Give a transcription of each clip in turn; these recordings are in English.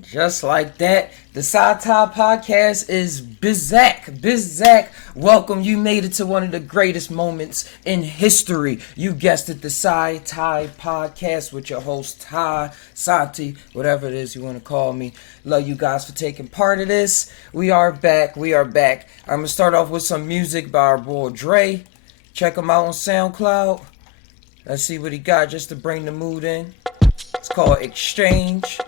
Just like that, the Psy Tai POdcast is Bizak. Welcome, you made it to one of the greatest moments in history. You guessed it, the Psy Tai POdcast with your host, Ty, Santi, whatever it is you want to call me. Love you guys for taking part of this. We are back. I'm going to start off with some music by our boy Dre. Check him out on SoundCloud. Let's see what he got just to bring the mood in. It's called Exchange.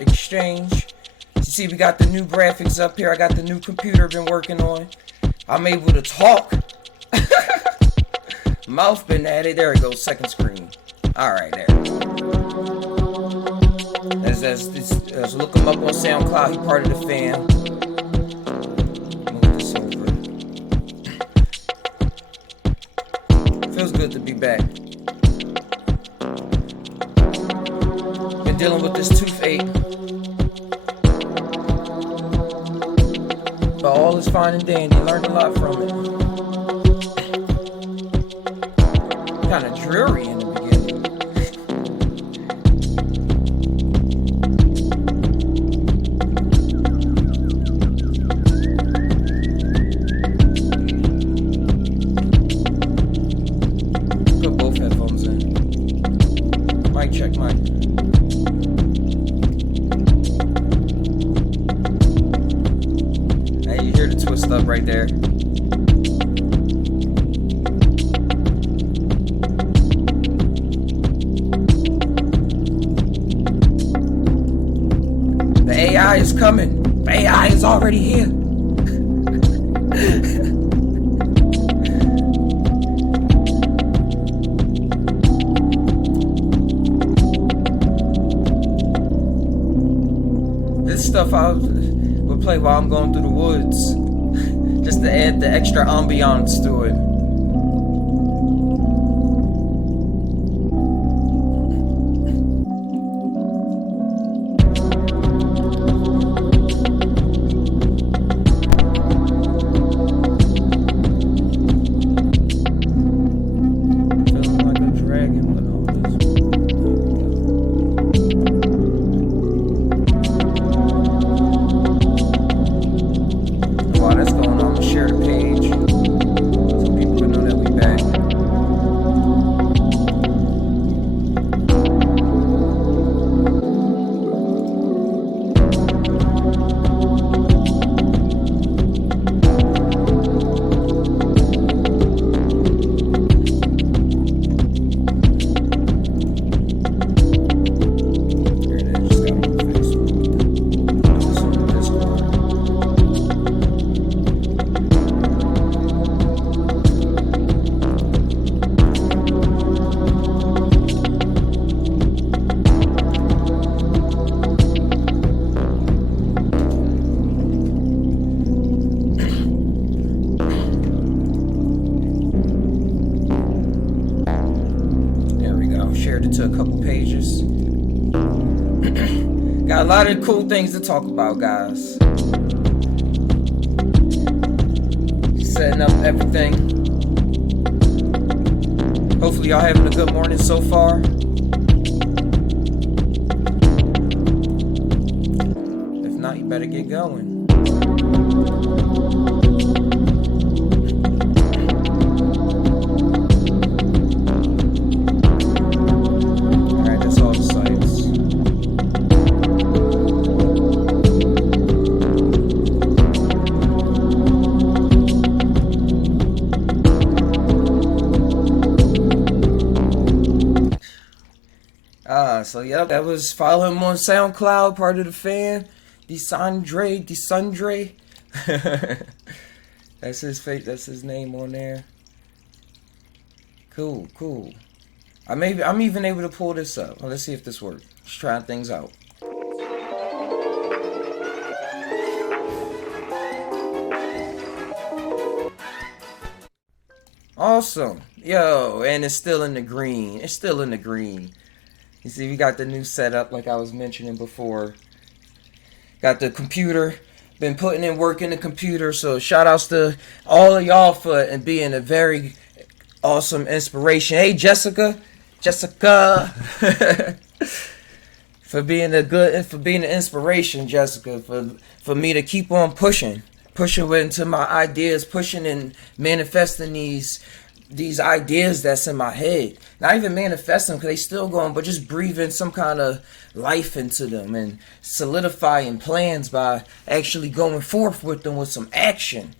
You see, we got the new graphics up here. I got the new computer I've been working on. I'm able to talk. Mouth been at it. There it goes. Second screen. Alright, there. Let's look him up on SoundCloud. He part of the fam. Move this over. Feels good to be back. Been dealing with this toothache. But all is fine and dandy. Learned a lot from it. Kind of dreary in the beginning. Put both headphones in. Mic check, mic. Twist up right there. The AI is coming. The AI is already here. This stuff I would play while I'm going through the woods. Just to add the extra ambiance to it. Feeling like a dragon with all this. While that's going on, share the page so people can know that we back. Here it is, just got on Facebook. This on Discord. Shared it to a couple pages. Got a lot of cool things to talk about, guys. Setting up everything. Hopefully y'all having a good morning so far. If not, you better get going. So yep, that was follow him on SoundCloud, part of the fan. Desandre. That's his face. That's his name on there. Cool. I'm even able to pull this up. Well, let's see if this works. Just trying things out. Awesome. Yo, and it's still in the green. You see, we got the new setup like I was mentioning before. Got the computer. Been putting in work in the computer. So shout outs to all of y'all for being a very awesome inspiration. Hey, Jessica. Feeling for being for being an inspiration, Jessica, for me to keep on pushing into my ideas, pushing and manifesting these ideas that's in my head. Not even manifesting because they still going, but just breathing some kind of life into them and solidifying plans by actually going forth with them with some action.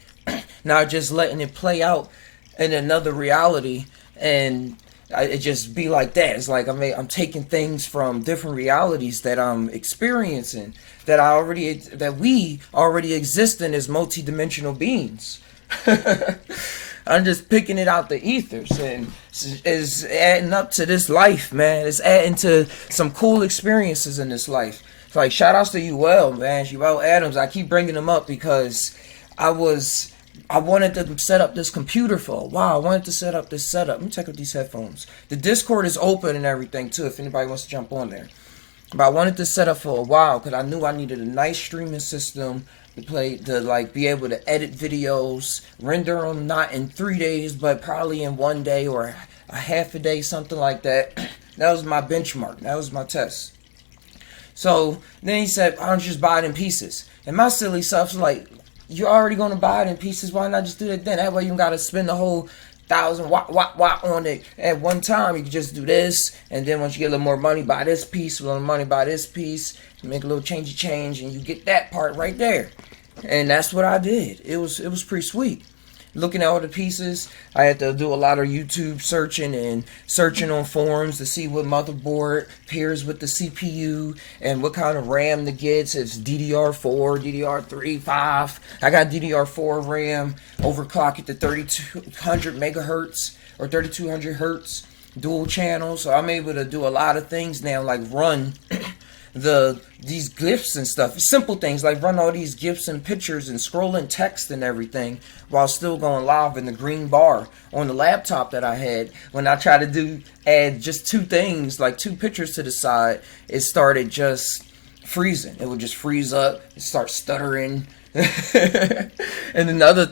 Not just letting it play out in another reality and it just be like that. It's like I'm taking things from different realities that I'm experiencing that we already exist in as multidimensional beings. I'm just picking it out the ethers and it's adding up to this life, man. It's adding to some cool experiences in this life. It's like shout outs to Ul, man. Ul Adams. I keep bringing him up because I wanted to set up this computer for a while. I wanted to set up this setup. Let me check out these headphones. The Discord is open and everything too if anybody wants to jump on there. But I wanted to set up for a while because I knew I needed a nice streaming system to be able to edit videos, render them not in 3 days, but probably in 1 day or a half a day, something like that. That was my benchmark. That was my test. So then he said, why don't you just buy it in pieces? And my silly self's like, you're already going to buy it in pieces. Why not just do that then? That way you don't got to spend the whole 1,000 watt on it at one time. You can just do this. And then once you get a little more money, buy this piece. A little money, buy this piece. You make a little change. And you get that part right there. And that's what I did. It was pretty sweet. Looking at all the pieces, I had to do a lot of YouTube searching on forums to see what motherboard pairs with the CPU and what kind of RAM to get. So it's DDR4, DDR3, 5. I got DDR4 RAM, overclock it to 3200 megahertz or 3200 hertz, dual channel. So I'm able to do a lot of things now, like run these GIFs and stuff. Simple things like run all these GIFs and pictures and scrolling text and everything while still going live in the green bar on the laptop that I had. When I tried to add just two things, like two pictures to the side, it started just freezing. It would just freeze up, it start stuttering. And another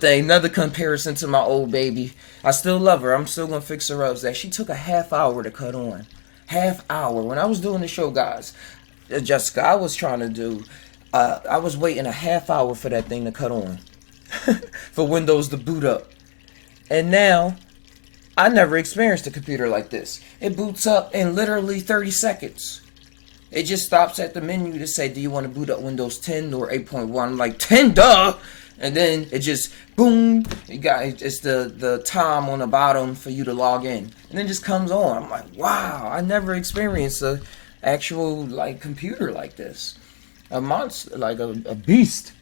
comparison to my old baby. I still love her. I'm still gonna fix her up. Is that she took a half hour to cut on. Half hour. When I was doing the show, guys, Jessica, I was trying to do, I was waiting a half hour for that thing to cut on. For Windows to boot up. And now, I never experienced a computer like this. It boots up in literally 30 seconds. It just stops at the menu to say, do you want to boot up Windows 10 or 8.1? I'm like, 10, duh! And then it just, boom, it's the time on the bottom for you to log in. And then it just comes on. I'm like, wow, I never experienced a actual computer like this. A monster, like a beast.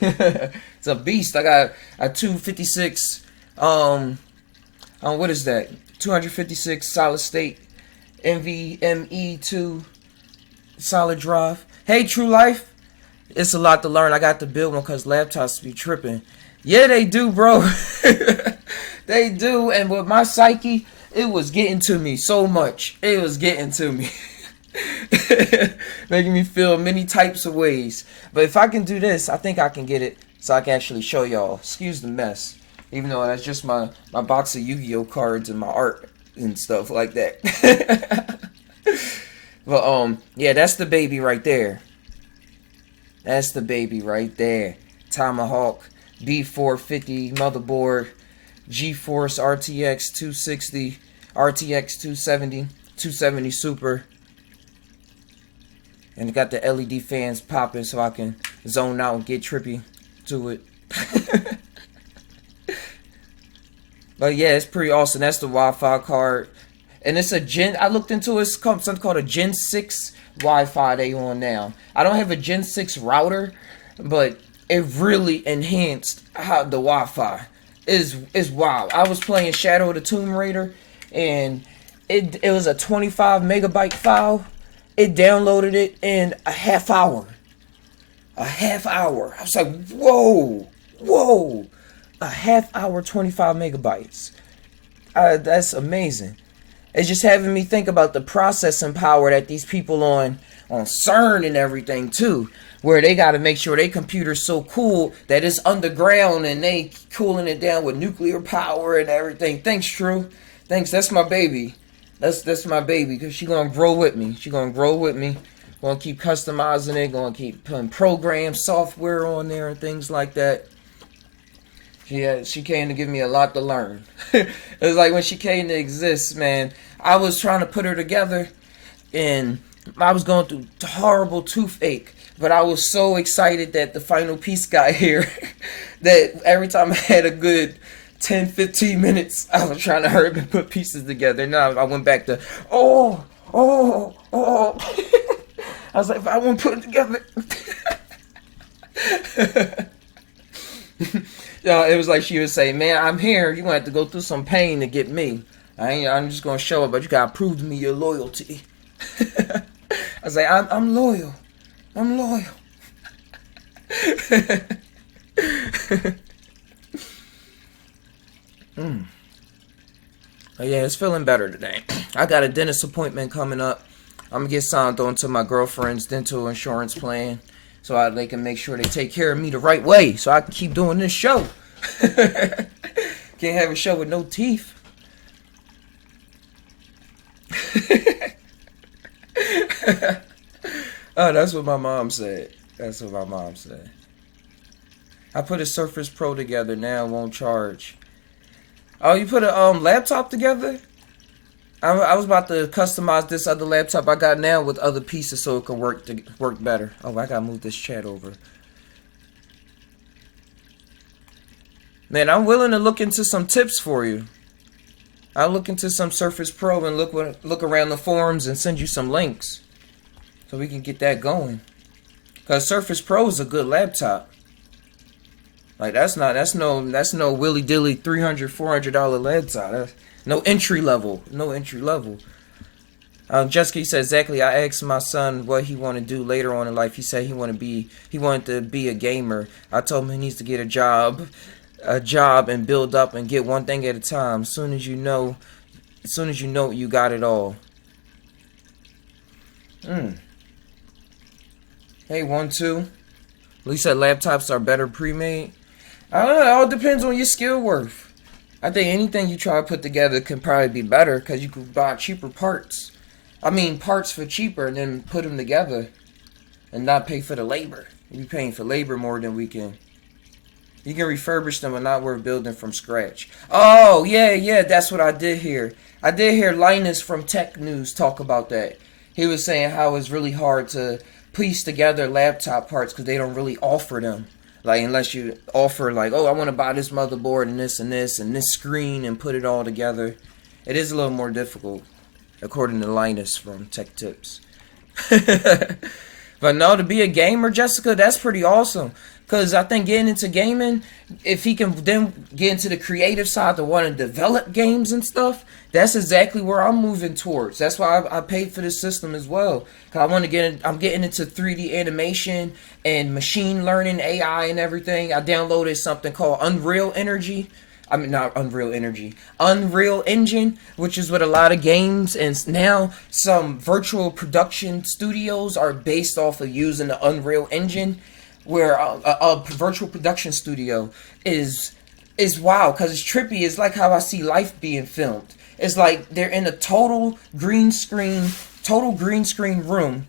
It's a beast. I got a 256 what is that? 256 solid state NVMe 2 solid drive. Hey, True Life. It's a lot to learn. I got to build one because laptops be tripping. Yeah, they do, bro. They do. And with my psyche, it was getting to me so much. It was getting to me. Making me feel many types of ways. But if I can do this, I think I can get it so I can actually show y'all. Excuse the mess. Even though that's just my box of Yu-Gi-Oh cards and my art and stuff like that. But yeah, that's the baby right there. That's the baby right there. Tomahawk B450 motherboard, GeForce RTX 260, RTX 270 Super. And it got the LED fans popping so I can zone out and get trippy to it. But yeah, it's pretty awesome. That's the Wi-Fi card. And it's I looked into it, it's something called a Gen 6 Wi-Fi they on now. I don't have a Gen 6 router, but it really enhanced how the Wi-Fi is wild. I was playing Shadow of the Tomb Raider, and it was a 25 megabyte file. It downloaded it in a half hour. A half hour. I was like, whoa. A half hour, 25 megabytes. That's amazing. It's just having me think about the processing power that these people on CERN and everything too, where they got to make sure their computer's so cool that it's underground and they cooling it down with nuclear power and everything. Thanks, True. Thanks. That's my baby. That's my baby because she gonna grow with me. She gonna grow with me Gonna keep customizing it, gonna keep putting program software on there and things like that. She came to give me a lot to learn. It was like when she came to exist, man, I was trying to put her together and I was going through horrible toothache, but I was so excited that the final piece got here that every time I had a good 10, 15 minutes, I was trying to hurry up and put pieces together. Now I went back to, oh. I was like, if I want to put it together. It was like she would say, man, I'm here. You're going to have to go through some pain to get me. I'm just going to show up, but you got to prove to me your loyalty. I was like, I'm loyal. I'm loyal. Oh, yeah, it's feeling better today. I got a dentist appointment coming up. I'm going to get signed on to my girlfriend's dental insurance plan so they can make sure they take care of me the right way so I can keep doing this show. Can't have a show with no teeth. Oh, that's what my mom said. That's what my mom said. I put a Surface Pro together now, it won't charge. Oh, you put a laptop together? I was about to customize this other laptop I got now with other pieces so it can work better. Oh, I gotta move this chat over. Man, I'm willing to look into some tips for you. I'll look into some Surface Pro and look around the forums and send you some links so we can get that going. Cause Surface Pro is a good laptop. Like that's no willy dilly $300-$400 laptop. That's no entry level. Jessica said exactly. I asked my son what he wanted to do later on in life. He said he wanted to be a gamer. I told him he needs to get a job and build up and get one thing at a time. As soon as you know you got it all. Hey, 1-2. Lisa said laptops are better pre-made. I don't know. It all depends on your skill worth. I think anything you try to put together can probably be better because you could buy cheaper parts. I mean, parts for cheaper and then put them together and not pay for the labor. You're paying for labor more than we can. You can refurbish them and not worth building from scratch. Oh, yeah, that's what I did hear. I did hear Linus from Tech News talk about that. He was saying how it's really hard to piece together laptop parts because they don't really offer them. Like, unless you offer, like, oh, I want to buy this motherboard and this and this and this screen and put it all together. It is a little more difficult, according to Linus from Tech Tips. But no, to be a gamer, Jessica, that's pretty awesome. Because I think getting into gaming, if he can then get into the creative side to want to develop games and stuff, that's exactly where I'm moving towards. That's why I paid for this system as well. Cause I'm getting into 3D animation and machine learning, AI and everything. I downloaded something called Unreal Engine, which is what a lot of games and now some virtual production studios are based off of using the Unreal Engine. Where a virtual production studio is wild because it's trippy. It's like how I see life being filmed. It's like they're in a total green screen room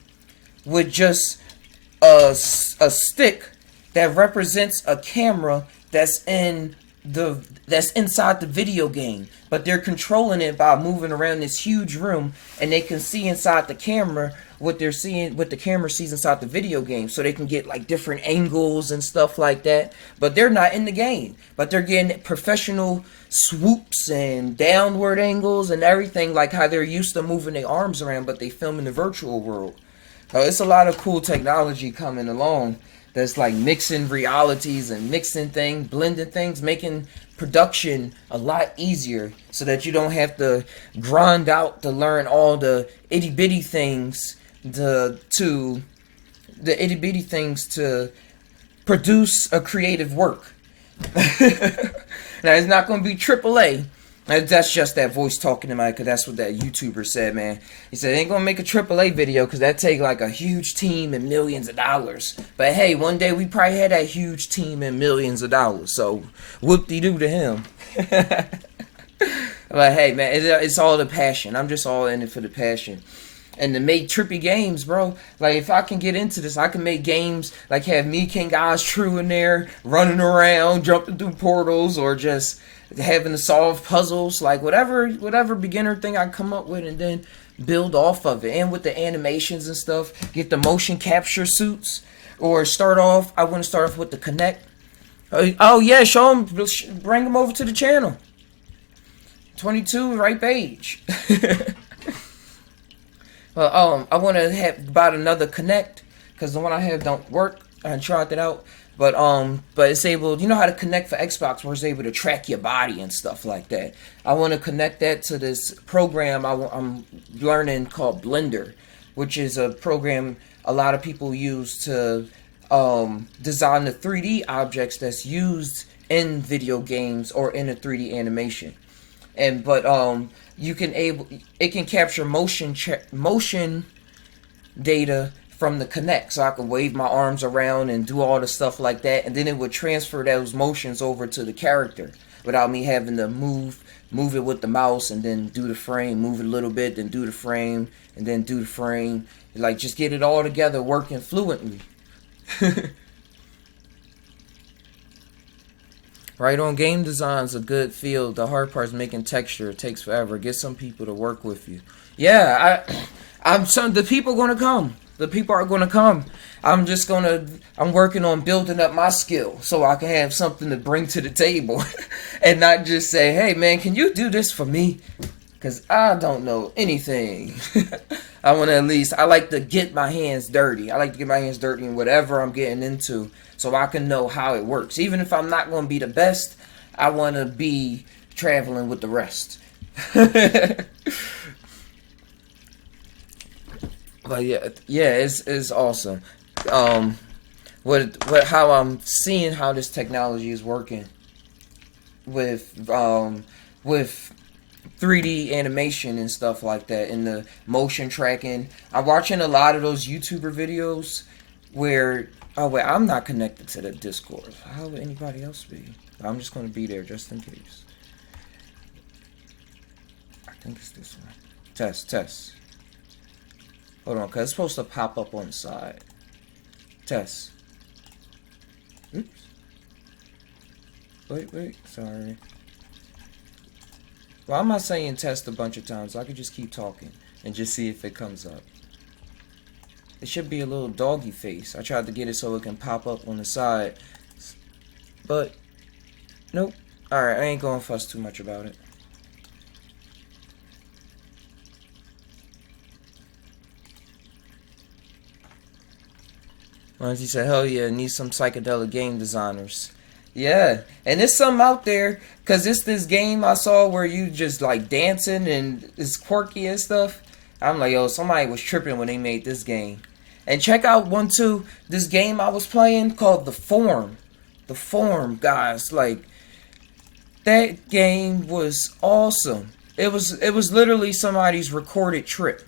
with just a stick that represents a camera that's inside the video game, but they're controlling it by moving around this huge room, and they can see inside the camera what the camera sees inside the video game, so they can get like different angles and stuff like that. But they're not in the game, but they're getting professional swoops and downward angles and everything, like how they're used to moving their arms around, but they film in the virtual world. It's a lot of cool technology coming along that's like mixing realities and mixing things, blending things, making production a lot easier so that you don't have to grind out to learn all the itty bitty things to produce a creative work. Now it's not going to be AAA. That's just that voice talking to me, because that's what that YouTuber said, man. He said, ain't going to make a AAA video because that take like a huge team and millions of dollars. But hey, one day we probably had that huge team and millions of dollars. So whoop-de-doo to him. But hey, man, it's all the passion. I'm just all in it for the passion. And to make trippy games, bro. Like, if I can get into this, I can make games like have me, King Oz True in there, running around, jumping through portals, or just having to solve puzzles, like whatever beginner thing I come up with, and then build off of it. And with the animations and stuff, get the motion capture suits, or I want to start off with the Kinect. Oh yeah, show them, bring them over to the channel. 22, right page. Well, I want to have about another Kinect, because the one I have don't work. I tried that out, but it's able. You know how to connect for Xbox, where it's able to track your body and stuff like that. I want to connect that to this program I'm learning called Blender, which is a program a lot of people use to design the 3D objects that's used in video games or in a 3D animation. It can capture motion data from the Kinect, so I can wave my arms around and do all the stuff like that, and then it would transfer those motions over to the character without me having to move it with the mouse and then do the frame, move it a little bit, then do the frame, and then do the frame. Like, just get it all together working fluently. Right on, game design's a good field. The hard part's making texture. It takes forever. Get some people to work with you. Yeah, the people are gonna come. The people are gonna come. I'm working on building up my skill so I can have something to bring to the table, and not just say, "Hey man, can you do this for me?" Because I don't know anything. I like to get my hands dirty. I like to get my hands dirty in whatever I'm getting into, so I can know how it works. Even if I'm not going to be the best, I want to be traveling with the rest. But yeah, it's awesome. How I'm seeing how this technology is working with 3D animation and stuff like that, and the motion tracking. I'm watching a lot of those YouTuber videos where, oh wait, I'm not connected to the Discord. How would anybody else be? I'm just going to be there just in case. I think it's this one. Test. Hold on, because it's supposed to pop up on the side. Test. Oops. Wait, sorry. Well, I'm not saying test a bunch of times, so I could just keep talking and just see if it comes up. It should be a little doggy face. I tried to get it so it can pop up on the side, but nope. Alright, I ain't gonna fuss too much about it. He said, hell yeah, need some psychedelic game designers. Yeah, and there's some out there, because it's this game I saw where you just like dancing and it's quirky and stuff. I'm like, yo, somebody was tripping when they made this game. And check out this game I was playing called The Form. The Form, guys. Like, that game was awesome. It was literally somebody's recorded trip.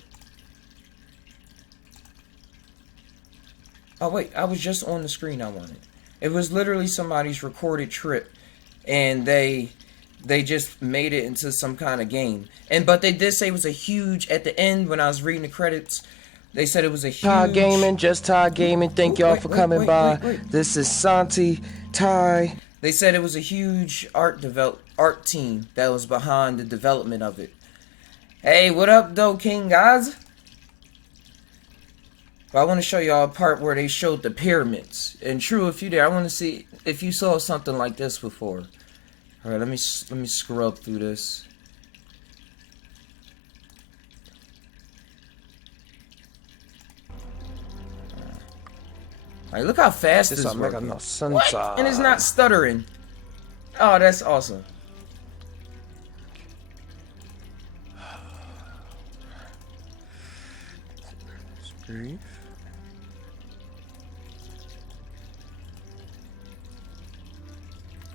Oh wait, I was just on the screen I wanted. It was literally somebody's recorded trip, and they just made it into some kind of game. But they did say it was a huge, at the end when I was reading the credits, they said it was a huge... Ty Gaming, thank y'all for coming by. This is Psy Tai. They said it was a huge art team that was behind the development of it. Hey, what up though, King guys? But I want to show y'all a part where they showed the pyramids. And true, if you there, I want to see if you saw something like this before. All right, let me scrub through this. All right, look how fast this is working. What? And it's not stuttering. Oh, that's awesome. Breathe.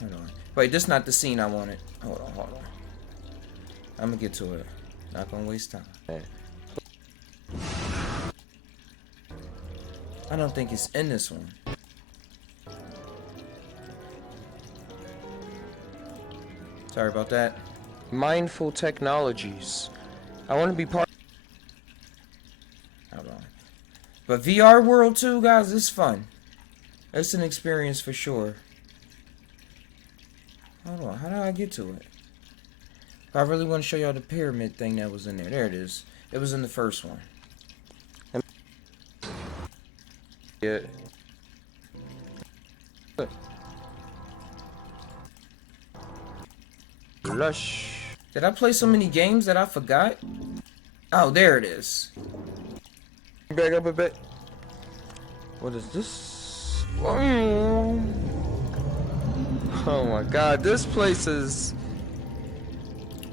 Hold on. Wait, this is not the scene I wanted. Hold on. I'm gonna get to it. Not gonna waste time. I don't think it's in this one. Sorry about that. Mindful technologies. I want to be part. But VR world too, guys, it's fun. It's an experience for sure. Hold on, how do I get to it? I really want to show y'all the pyramid thing that was in there. There it is. It was in the first one. Yeah. Lush. Did I play so many games that I forgot? Oh, there it is. Back up a bit. What is this? Oh my god, this place is...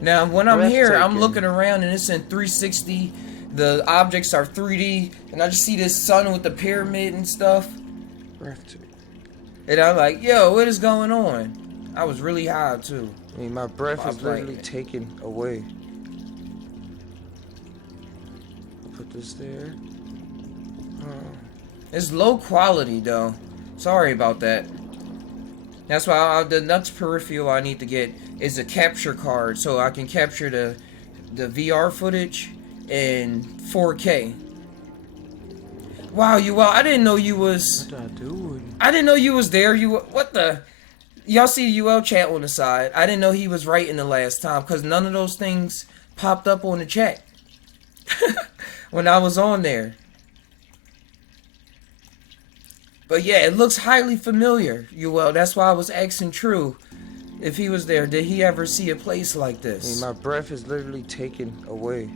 Now, when I'm here, I'm looking around and it's in 360. The objects are 3D. And I just see this sun with the pyramid and stuff. Breathtaking. And I'm like, yo, what is going on? I was really high, too. I mean, my breath is literally taken away. I'll put this there. It's low quality, though. Sorry about that. That's why the next peripheral I need to get is a capture card so I can capture the VR footage in 4K. Wow, I didn't know you was... What I doing? I didn't know you was there. What the... Y'all see UL chat on the side. I didn't know he was writing the last time because none of those things popped up on the chat when I was on there. But yeah, it looks highly familiar, UL. That's why I was asking True if he was there. Did he ever see a place like this? I mean, my breath is literally taken away.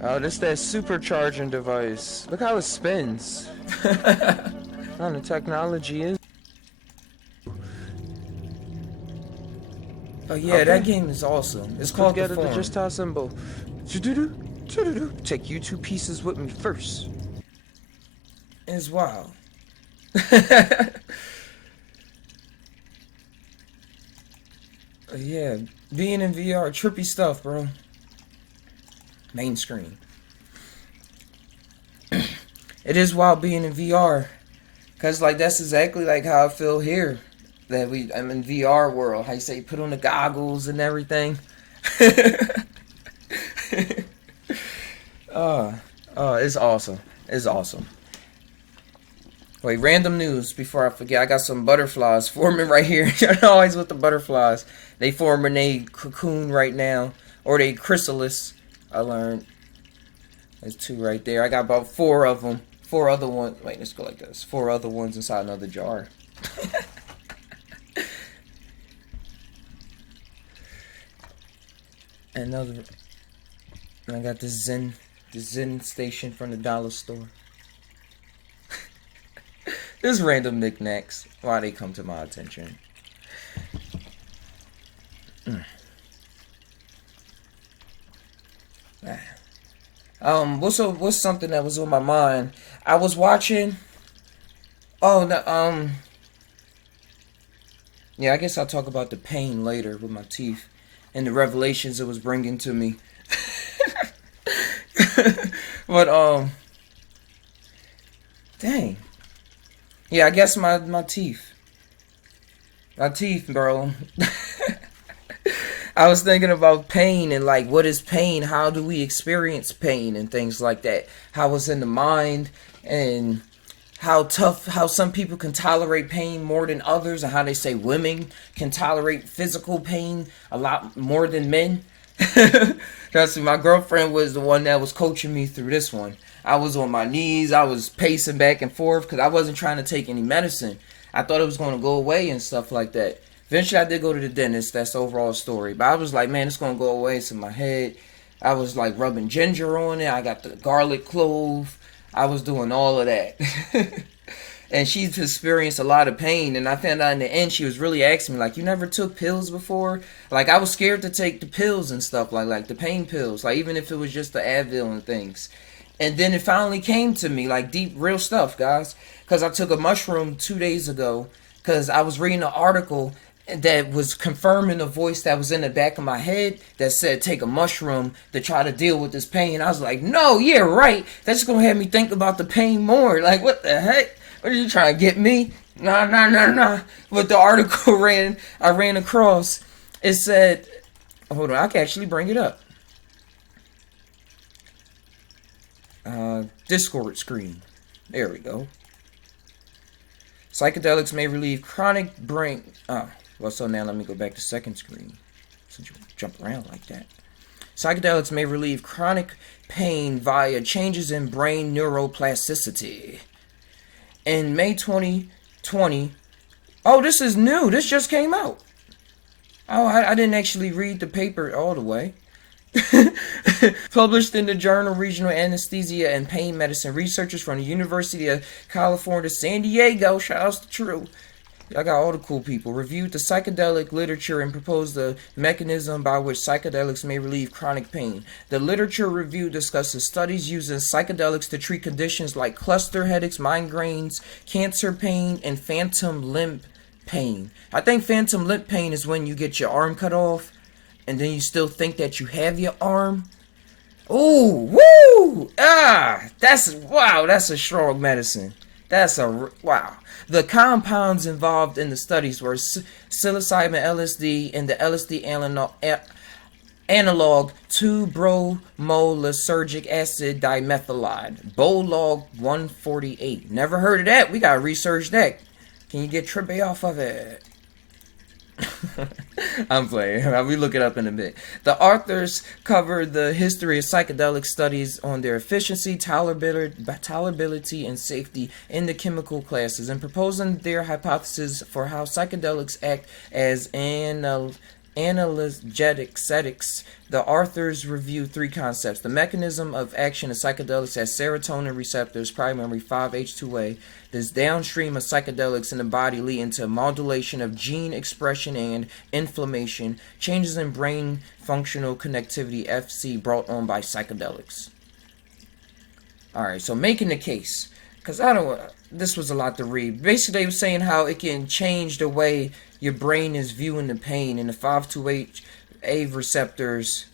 Oh, this that supercharging device. Look how it spins. Oh, the technology is. Oh yeah, that game is awesome. It's called The Form. Just how symbol. Take you two pieces with me first. It's wild. Yeah, being in VR, trippy stuff, bro. Main screen. It is wild being in VR, cause like that's exactly like how I feel here. That I'm in VR world. How you say, put on the goggles and everything. It's awesome. It's awesome. Wait, random news before I forget. I got some butterflies forming right here. You're always with the butterflies. They forming a cocoon right now, or they chrysalis. I learned. There's two right there. I got about 4 of them. 4 other ones. Wait, let's go like this. 4 other ones inside another jar. Another. And I got the Zen station from the dollar store. There's random knickknacks. Why they come to my attention? What's something that was on my mind? I was watching. Yeah, I guess I'll talk about the pain later with my teeth and the revelations it was bringing to me. But dang. Yeah, I guess my teeth. My teeth, bro. I was thinking about pain and like, what is pain? How do we experience pain and things like that? How it's in the mind and how some people can tolerate pain more than others, and how they say women can tolerate physical pain a lot more than men. Trust me, my girlfriend was the one that was coaching me through this one. I was on my knees. I was pacing back and forth because I wasn't trying to take any medicine. I thought it was going to go away and stuff like that. Eventually, I did go to the dentist. That's the overall story. But I was like, man, it's going to go away. It's in my head. I was like rubbing ginger on it. I got the garlic clove. I was doing all of that. And she's experienced a lot of pain. And I found out in the end, she was really asking me, like, you never took pills before? Like, I was scared to take the pills and stuff, like the pain pills. Like, even if it was just the Advil and things. And then it finally came to me, like, deep, real stuff, guys. Because I took a mushroom 2 days ago. Because I was reading an article that was confirming the voice that was in the back of my head that said take a mushroom to try to deal with this pain. I was like, no, yeah, right. That's just going to have me think about the pain more. Like, what the heck? What are you trying to get me? Nah. But the article I ran across, it said, hold on, I can actually bring it up. Discord screen. There we go. Psychedelics may relieve chronic brain... so now let me go back to second screen. Since you jump around like that. Psychedelics may relieve chronic pain via changes in brain neuroplasticity. In May 2020... Oh, this is new. This just came out. Oh, I didn't actually read the paper all the way. Published in the journal Regional Anesthesia and Pain Medicine, researchers from the University of California, San Diego, shout outs to True, I got all the cool people, reviewed the psychedelic literature and proposed the mechanism by which psychedelics may relieve chronic pain. The literature review discusses studies using psychedelics to treat conditions like cluster headaches, migraines, cancer pain, and phantom limb pain. I think phantom limb pain is when you get your arm cut off and then you still think that you have your arm. Ooh, woo! That's a strong medicine. Wow. The compounds involved in the studies were psilocybin LSD and the LSD analog 2-bromolysergic acid dimethylide, Bolog 148. Never heard of that. We gotta research that. Can you get Trippy off of it? I'm playing. We look it up in a bit. The authors cover the history of psychedelic studies on their efficiency, tolerability, and safety in the chemical classes, and proposing their hypothesis for how psychedelics act as analgesics. The authors review three concepts: the mechanism of action of psychedelics as serotonin receptors, primary 5-HT2A. This downstream of psychedelics in the body leading to modulation of gene expression and inflammation, changes in brain functional connectivity, FC, brought on by psychedelics. Alright, so making the case, because this was a lot to read. Basically, they were saying how it can change the way your brain is viewing the pain, and the 5-HT2A receptors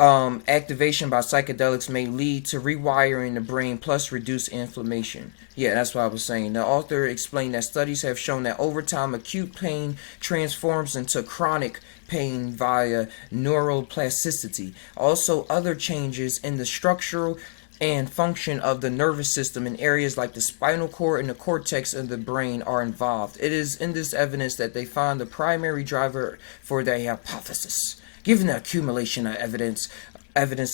activation by psychedelics may lead to rewiring the brain plus reduce inflammation. Yeah, that's what I was saying. The author explained that studies have shown that over time acute pain transforms into chronic pain via neuroplasticity. Also, other changes in the structural and function of the nervous system in areas like the spinal cord and the cortex of the brain are involved. It is in this evidence that they find the primary driver for their hypothesis. Given the accumulation of evidence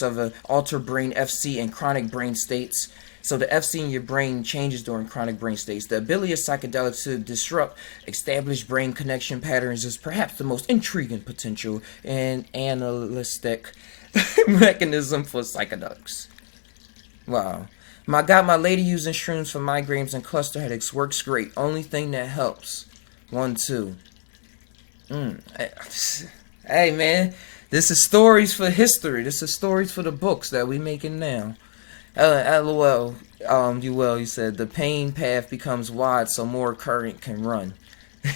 of an altered brain FC and chronic brain states, so the FC in your brain changes during chronic brain states, the ability of psychedelics to disrupt established brain connection patterns is perhaps the most intriguing potential and analytic mechanism for psychedelics. Wow. Got my lady using shrooms for migraines and cluster headaches. Works great. Only thing that helps. 1, 2. Hey, man. This is stories for history. This is stories for the books that we making now. LOL. You said the pain path becomes wide so more current can run.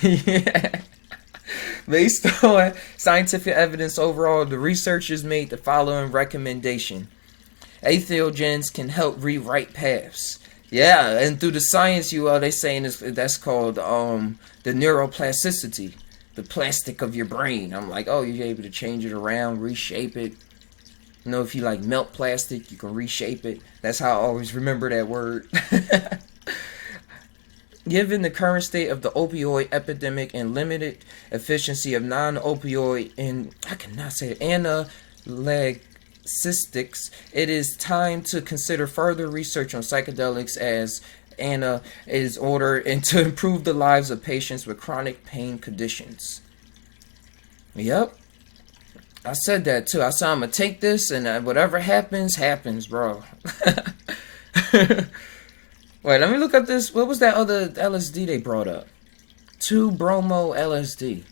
Yeah. Based on scientific evidence overall, the researchers made the following recommendation. Entheogens can help rewrite paths. Yeah, and through the science, they saying that's called the neuroplasticity, the plastic of your brain. I'm like, oh, you're able to change it around, reshape it. If you like melt plastic, you can reshape it. That's how I always remember that word. Given the current state of the opioid epidemic and limited efficiency of non-opioid and analgesics, it is time to consider further research on psychedelics as is ordered and to improve the lives of patients with chronic pain conditions. Yep. I said that too. I said I'm gonna take this and whatever happens, bro. Wait, let me look up this. What was that other LSD they brought up? 2-bromo LSD.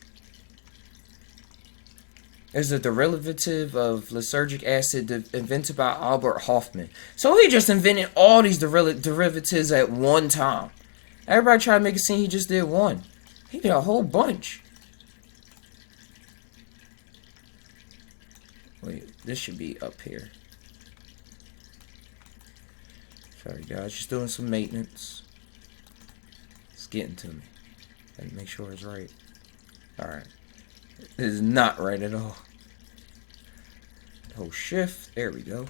Is a derivative of lysergic acid invented by Albert Hofmann. So he just invented all these derivatives at one time. Everybody tried to make it seem he just did one. He did a whole bunch. Wait, this should be up here. Sorry guys, just doing some maintenance. It's getting to me. Let me make sure it's right. Alright. It is not right at all. Hold shift. There we go.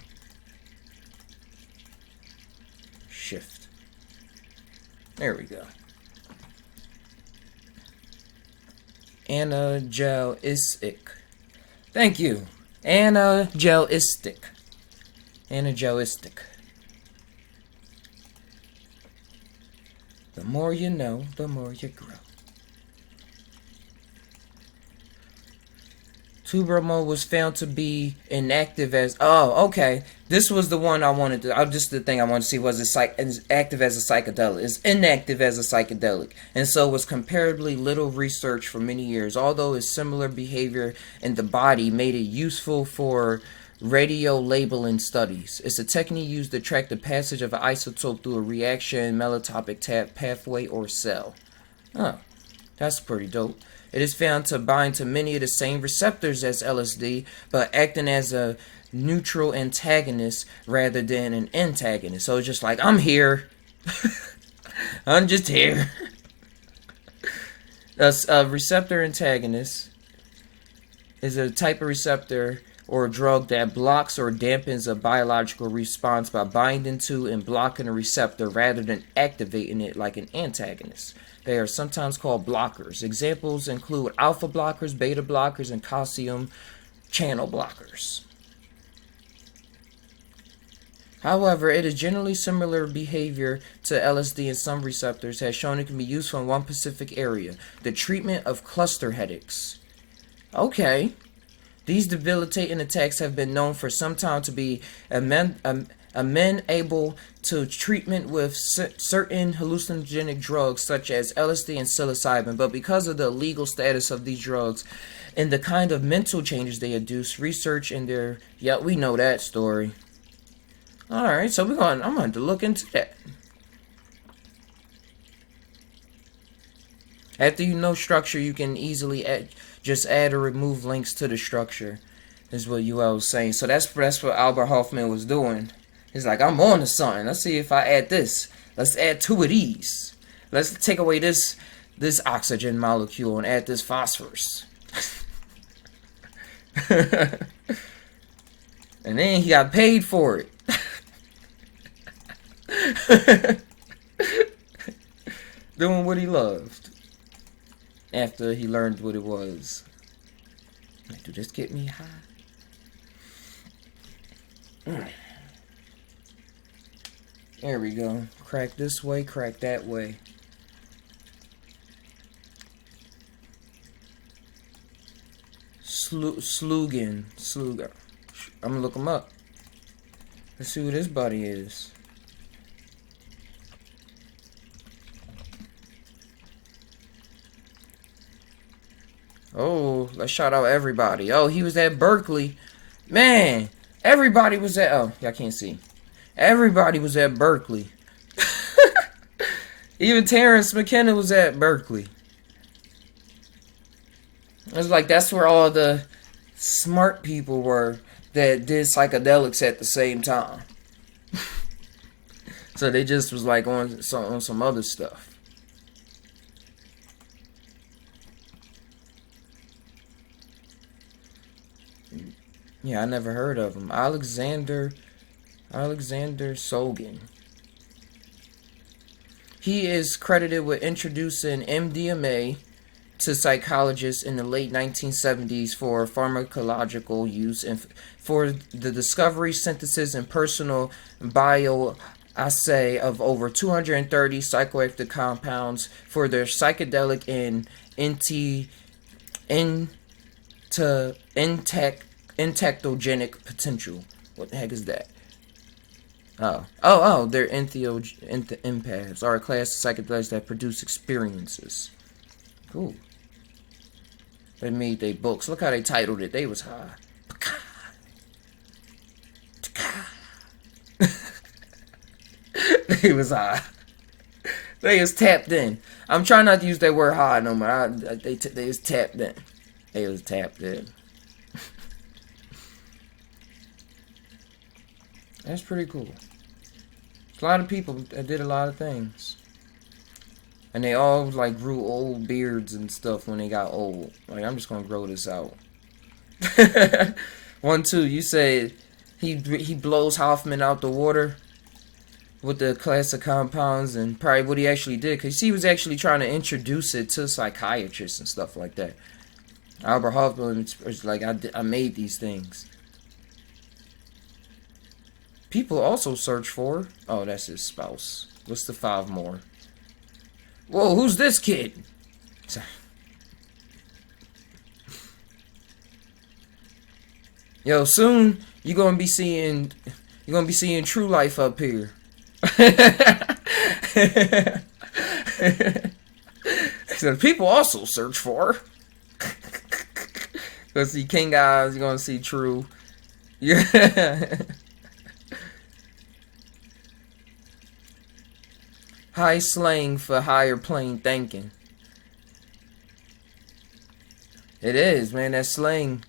shift. There we go. Anagelistic. Thank you. Anagelistic. Anagelistic. The more you know, the more you grow. Tubermo was found to be inactive as... Oh, okay. This was the one I wanted to... Just the thing I wanted to see was it active as a psychedelic. It's inactive as a psychedelic. And so was comparatively little research for many years. Although its similar behavior in the body made it useful for radio labeling studies. It's a technique used to track the passage of an isotope through a reaction, melatopic pathway, or cell. Oh, that's pretty dope. It is found to bind to many of the same receptors as LSD, but acting as a neutral antagonist rather than an antagonist. So it's just like, I'm here. I'm just here. A receptor antagonist is a type of receptor or a drug that blocks or dampens a biological response by binding to and blocking a receptor rather than activating it like an antagonist. They are sometimes called blockers. Examples include alpha blockers, beta blockers, and calcium channel blockers. However, it is generally similar behavior to LSD in some receptors has shown it can be useful in one specific area, the treatment of cluster headaches. Okay. These debilitating attacks have been known for some time to be amenable to treatment with certain hallucinogenic drugs such as LSD and psilocybin, but because of the illegal status of these drugs and the kind of mental changes they induce, research in their... Yeah, we know that story. Alright, so I'm going to look into that. After you know structure, you can easily just add or remove links to the structure, is what you all was saying. So that's what Albert Hoffman was doing. He's like, I'm on to something. Let's see if I add this. Let's add two of these. Let's take away this oxygen molecule and add this phosphorus. And then he got paid for it. Doing what he loved. After he learned what it was. Like, do this get me high? There we go. Crack this way, crack that way. Slugan. I'm gonna look him up. Let's see what his buddy is. Oh, let's shout out everybody. Oh, he was at Berkeley. Man, everybody was at... Oh, y'all can't see. Everybody was at Berkeley. Even Terrence McKenna was at Berkeley. It was like that's where all the smart people were that did psychedelics at the same time. So they just was like on some other stuff. Yeah, I never heard of him. Alexander Sogan. He is credited with introducing MDMA to psychologists in the late 1970s for pharmacological use and for the discovery, synthesis, and personal bioassay of over 230 psychoactive compounds for their psychedelic and entactogenic potential. What the heck is that? They're empaths, are a class of psychedelics that produce experiences. Cool. They made their books. Look how they titled it. They was high. They was high. They was tapped in. I'm trying not to use that word high no more. They was tapped in. They was tapped in. That's pretty cool. A lot of people that did a lot of things. And they all like grew old beards and stuff when they got old. Like, I'm just gonna grow this out. 1, 2, you said he blows Hoffman out the water. with the class of compounds and probably what he actually did, because he was actually trying to introduce it to psychiatrists and stuff like that. Albert Hoffman was like, I made these things. People also search for, oh, that's his spouse. What's the 5 more? Whoa, who's this kid? Yo, soon you're gonna be seeing true life up here. So people also search for. Because see King Eyes, you're gonna see true. Yeah. High slang for higher plane thinking. It is, man, that slang.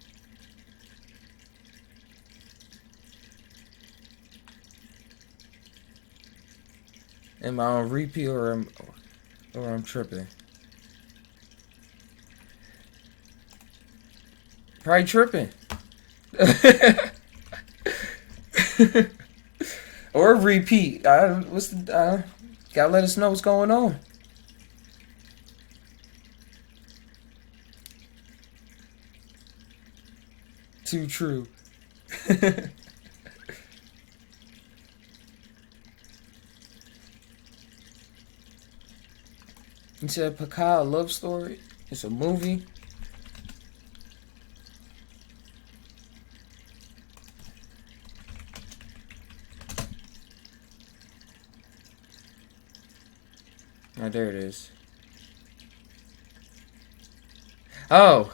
Am I on repeat or I'm tripping? Probably tripping. Or repeat. Gotta let us know what's going on. Too true. You said Picard love story? It's a movie? Oh, there it is. Oh.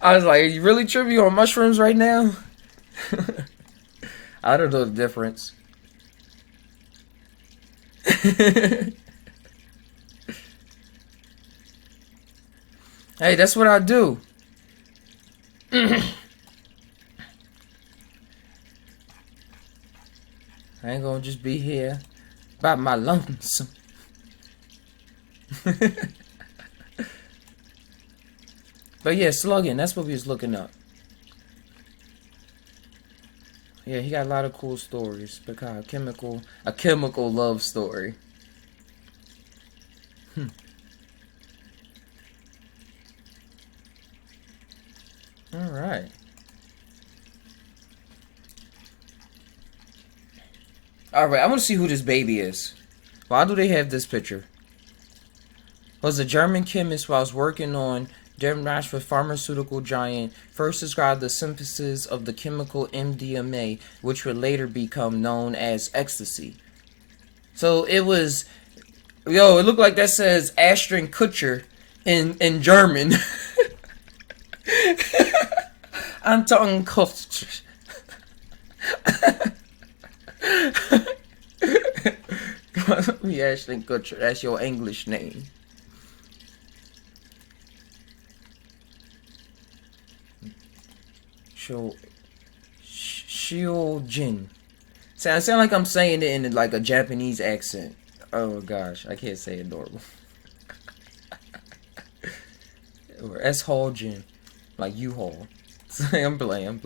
I was like, are you really tripping on mushrooms right now? I don't know the difference. Hey, that's what I do. I ain't gonna just be here by my lonesome. But yeah, slugging, that's what we was looking up. Yeah, he got a lot of cool stories. Because a chemical love story. Alright. Alright, I want to see who this baby is. Why do they have this picture? Was a German chemist whilst working on Denmark's pharmaceutical giant first described the synthesis of the chemical MDMA, which would later become known as ecstasy. So it was, yo, it looked like that says Ashton Kutcher in German. Anton Kutcher. Me Ashton Kutcher, that's your English name. Shiojin. I sound like I'm saying it in like a Japanese accent. Oh gosh, I can't say it normal. Or S-Haul-Jin. Like U-Haul. I'm playing.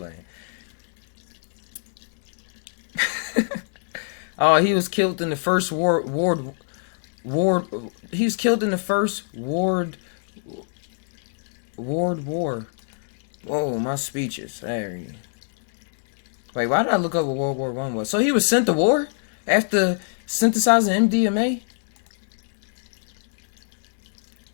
Oh, he was killed in the first World War. Whoa, my speeches. There you go. Wait, why did I look up what World War I was? So he was sent to war after synthesizing MDMA?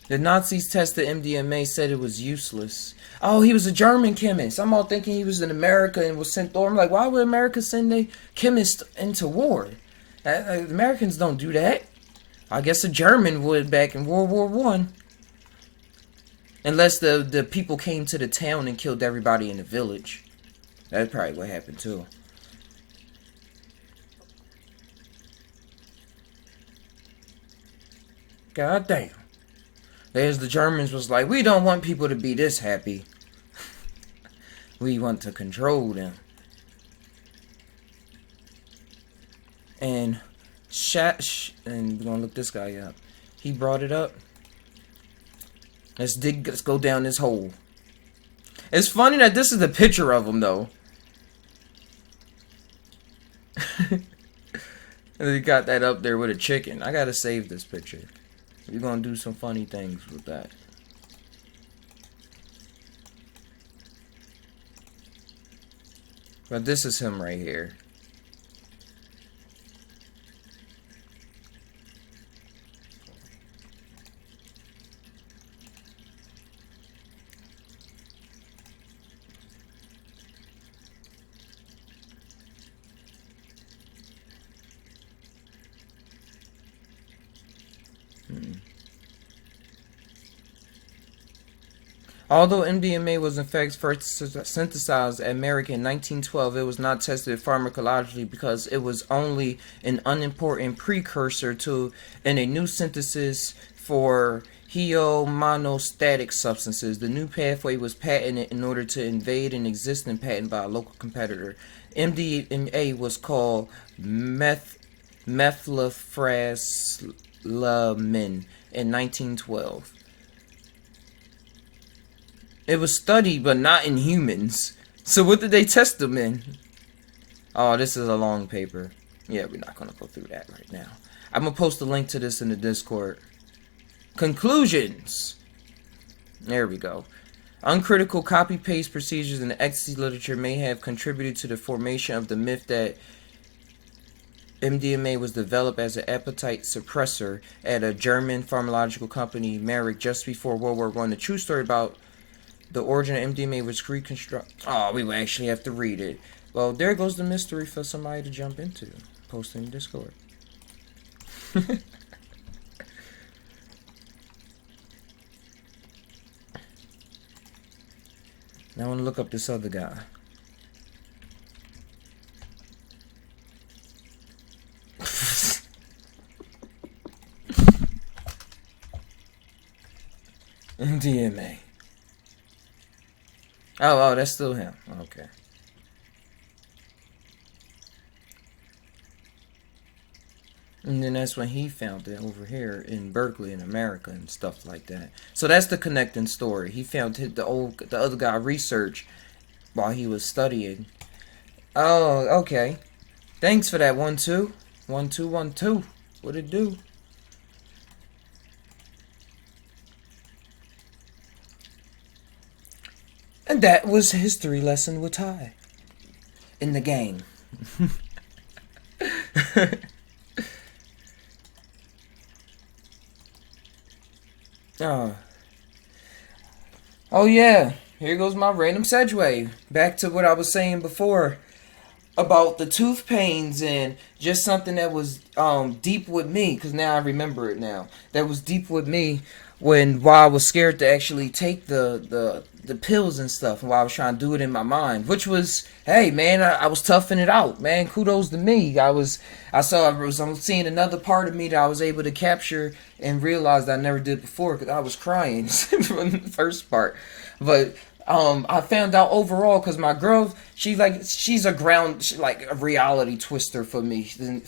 The Nazis tested MDMA, said it was useless. Oh, he was a German chemist. I'm all thinking he was in America and was sent there. I'm like, why would America send a chemist into war? Americans don't do that. I guess a German would back in World War I. Unless the people came to the town and killed everybody in the village. That's probably what happened too. God damn. There's the Germans was like, we don't want people to be this happy. We want to control them. And and we're gonna look this guy up. He brought it up. Let's go down this hole. It's funny that this is the picture of him though. They got that up there with a chicken. I gotta save this picture. We're gonna do some funny things with that. But this is him right here. Although MDMA was in fact first synthesized at Merck in 1912, it was not tested pharmacologically because it was only an unimportant precursor to and a new synthesis for homeostatic substances. The new pathway was patented in order to invade an existing patent by a local competitor. MDMA was called methylphenidramine in 1912. It was studied, but not in humans. So what did they test them in? Oh, this is a long paper. Yeah, we're not going to go through that right now. I'm going to post a link to this in the Discord. Conclusions. There we go. Uncritical copy-paste procedures in the ecstasy literature may have contributed to the formation of the myth that MDMA was developed as an appetite suppressor at a German pharmaceutical company, Merck, just before World War I. The true story about the origin of MDMA was reconstructed. Oh, we will actually have to read it. Well, there goes the mystery for somebody to jump into. Post in Discord. Now I want to look up this other guy. MDMA. Oh, that's still him. Okay. And then that's when he found it over here in Berkeley in America and stuff like that. So that's the connecting story. He found the other guy research while he was studying. Oh, okay. Thanks for that 1-2. 1-2-1-2. What'd it do? And that was history lesson with Ty in the game. Oh yeah, here goes my random segue. Back to what I was saying before about the tooth pains and just something that was deep with me, because now I remember it now. That was deep with me while I was scared to actually take the pills and stuff, and while I was trying to do it in my mind, which was, hey man, I was toughing it out, man. Kudos to me. I was seeing another part of me that I was able to capture and realize that I never did before, because I was crying from the first part. But I found out overall, because my girl, she's like a reality twister for me, to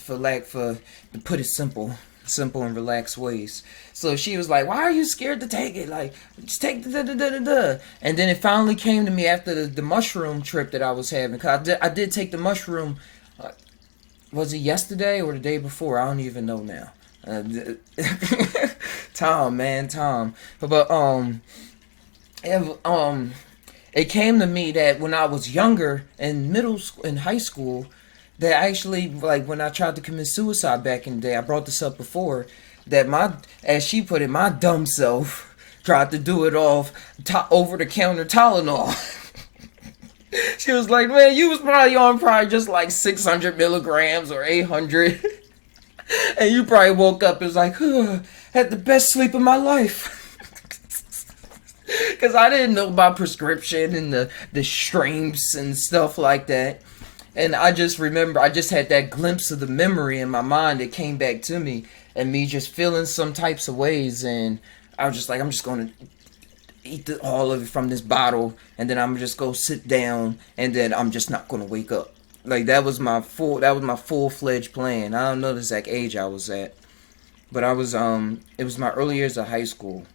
put it simple and relaxed ways. So she was like, why are you scared to take it? Like, just take the. And then it finally came to me after the mushroom trip that I was having. Because I did take the mushroom, was it yesterday or the day before? I don't even know now. Tom. But it came to me that when I was younger, in middle school, in high school, that actually, like, when I tried to commit suicide back in the day, I brought this up before, that as she put it, my dumb self tried to do it off over-the-counter Tylenol. She was like, man, you was probably just like 600 milligrams or 800. And you probably woke up and was like, had the best sleep of my life. Because I didn't know about prescription and the streams and stuff like that. And I just remember, I just had that glimpse of the memory in my mind that came back to me, and me just feeling some types of ways, and I was just like, I'm just going to eat all of it from this bottle, and then I'm just go sit down, and then I'm just not going to wake up. Like, that was my full-fledged plan. I don't know the exact age I was at, but it was my early years of high school,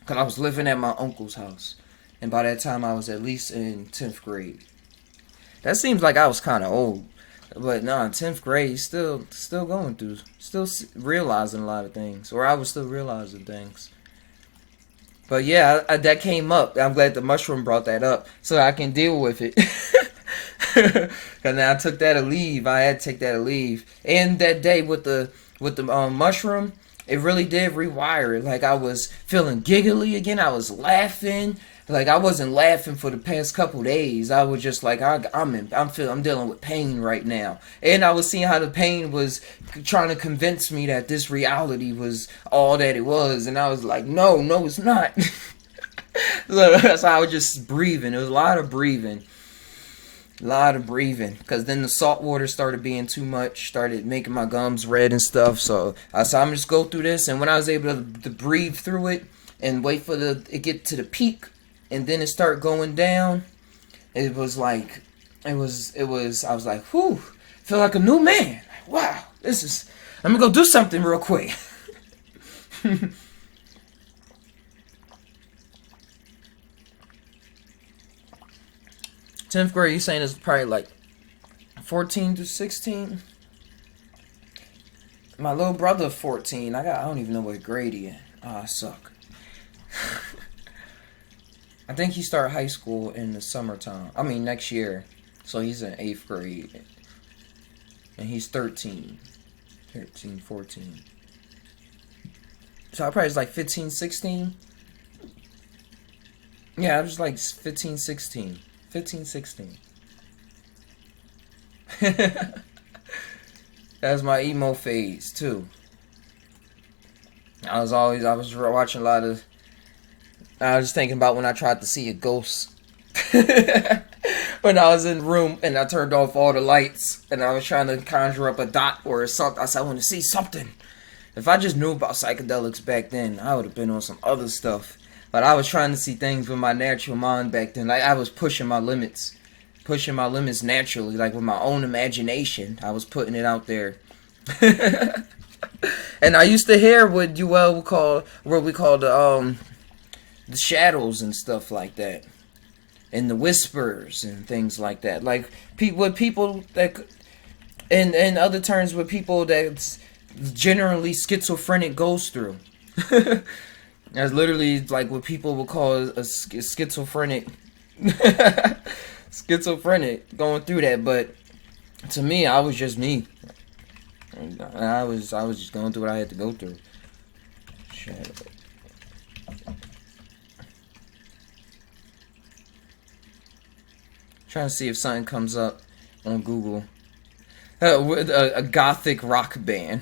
because I was living at my uncle's house, and by that time I was at least in 10th grade. That seems like I was kind of old. But no, 10th grade, still going through, realizing a lot of things, or I was still realizing things. But yeah, that came up. I'm glad the mushroom brought that up so I can deal with it. Cause now I took that to leave. I had to take that to leave. And that day with the mushroom, it really did rewire it. Like I was feeling giggly again. I was laughing. Like I wasn't laughing for the past couple days. I was just like I'm dealing with pain right now. And I was seeing how the pain was trying to convince me that this reality was all that it was, and I was like, no, it's not. So I was just breathing. It was a lot of breathing. Because then the salt water started being too much, started making my gums red and stuff. So I said, I'm just go through this. And when I was able to breathe through it and wait for it get to the peak, and then it start going down, it was like, I was like, whew, feel like a new man. Wow, let me go do something real quick. 10th grade, you saying it's probably like 14 to 16? My little brother 14. I don't even know what grade he in. Oh, I suck. I think he started high school in the summertime. I mean, next year. So he's in 8th grade. And he's 13, 14. So I probably was like 15, 16. Yeah, I was like 15, 16. 15, 16. That was my emo phase, too. I was watching a lot of... I was thinking about when I tried to see a ghost. When I was in the room and I turned off all the lights and I was trying to conjure up a dot or something. I said, I want to see something. If I just knew about psychedelics back then, I would have been on some other stuff. But I was trying to see things with my natural mind back then. Like I was pushing my limits naturally, like with my own imagination. I was putting it out there. And I used to hear what we call the shadows and stuff like that, and the whispers and things like that. Like people that, in other terms, with people that generally schizophrenic goes through. That's literally like what people would call a schizophrenic. Schizophrenic going through that, but to me, I was just me. I was just going through what I had to go through. Shadow. Trying to see if something comes up on Google. A gothic rock band.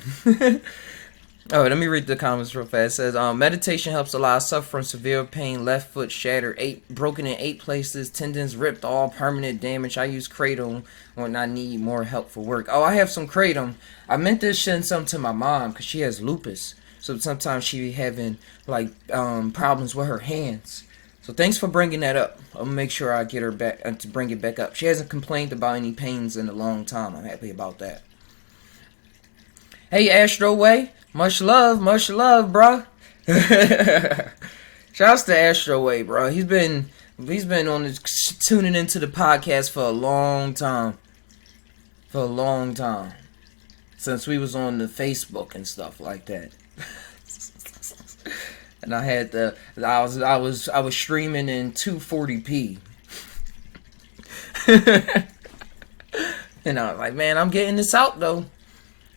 Oh, let me read the comments real fast. It says, meditation helps a lot. Suffer from severe pain. Left foot shattered. Broken in 8 places. Tendons ripped. All permanent damage. I use kratom when I need more help for work. Oh, I have some kratom. I meant to send some to my mom because she has lupus. So sometimes she be having like problems with her hands. So thanks for bringing that up. I'll make sure I get her back to bring it back up. She hasn't complained about any pains in a long time. I'm happy about that. Hey, Astro Way. Much love, bro. Shouts to Astro Way, bro. He's been on tuning into the podcast for a long time. Since we was on the Facebook and stuff like that. And I was streaming in 240p. And I was like, man, I'm getting this out though.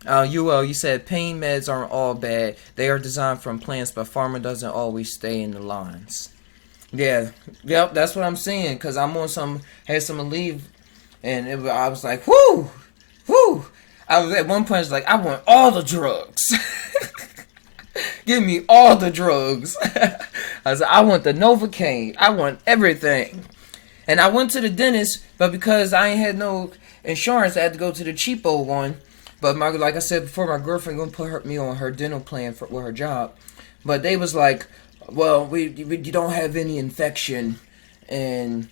You said pain meds aren't all bad. They are designed from plants, but pharma doesn't always stay in the lines. Yeah, yep, that's what I'm saying. Cause I'm on had some Aleve, and I was like, whoo. I was at one point, I was like, I want all the drugs. Give me all the drugs. I was like, I want the Novocaine. I want everything. And I went to the dentist, but because I ain't had no insurance, I had to go to the cheapo one. But like I said before, my girlfriend gonna put me on her dental plan with her job. But they was like, well, you don't have any infection, and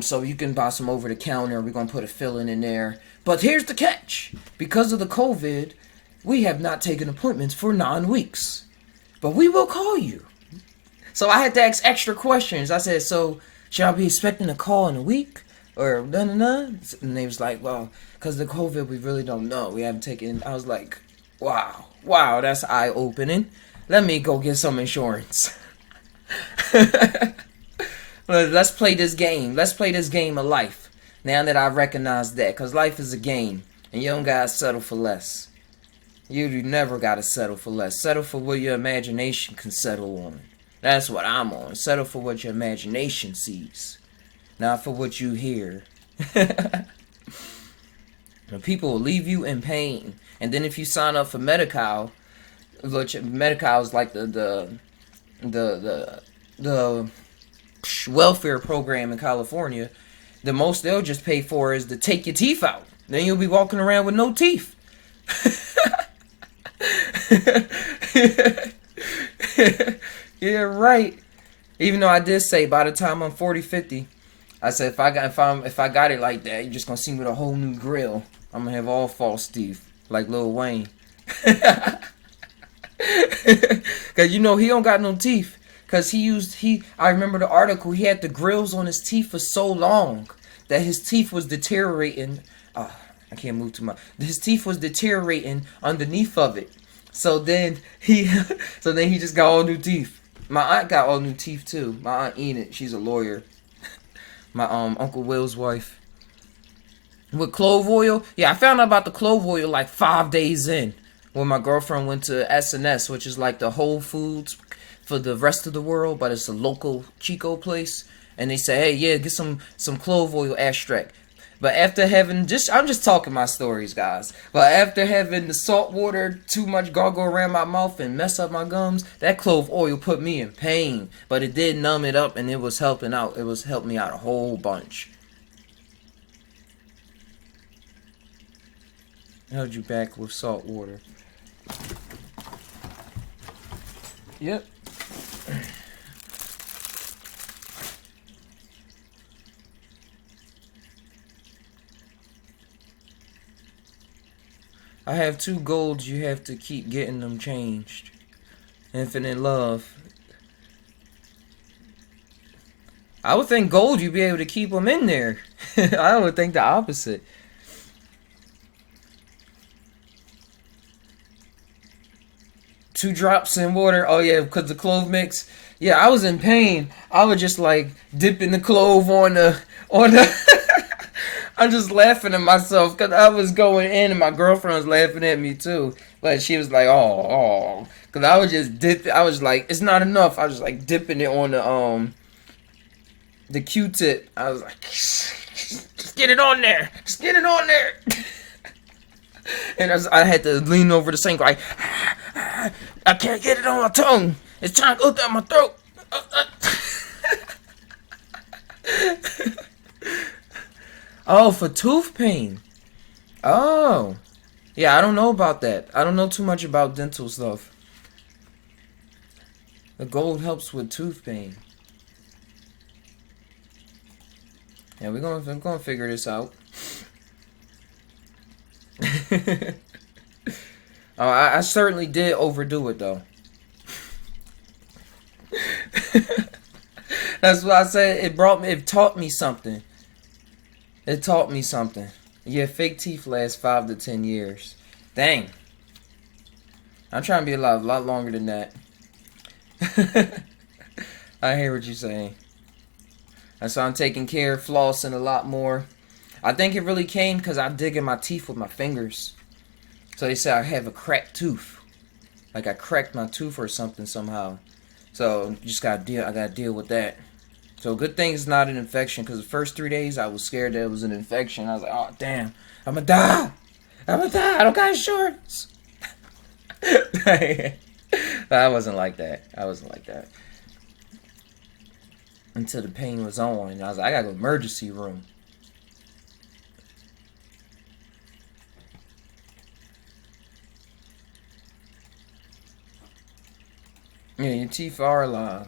so you can buy some over the counter. We're gonna put a filling in there. But here's the catch: because of the COVID, we have not taken appointments for 9 weeks. But we will call you. So I had to ask extra questions. I said, so should I be expecting a call in a week? or no, no, no. And they was like, well, because the COVID, we really don't know. We haven't taken. I was like, wow, wow, that's eye opening. Let me go get some insurance. Let's play this game. Let's play this game of life. Now that I recognize that, because life is a game, and you don't gotta settle for less. You never gotta settle for less. Settle for what your imagination can settle on. That's what I'm on. Settle for what your imagination sees, not for what you hear. People will leave you in pain, and then if you sign up for Medi-Cal, which Medi-Cal is like the welfare program in California, the most they'll just pay for is to take your teeth out. Then you'll be walking around with no teeth. Yeah, right. Even though I did say by the time I'm 40, 50, I said if I got it like that, you're just gonna see me with a whole new grill. I'm gonna have all false teeth, like Lil Wayne. Cause you know he don't got no teeth. Cause I remember the article, he had the grills on his teeth for so long that his teeth was deteriorating. I can't move too much. His teeth was deteriorating underneath of it. So then he just got all new teeth. My aunt got all new teeth too. My aunt Enid, she's a lawyer. My Uncle Will's wife. With clove oil, yeah, I found out about the clove oil like 5 days in, when my girlfriend went to S&S, which is like the Whole Foods for the rest of the world, but it's a local Chico place. And they say, hey, yeah, get some clove oil extract. But after having I'm just talking my stories, guys. But after having the salt water too much gargle around my mouth and mess up my gums, that clove oil put me in pain. But it did numb it up, and it was helping out. It was helping me out a whole bunch. Held you back with salt water. Yep. I have 2 golds, you have to keep getting them changed. Infinite love. I would think gold, you'd be able to keep them in there. I would think the opposite. Two drops in water. Oh yeah, because the clove mix. Yeah, I was in pain. I was just like dipping the clove on the I'm just laughing at myself because I was going in and my girlfriend was laughing at me too. But she was like, oh. Because I was just dipping. I was like, it's not enough. I was like dipping it on the Q-tip. I was like, just get it on there. Just get it on there. And I had to lean over the sink like, I can't get it on my tongue. It's trying to go down my throat. Oh, for tooth pain. Oh. Yeah, I don't know about that. I don't know too much about dental stuff. The gold helps with tooth pain. Yeah, we're gonna figure this out. Oh, I certainly did overdo it though. That's what I said. It taught me something. It taught me something. Yeah, fake teeth last 5 to 10 years. Dang. I'm trying to be alive a lot longer than that. I hear what you're saying. And so I'm taking care of flossing a lot more. I think it really came because I dig in my teeth with my fingers. So they say I have a cracked tooth. Like I cracked my tooth or something somehow. So I gotta deal with that. So good thing it's not an infection, because the first 3 days I was scared that it was an infection. I was like, oh damn, I'm gonna die. I don't got insurance. I wasn't like that. Until the pain was on, and I was like, I gotta go emergency room. Yeah, your teeth are alive.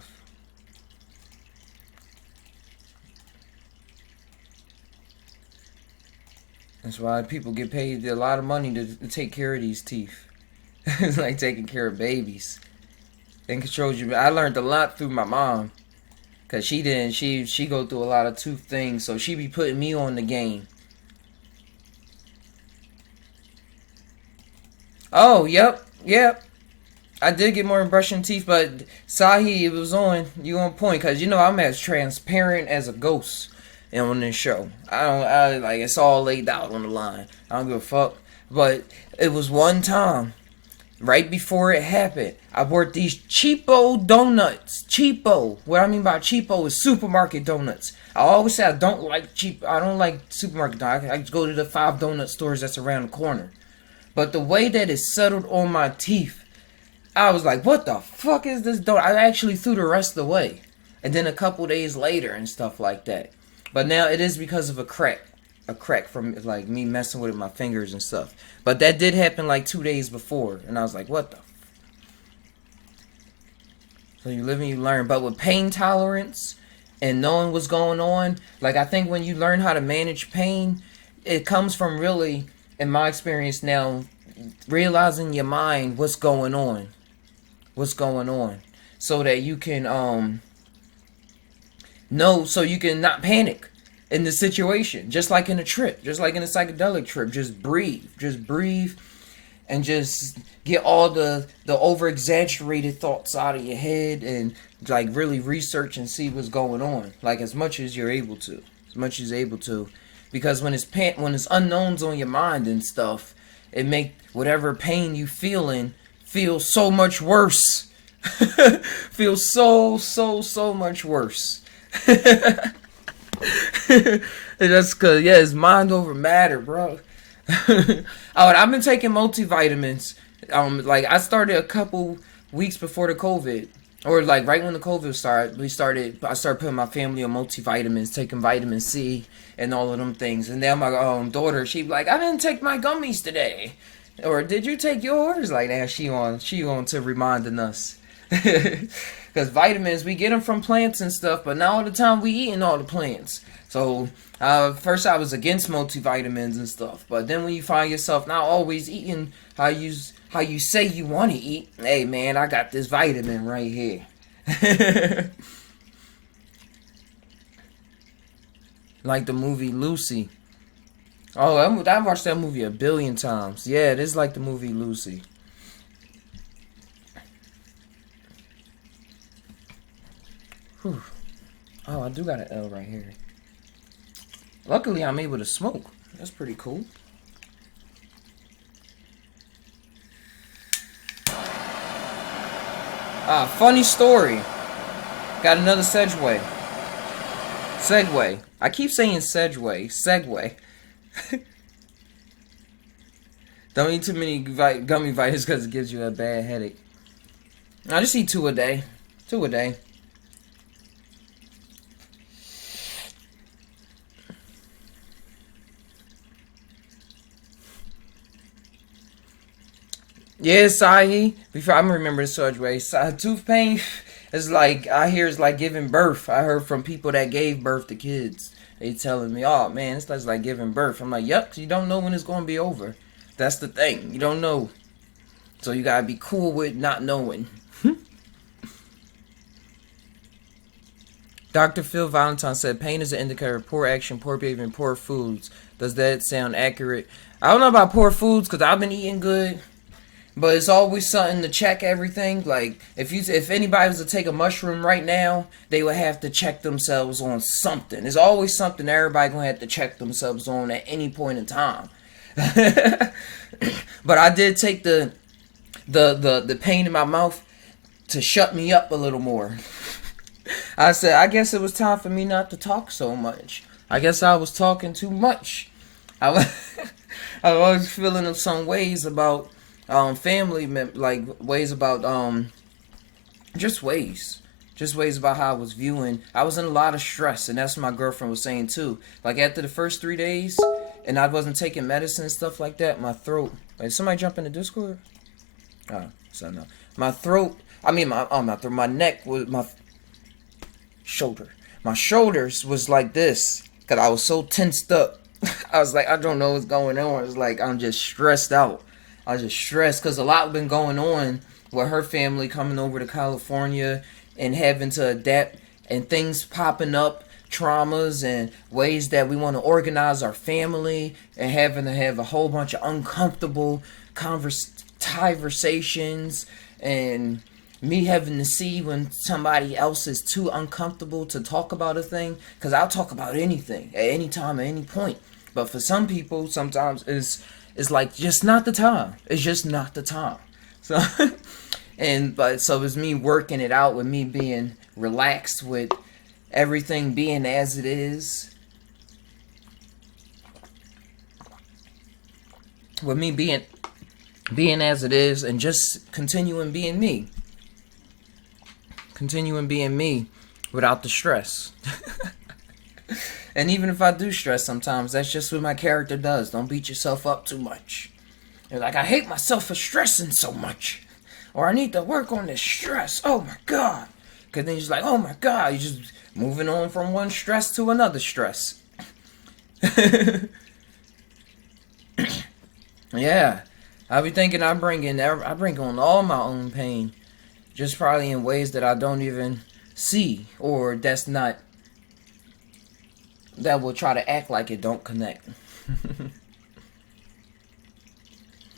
That's why people get paid a lot of money to take care of these teeth. It's like taking care of babies. It controls you. I learned a lot through my mom. Cause she didn't. She go through a lot of tooth things, so she be putting me on the game. Oh, yep. I did get more than brushing teeth, but Sahi, it was on. You on point, cause you know I'm as transparent as a ghost on this show. I like it's all laid out on the line. I don't give a fuck. But it was one time, right before it happened, I bought these cheapo donuts. Cheapo. What I mean by cheapo is supermarket donuts. I always say I don't like supermarket donuts. I go to the 5 donut stores that's around the corner. But the way that it settled on my teeth, I was like, what the fuck is this donut? I actually threw the rest away. And then a couple days later and stuff like that. But now it is because of a crack. A crack from like me messing with my fingers and stuff. But that did happen like 2 days before. And I was like, what the So you live and you learn. But with pain tolerance and knowing what's going on, like I think when you learn how to manage pain, it comes from really, in my experience now, realizing your mind what's going on. So that you can know, so you can not panic in the situation. Just like in a trip, just like in a psychedelic trip. Just breathe. And just get all the over exaggerated thoughts out of your head and like really research and see what's going on. Like as much as you're able to. Because when it's unknowns on your mind and stuff, it make whatever pain you feeling feel so much worse. Feel so much worse. That's cause it's mind over matter, bro. I've been taking multivitamins. Like I started a couple weeks before the COVID, or like right when the COVID started. I started putting my family on multivitamins, taking vitamin C and all of them things. And then my daughter, she like, I didn't take my gummies today, or did you take yours? Like now she on to reminding us. Because vitamins, we get them from plants and stuff, but not all the time we eating all the plants. So first I was against multivitamins and stuff, but then when you find yourself not always eating how you say you want to eat, hey man, I got this vitamin right here. Like the movie Lucy. Oh, I watched that movie a billion times. Yeah, it is like the movie Lucy. Whew. Oh, I do got an L right here. Luckily, I'm able to smoke. That's pretty cool. Funny story. Got another segue. I keep saying segue. Don't eat too many gummy vitamins because it gives you a bad headache. I just eat 2 a day. 2 a day. Yeah, Sahi. Before I remember the surgery, tooth pain is like it's like giving birth. I heard from people that gave birth to kids. They telling me, "Oh man, it's like giving birth." I'm like, "Yup," 'cause you don't know when it's gonna be over. That's the thing. You don't know, so you gotta be cool with not knowing. Dr. Phil Valentine said, "Pain is an indicator of poor action, poor behavior, and poor foods." Does that sound accurate? I don't know about poor foods because I've been eating good. But it's always something to check everything. Like if anybody was to take a mushroom right now, they would have to check themselves on something. There's always something everybody gonna have to check themselves on at any point in time. But I did take the pain in my mouth to shut me up a little more. I said, I guess it was time for me not to talk so much. I guess I was talking too much. I was feeling some ways about family, like ways about just ways about how I was viewing. I was in a lot of stress, and that's what my girlfriend was saying too. Like after the first 3 days, and I wasn't taking medicine and stuff like that, my throat. Like somebody jump in the Discord? So no, my throat. I mean my throat. My neck was my shoulder. My shoulders was like this because I was so tensed up. I was like, I don't know what's going on. It's like I'm just stressed out. I was just stressed because a lot been going on with her family coming over to California and having to adapt and things popping up, traumas and ways that we want to organize our family, and having to have a whole bunch of uncomfortable conversations, and me having to see when somebody else is too uncomfortable to talk about a thing, because I'll talk about anything at any time, at any point. But for some people, sometimes it's like just not the time. It's just not the time. So so it's me working it out with me being relaxed with everything being as it is. With me being as it is, and just continuing being me. Continuing being me without the stress. And even if I do stress sometimes, that's just what my character does. Don't beat yourself up too much. You're like, I hate myself for stressing so much. Or I need to work on this stress. Oh my God. Because then you're just like, oh my God. You're just moving on from one stress to another stress. Yeah. I be thinking I bring on all my own pain. Just probably in ways that I don't even see. Or that will try to act like it don't connect.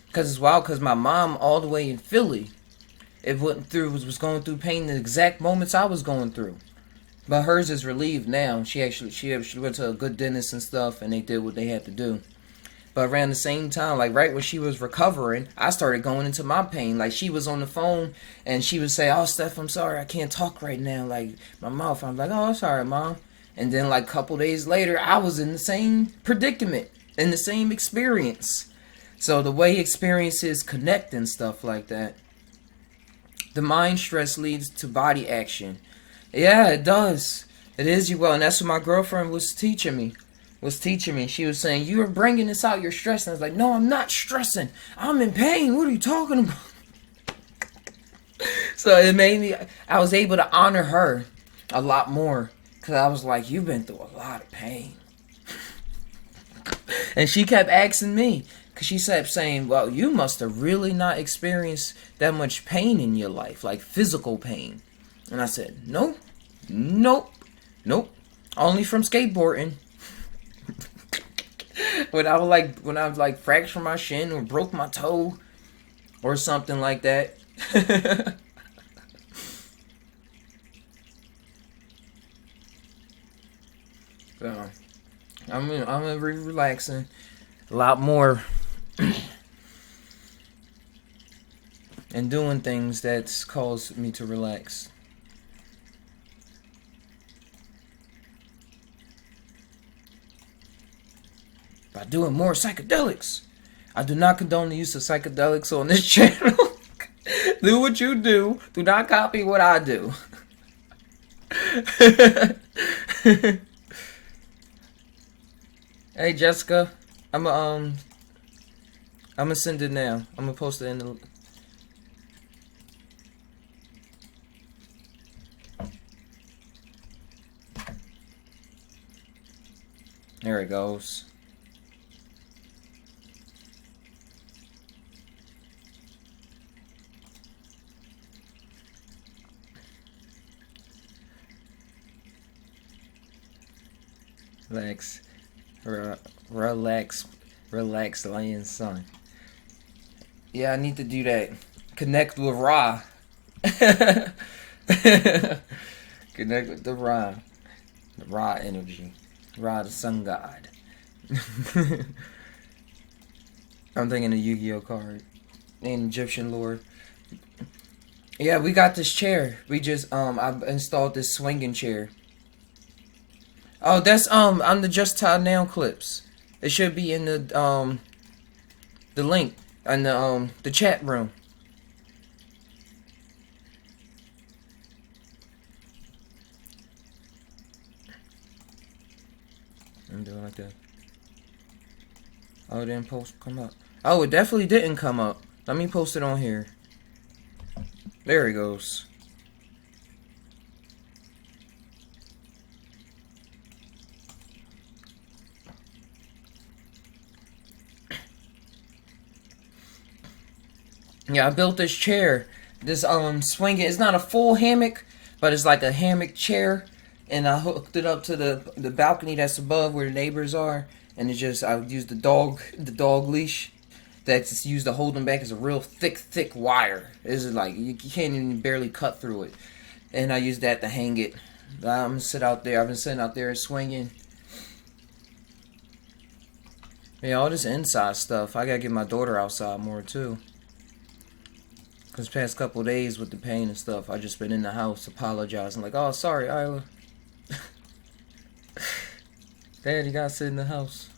Because it's wild, because my mom all the way in Philly, was going through pain the exact moments I was going through. But hers is relieved now. She went to a good dentist and stuff, and they did what they had to do. But around the same time, like right when she was recovering, I started going into my pain. Like she was on the phone, and she would say, "Oh, Steph, I'm sorry, I can't talk right now." Like my mouth, I'm like, "Oh, sorry, Mom." And then like a couple days later, I was in the same predicament, in the same experience. So the way experiences connect and stuff like that. The mind stress leads to body action. Yeah, it does. It is you well, and that's what my girlfriend was teaching me. She was saying, "You are bringing this out, you're stressing." I was like, "No, I'm not stressing. I'm in pain. What are you talking about?" So it made me, I was able to honor her a lot more. Because I was like, "You've been through a lot of pain." And she kept asking me. Because she kept saying, "Well, you must have really not experienced that much pain in your life. Like physical pain." And I said, "Nope. Nope. Only from skateboarding." when I was fractured my shin or broke my toe or something like that. So I'm gonna be relaxing a lot more and doing things that's caused me to relax. By doing more psychedelics. I do not condone the use of psychedelics on this channel. Do what you do. Do not copy what I do. Hey Jessica, I'm gonna send it now. I'm gonna post it in the. There it goes. Relax, laying sun. Yeah, I need to do that. Connect with Ra. Connect with the Ra energy. Ra, the sun god. I'm thinking of Yu-Gi-Oh card. In Egyptian lore. Yeah, we got this chair. We just I installed this swinging chair. Oh, that's on the Just Tainow clips. It should be in the link in the chat room. I'm doing like that. Oh, it didn't come up. Oh, it definitely didn't come up. Let me post it on here. There it goes. Yeah, I built this chair. This swinging. It's not a full hammock, but it's like a hammock chair and I hooked it up to the balcony that's above where the neighbors are, and I used the dog leash that's used to hold them back. Is a real thick wire. It's like you can't even barely cut through it, and I used that to hang it. I'm gonna sit out there. I've been sitting out there swinging. Yeah, all this inside stuff. I gotta get my daughter outside more too. Cause past couple of days with the pain and stuff, I just been in the house apologizing, like, oh, sorry, Isla. Dad, you gotta sit in the house.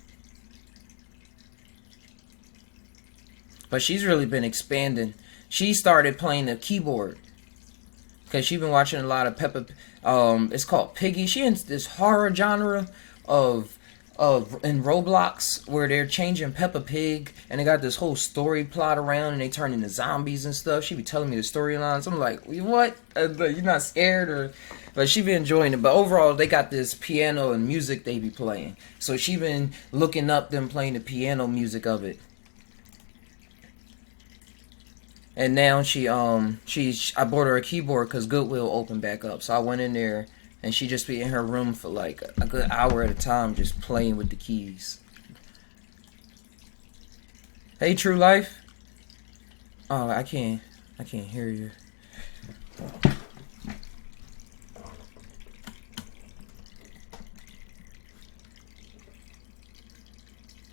But she's really been expanding. She started playing the keyboard. Cause she's been watching a lot of Peppa. It's called Piggy. She in this horror genre of in Roblox where they're changing Peppa Pig and they got this whole story plot around and they turn into zombies and stuff. She be telling me the storylines. I'm like, what? You're not scared or? But she be enjoying it. But overall, they got this piano and music they be playing. So she been looking up them playing the piano music of it. And now I bought her a keyboard because Goodwill opened back up. So I went in there. And she just be in her room for like a good hour at a time just playing with the keys. Hey, True Life. Oh, I can't hear you.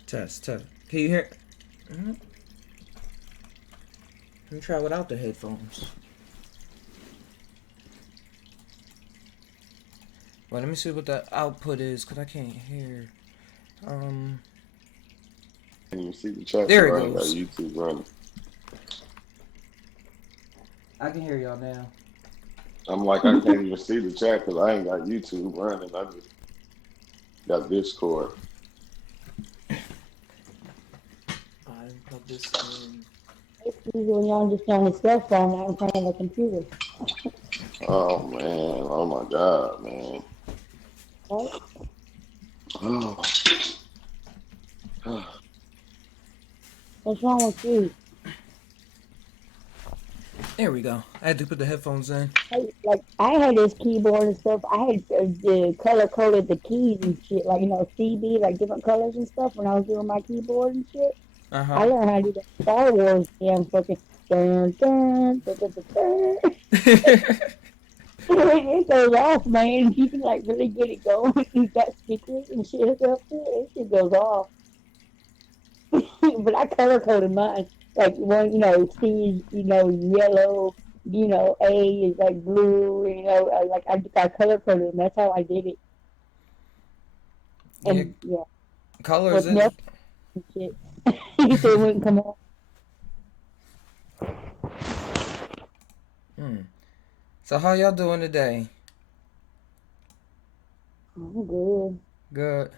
Test. Can you hear? Mm-hmm. Let me try without the headphones. Well, let me see what the output is, because I can't hear. Can you see the chat? There it running? goes. Got YouTube running. I can hear y'all now. I'm like, I can't even see the chat because I ain't got YouTube running. I just got Discord. I plug this in. It's easy when y'all just on the cell phone, not in front of the computer. Oh, man. Oh, my God, man. Right? Oh. What's wrong with you? There we go. I had to put the headphones in. Like, I had this keyboard and stuff. I had color-coded the keys and shit. Like, CB, like different colors and stuff when I was doing my keyboard and shit. Uh-huh. I learned how to do that Star Wars damn fucking dun, dun, dun, dun, dun, dun. It goes off, man. You can like really get it going. You got stickers and shit up there. It shit goes off. But I color coded mine. Like one, C is yellow. A is like blue. Like I color coded them. That's how I did it. And yeah, Colors and shit. He said it wouldn't come on. So how y'all doing today? I'm good. Good.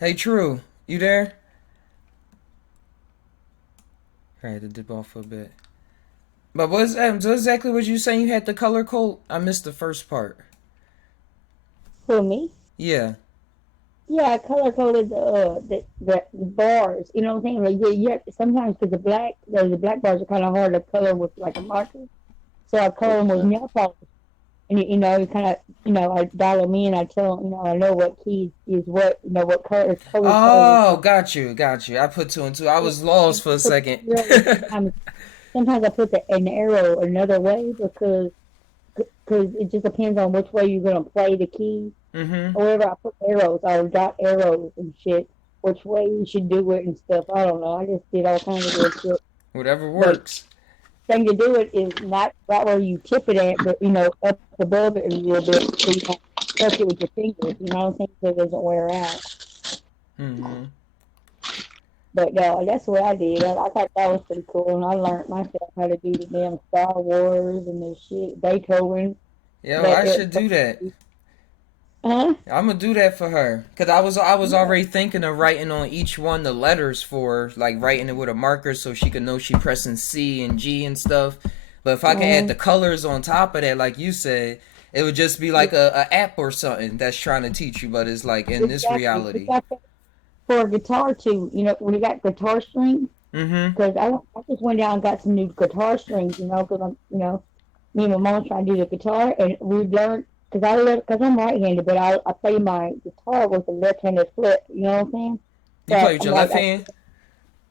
Hey, True, you there? I had to dip off for a bit. But what's exactly what you saying? You had the color code? I missed the first part. For me? Yeah. Yeah, I color coded the bars. You know what I'm saying? Like, yeah, sometimes because the black bars are kind of hard to color with like a marker. So I color them with nail polish. And you kind of I dial them in. I tell them I know what keys is what what color. Oh, got you. I put two and two. I was lost for a second. Sometimes I put an arrow another way because it just depends on which way you're gonna play the key. Mm-hmm. However, I put arrows. I dot arrows and shit. Which way you should do it and stuff. I don't know. I just did all kinds of good shit. Whatever works. But thing to do it is not right where you tip it at, but up above it a little bit, so you can touch it with your fingers. You know what I'm saying? So it doesn't wear out. Mm-hmm. But that's what I did. I thought that was pretty cool, and I learned myself how to do the damn Star Wars and the shit, Beethoven. Yeah, I should do that. Huh? I'm gonna do that for her, cause I was already thinking of writing on each one the letters for her, like writing it with a marker so she could know she pressing C and G and stuff. But if I can add the colors on top of that, like you said, it would just be like a app or something that's trying to teach you, but it's like in this reality. For a guitar too, when you got guitar strings. Mm-hmm. Because I just went down and got some new guitar strings, because I'm, me and my mom trying to do the guitar, and we learned Because I'm right-handed, but I play my guitar with a left-handed flip. You know what I'm saying? You So play with your left I hand?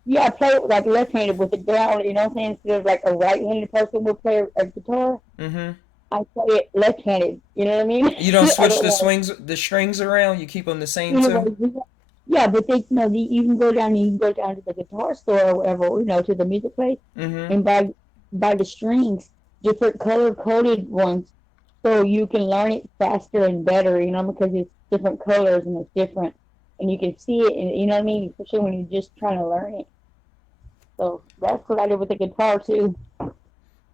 yeah, I play it like left-handed with it down. You know what I'm saying? Instead of like a right-handed person would play a guitar, Mm-hmm. I play it left-handed. You know what I mean? You don't I switch don't know. the strings around. You keep them the same too. Anyways, yeah, but you can go down. You can go down to the guitar store or whatever. To the music place Mm-hmm. and buy the strings, different color coded ones, so you can learn it faster and better. Because it's different colors and it's different, and you can see it. And you know what I mean, especially when you're just trying to learn it. So that's what I did with the guitar too.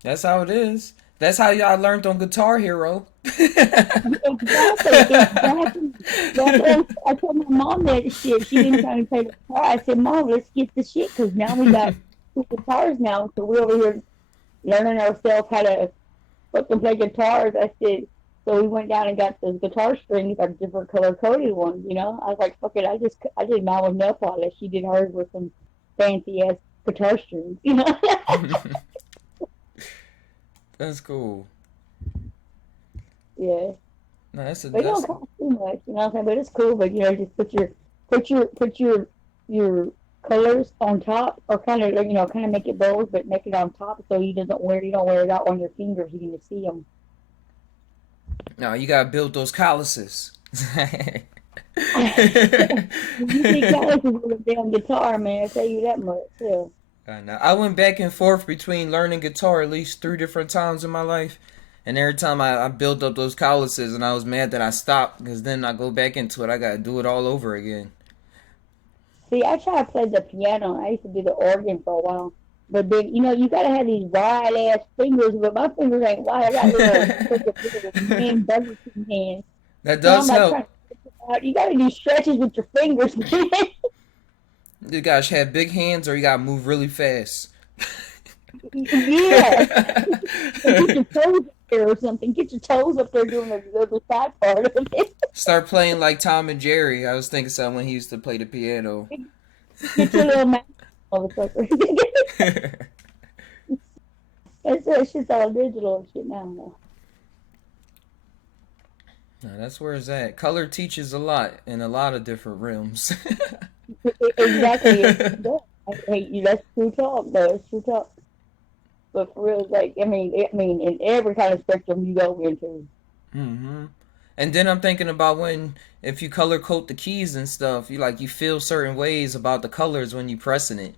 That's how it is. That's how y'all learned on Guitar Hero. Exactly. That's what I told my mom that shit. She didn't try to play the guitar. I said, Mom, let's get the shit because now we got two guitars now. So we're over here learning ourselves how to fucking play guitars. I said, so we went down and got those guitar strings, like different color coded ones. I was like, fuck it. I did mine with nail polish. She did hers with some fancy ass guitar strings. That's cool. Yeah. No, that's a But it don't cost too much, you know what I'm saying? But it's cool. But just put your colors on top, or kind of kind of make it bold, but make it on top so you don't wear it out on your fingers. You can see them. No, you gotta build those calluses. You see calluses with a damn guitar, man. I tell you that much. Yeah. I know. I went back and forth between learning guitar at least 3 different times in my life. And every time I built up those calluses and I was mad that I stopped because then I go back into it. I got to do it all over again. See, I tried to play the piano. I used to do the organ for a while. But then, you got to have these wide ass fingers, but my fingers ain't wide. I got little hand, Burger King hands. That So does I'm like, help. you got to do stretches with your fingers, man. You guys have big hands or you got to move really fast. Yeah. Get your toes up there or something. Get your toes up there doing the other side part of it. Start playing like Tom and Jerry. I was thinking something when he used to play the piano. Get your little mouth, motherfucker. That shit's all digital and shit now. No, that's where it's at. Color teaches a lot in a lot of different realms. Exactly. Hey, that's true talk, though. It's true talk. But for real, I mean, in every kind of spectrum you go into. Mm-hmm. And then I'm thinking about if you color code the keys and stuff, you feel certain ways about the colors when you pressing it.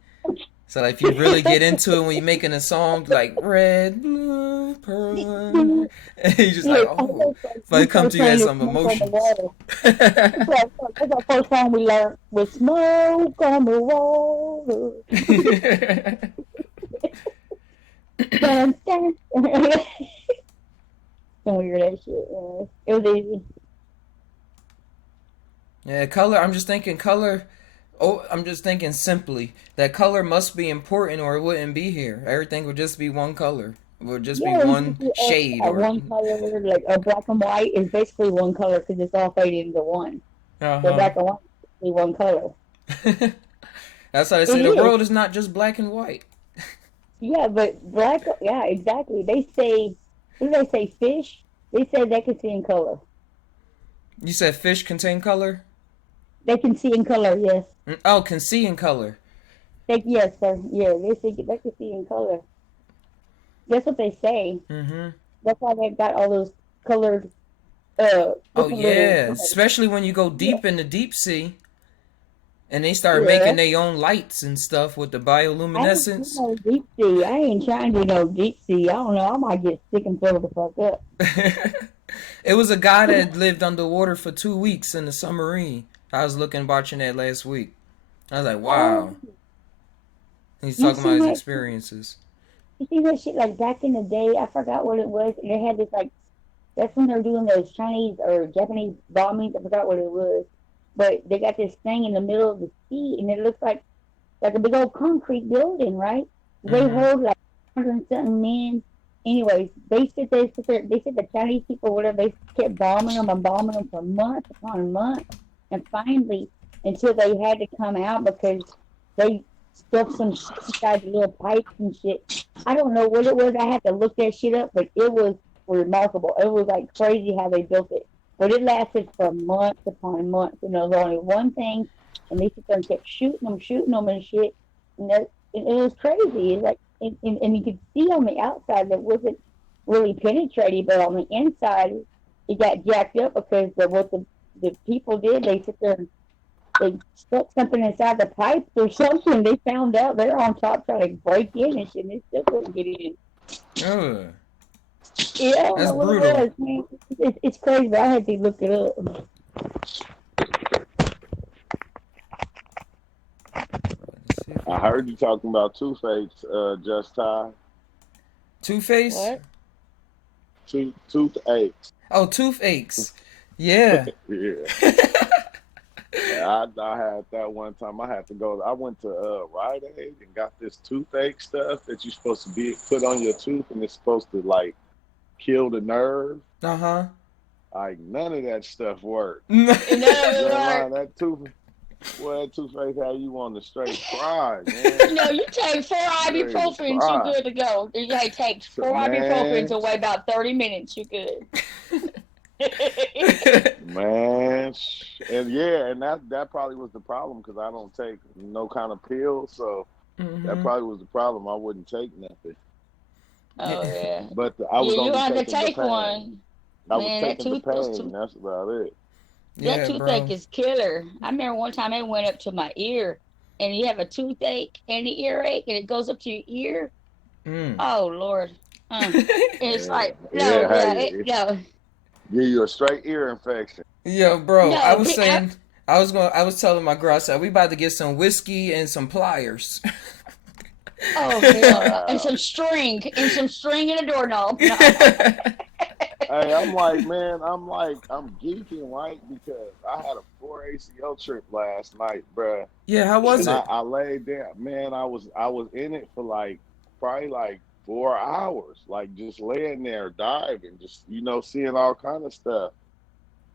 So if you really get into it when you're making a song like red, blue, purple, and you just like, oh, but it comes to you as some emotions. That's our first song we learned with Smoke on the Water. Dun, dun. Don't hear that shit. It was easy. Yeah, color. I'm just thinking color. Oh, I'm just thinking simply that color must be important or it wouldn't be here. Everything would just be one color. It would just be one shade. Or one color, like a black and white is basically one color because it's all faded into one. So black and white is basically one color. That's how they say the world is not just black and white. Yeah, but yeah, exactly. They say, what do they say, fish? They say they can see in color. You said fish contain color? They can see in color, yes. Oh, can see in color. Yes, sir. Yeah, they can see in color. That's what they say. Mm-hmm. That's why they got all those colored. Oh yeah, especially when you go deep in the deep sea, and they start making their own lights and stuff with the bioluminescence. I ain't deep sea. I ain't trying to do no deep sea. I don't know. I might get sick and throw the fuck up. It was a guy that lived underwater for 2 weeks in the submarine. I was watching that last week. I was like, wow. He's talking about his experiences. You see that shit like back in the day? I forgot what it was. And they had this that's when they were doing those Chinese or Japanese bombings. I forgot what it was. But they got this thing in the middle of the sea, and it looks like a big old concrete building, right? They hold 100-something men. Anyways, they said the Chinese people, whatever, they kept bombing them for months upon months. And finally, until they had to come out because they stuffed some shit inside the little pipes and shit. I don't know what it was. I had to look that shit up, but it was remarkable. It was like crazy how they built it. But it lasted for months upon months, and there was only one thing, and they sit there and kept shooting them and shit. And it was crazy. It's like, and you could see on the outside that it wasn't really penetrating, but on the inside, it got jacked up because of what the people did. They sit there and they stuck something inside the pipes or something. They found out they're on top trying to break in and shit, and they still couldn't get in. Ugh. Yeah, That's what brutal. it was, man. It's crazy. I had to look it up. I heard you talking about Two-Face, Just Ty. Two-Face? What? Toothaches. Oh, toothaches. Yeah. Yeah. Yeah, I had that one time. I went to Rite Aid and got this toothache stuff that you're supposed to be put on your tooth, and it's supposed to like kill the nerve. Uh-huh. Like none of that stuff worked. And none of it worked. That Two-Face had you on the straight cry, man. No, you take 4 ibuprofen, you're good to go. You gotta take 4 ibuprofen to wait about 30 minutes, you're good. Man, and that probably was the problem because I don't take no kind of pills, so that probably was the problem. I wouldn't take nothing. Oh yeah. But I was you only have to taking take the pain. one. I was Man, taking the pain. That's about it. That toothache is killer. I remember one time it went up to my ear, and you have a toothache and the earache, and it goes up to your ear. Oh Lord, it's like no. Give you a straight ear infection. Yo, bro, No, I was telling my girl, I said, we about to get some whiskey and some pliers. Oh, hell. And some string and a doorknob. No. Hey, I'm geeking, right? Because I had a 4 ACL trip last night, bruh. Yeah, how was it? I laid down, man. I was in it for probably 4 hours, just laying there diving, just seeing all kind of stuff.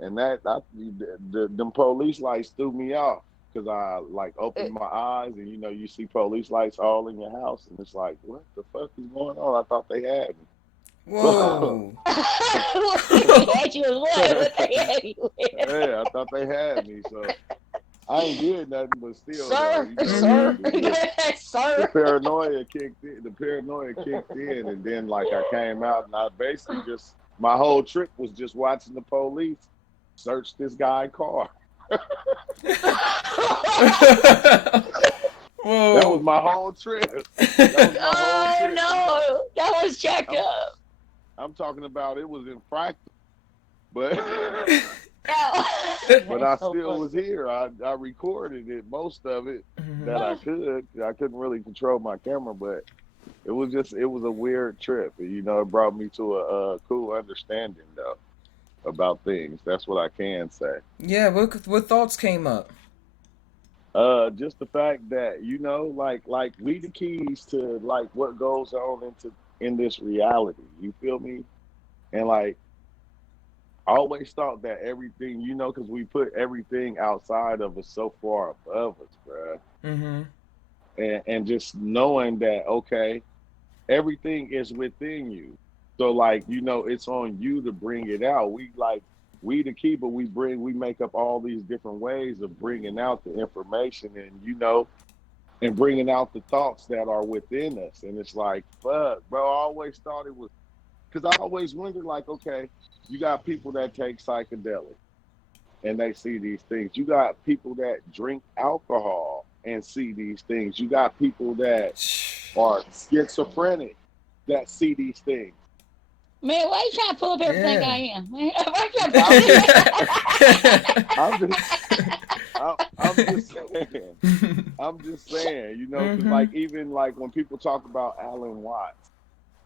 And them police lights threw me off because I opened my eyes and you see police lights all in your house, and it's like, what the fuck is going on? I thought they had me. Whoa. Had you what they had you with? Yeah, I thought they had me, so I ain't did nothing, but still, Sir. The paranoia kicked in, and then I came out, and I basically my whole trip was just watching the police search this guy's car. Whoa. That was my whole trip. No, that was checked up. I'm talking about it was infracted, but No. but I still was here. I recorded it, most of it that I could. I couldn't really control my camera, but it was a weird trip. It brought me to a cool understanding though about things. That's what I can say. Yeah, what thoughts came up? Just the fact that we the keys to what goes on in this reality. You feel me? And I always thought that everything, because we put everything outside of us so far above us, bruh. And just knowing that, okay, everything is within you. So it's on you to bring it out. We the key, but we make up all these different ways of bringing out the information and bringing out the thoughts that are within us. And it's like, fuck, bro, I always thought it was, because I always wondered, okay, you got people that take psychedelic and they see these things. You got people that drink alcohol and see these things. You got people that are schizophrenic that see these things. Man, why are you trying to pull up everything I am? Why I'm just saying, even when people talk about Alan Watts,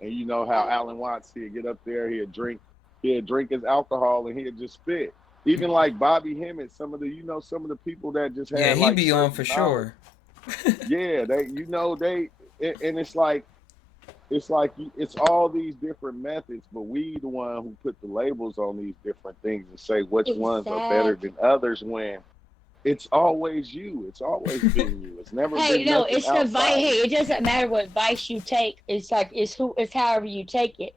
and how Alan Watts, he'd get up there, he'd drink his alcohol, and he'd just spit. Even Bobby Hemmett, some of the people that just had he'd be on for sure. Yeah, and it's all these different methods, but we the one who put the labels on these different things and say which ones are better than others, when it's always you. It's always been you. It's never been nothing it's outside. the vice. Hey, it doesn't matter what vice you take. It's however you take it.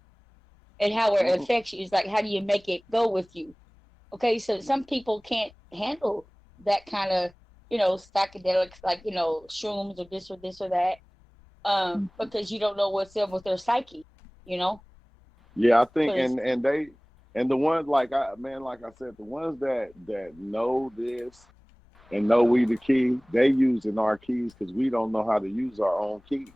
and how it affects you. It's like, how do you make it go with you? Okay, so some people can't handle that kind of, psychedelics, like, shrooms or this or that, because you don't know what's up with their psyche, you know? Yeah, I think, 'Cause- and the ones like like I said, the ones that know this and know we the key, they using our keys because we don't know how to use our own keys.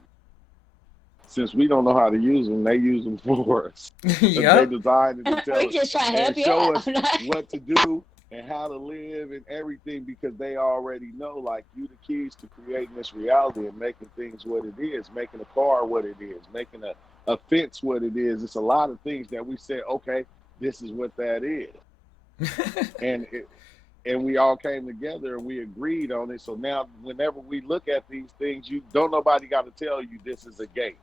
Since we don't know how to use them, they use them for us. They Yep. designed it to tell we us just try to help and you show out. us what to do and how to live and everything because they already know, like, you the keys to creating this reality and making things what it is, making a car what it is, making a fence what it is. It's a lot of things that we said, okay, this is what that is. and we all came together and we agreed on it. So now whenever we look at these things, you don't nobody got to tell you this is a gate.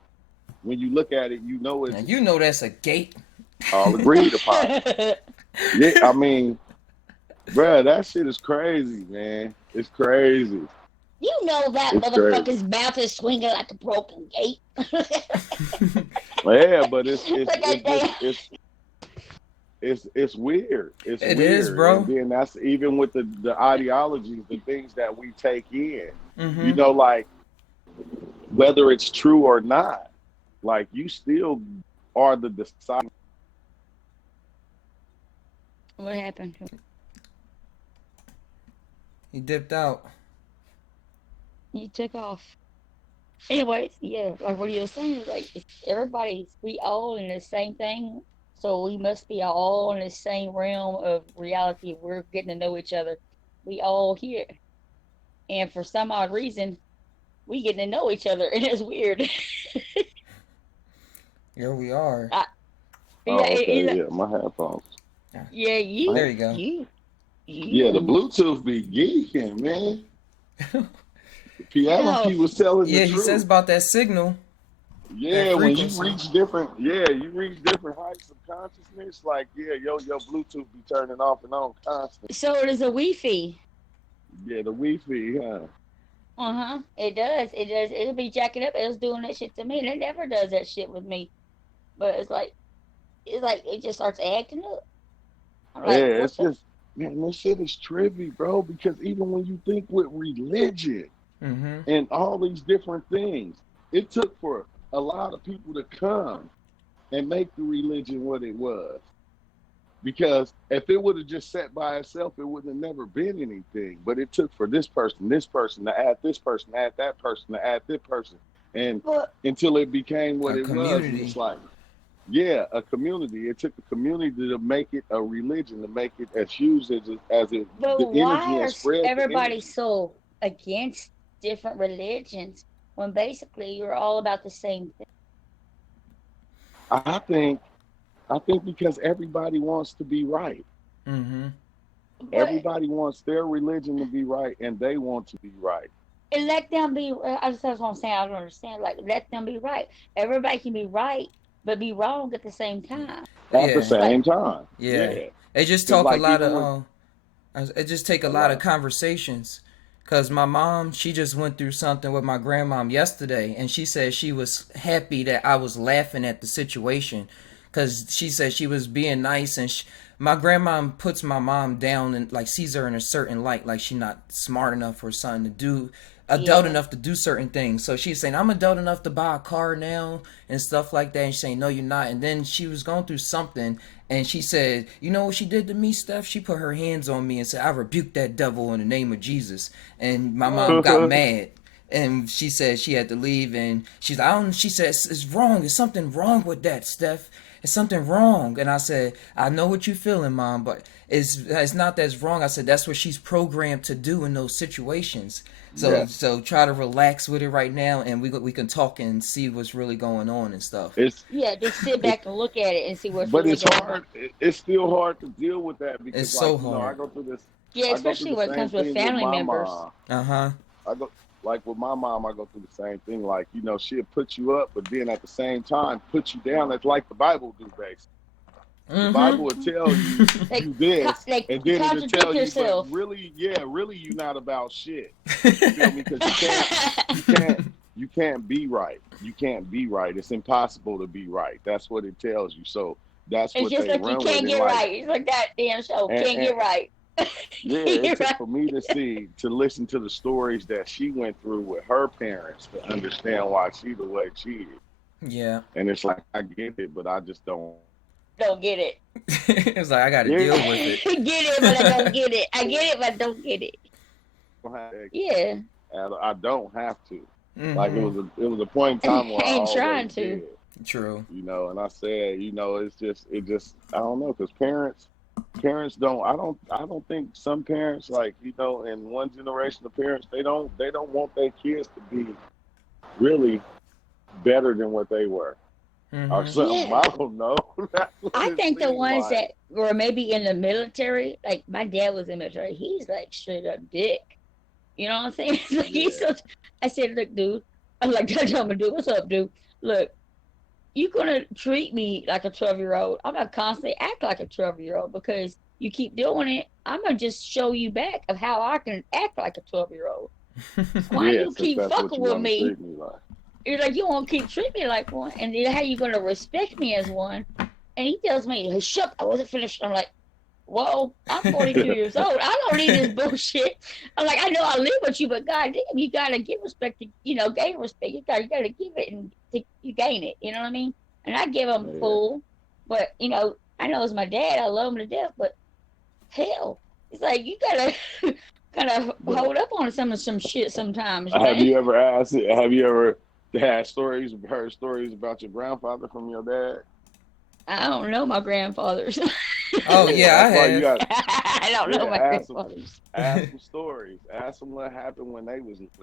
When you look at it, you know it's Now, you know that's a gate. all agreed upon. Yeah, I mean, bruh, that shit is crazy, man. It's crazy. You know that It's motherfucker's mouth is swinging like a broken gate. Yeah, but it's weird. It's It weird. is, bro. And then that's even with the ideologies, the things that we take in. Mm-hmm. You know, like whether it's true or not, like you still are the deciding. What happened? He dipped out. You took off. Anyways, yeah, like what you were saying, like we all in the same thing, so we must be all in the same realm of reality. We're getting to know each other. We all here, and for some odd reason, we getting to know each other, and it's weird. Here we are. Oh, okay, yeah, my headphones. Yeah, you. There you go. Yeah, the Bluetooth be geeking, man. Piano key was telling the Yeah, truth. he says about that signal. Yeah, that when you frequency. reach different heights of consciousness, like your Bluetooth be turning off and on constantly. So it is a Wi-Fi. Yeah, the Wi-Fi, huh? It does. It does. It'll be jacking up. It was doing that shit to me, and it never does that shit with me. But it's like it just starts acting up. I'm like, Yeah, it's just, man, this shit is trippy, bro. Because even when you think with religion Mm-hmm. and all these different things, it took for a lot of people to come and make the religion what it was. Because if it would have just sat by itself, it would have never been anything. But it took for this person to add this person, add that person, to add this person, and until it became what it was. And it's like, yeah, a community. It took a community to make it a religion, to make it as huge as it. But the why energy are spread. everybody so against different religions when basically you're all about the same thing? I think because everybody wants to be right. Mm-hmm. Everybody wants their religion to be right, and they want to be right. And let them be. That's what I'm saying. I don't understand. Like, let them be right. Everybody can be right, but be wrong at the same time. At the same time. Yeah. It just talk like a lot of it just take a lot of conversations. Cause my mom, she just went through something with my grandmom yesterday, and she said she was happy that I was laughing at the situation, cause she said she was being nice, and my grandmom puts my mom down and like sees her in a certain light, like she not smart enough or something to do, adult enough to do certain things. So she's saying, I'm adult enough to buy a car now and stuff like that. And she's saying, no, you're not. And then she was going through something, and she said, you know what she did to me, Steph? She put her hands on me and said, I rebuke that devil in the name of Jesus. And my mom got mad. And she said she had to leave, and she's like, she said, it's wrong. There's something wrong with that, Steph. It's something wrong. And I said, I know what you're feeling, Mom, but it's not that's wrong. I said, that's what she's programmed to do in those situations. So try to relax with it right now, and we can talk and see what's really going on and stuff. Just sit back and look at it and see what's really going on. But it's hard. It's still hard to deal with that because it's so hard. I go through this. Yeah, especially when it comes with family members. Like with my mom, I go through the same thing. Like, she'll put you up, but then at the same time put you down. It's like the Bible do, basically. The Bible will tell you do this, and then it'll tell you, but really, you're not about shit. You feel me? Because you can't be right. You can't be right. It's impossible to be right. That's what it tells you. So that's It's what just they like you run with. can't And get like, right. It's like that damn show. and, Can't get right. yeah, Can't it get took right. for me to listen to the stories that she went through with her parents to understand why she the way she is. Yeah. And it's like I get it, but I just don't. Don't get it. It's like I got to Yeah, deal with it. Get it, but I don't get it. I get it, but I don't get it. Yeah. I don't have to. Like Mm-hmm. it was a point in time where I I ain't trying always to. did, True. you know. And I said, you know, it just I don't know, because parents don't. I don't think some parents, like, you know, in one generation of parents, they don't want their kids to be really better than what they were or Mm-hmm. something. Yeah. I don't know. That's what I it think the seems ones like. that were maybe in the military, like my dad was in the military, he's like straight up dick. You know what I'm saying? Like he's Yeah. so, I said, look, dude. I'm like, that's what I'm gonna do. What's up, dude? Look, you're gonna treat me like a 12-year-old. I'm gonna constantly act like a 12-year-old because you keep doing it. I'm gonna just show you back of how I can act like a 12-year-old. Why Yeah, you since keep that's what fucking you with want to me? treat me like. You're like, you won't keep treating me like one, and then how you gonna respect me as one? And he tells me, hey, shut, I wasn't finished. I'm like, whoa, I'm 42 years old. I don't need this bullshit. I'm like, I know I live with you, but goddamn, you gotta give respect to, you know, gain respect. You gotta give it and you gain it. You know what I mean? And I give him Yeah. full, but you know, I know it's my dad. I love him to death, but hell, it's like you gotta kind of But hold up on some shit sometimes, have man. you ever asked it? Have you ever heard stories about your grandfather from your dad? I don't know my grandfathers. Oh Yeah, yeah, I that's why you have. got. I don't know Yeah, my grandfathers. ask some stories. Ask them what happened when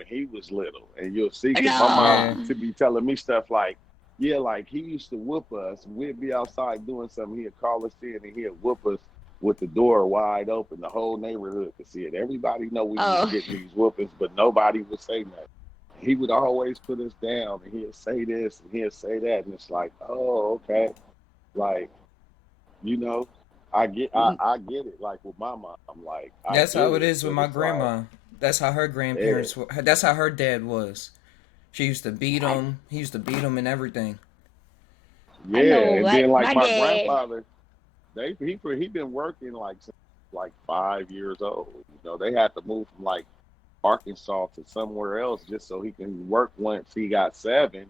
he was little, and you'll see. Because my Yeah. mom No. to be telling me stuff like, yeah, like he used to whoop us. We'd be outside doing something. He'd call us in and he'd whoop us with the door wide open. The whole neighborhood could see it. Everybody know we was Oh, getting these whoopings, but nobody would say nothing. He would always put us down, and he'd say this and he'd say that, and it's like, oh, okay, like, you know. I get it. Like with my mom, like I That's get how it it, is with but my it's like, grandma. That's how her yeah, grandparents were. That's how her dad was. She used to beat I him. He used to beat him and everything. I yeah. know And then like my my dad. grandfather, he been working like since like 5 years old. You know, they had to move from like Arkansas to somewhere else just so he can work once he got 7,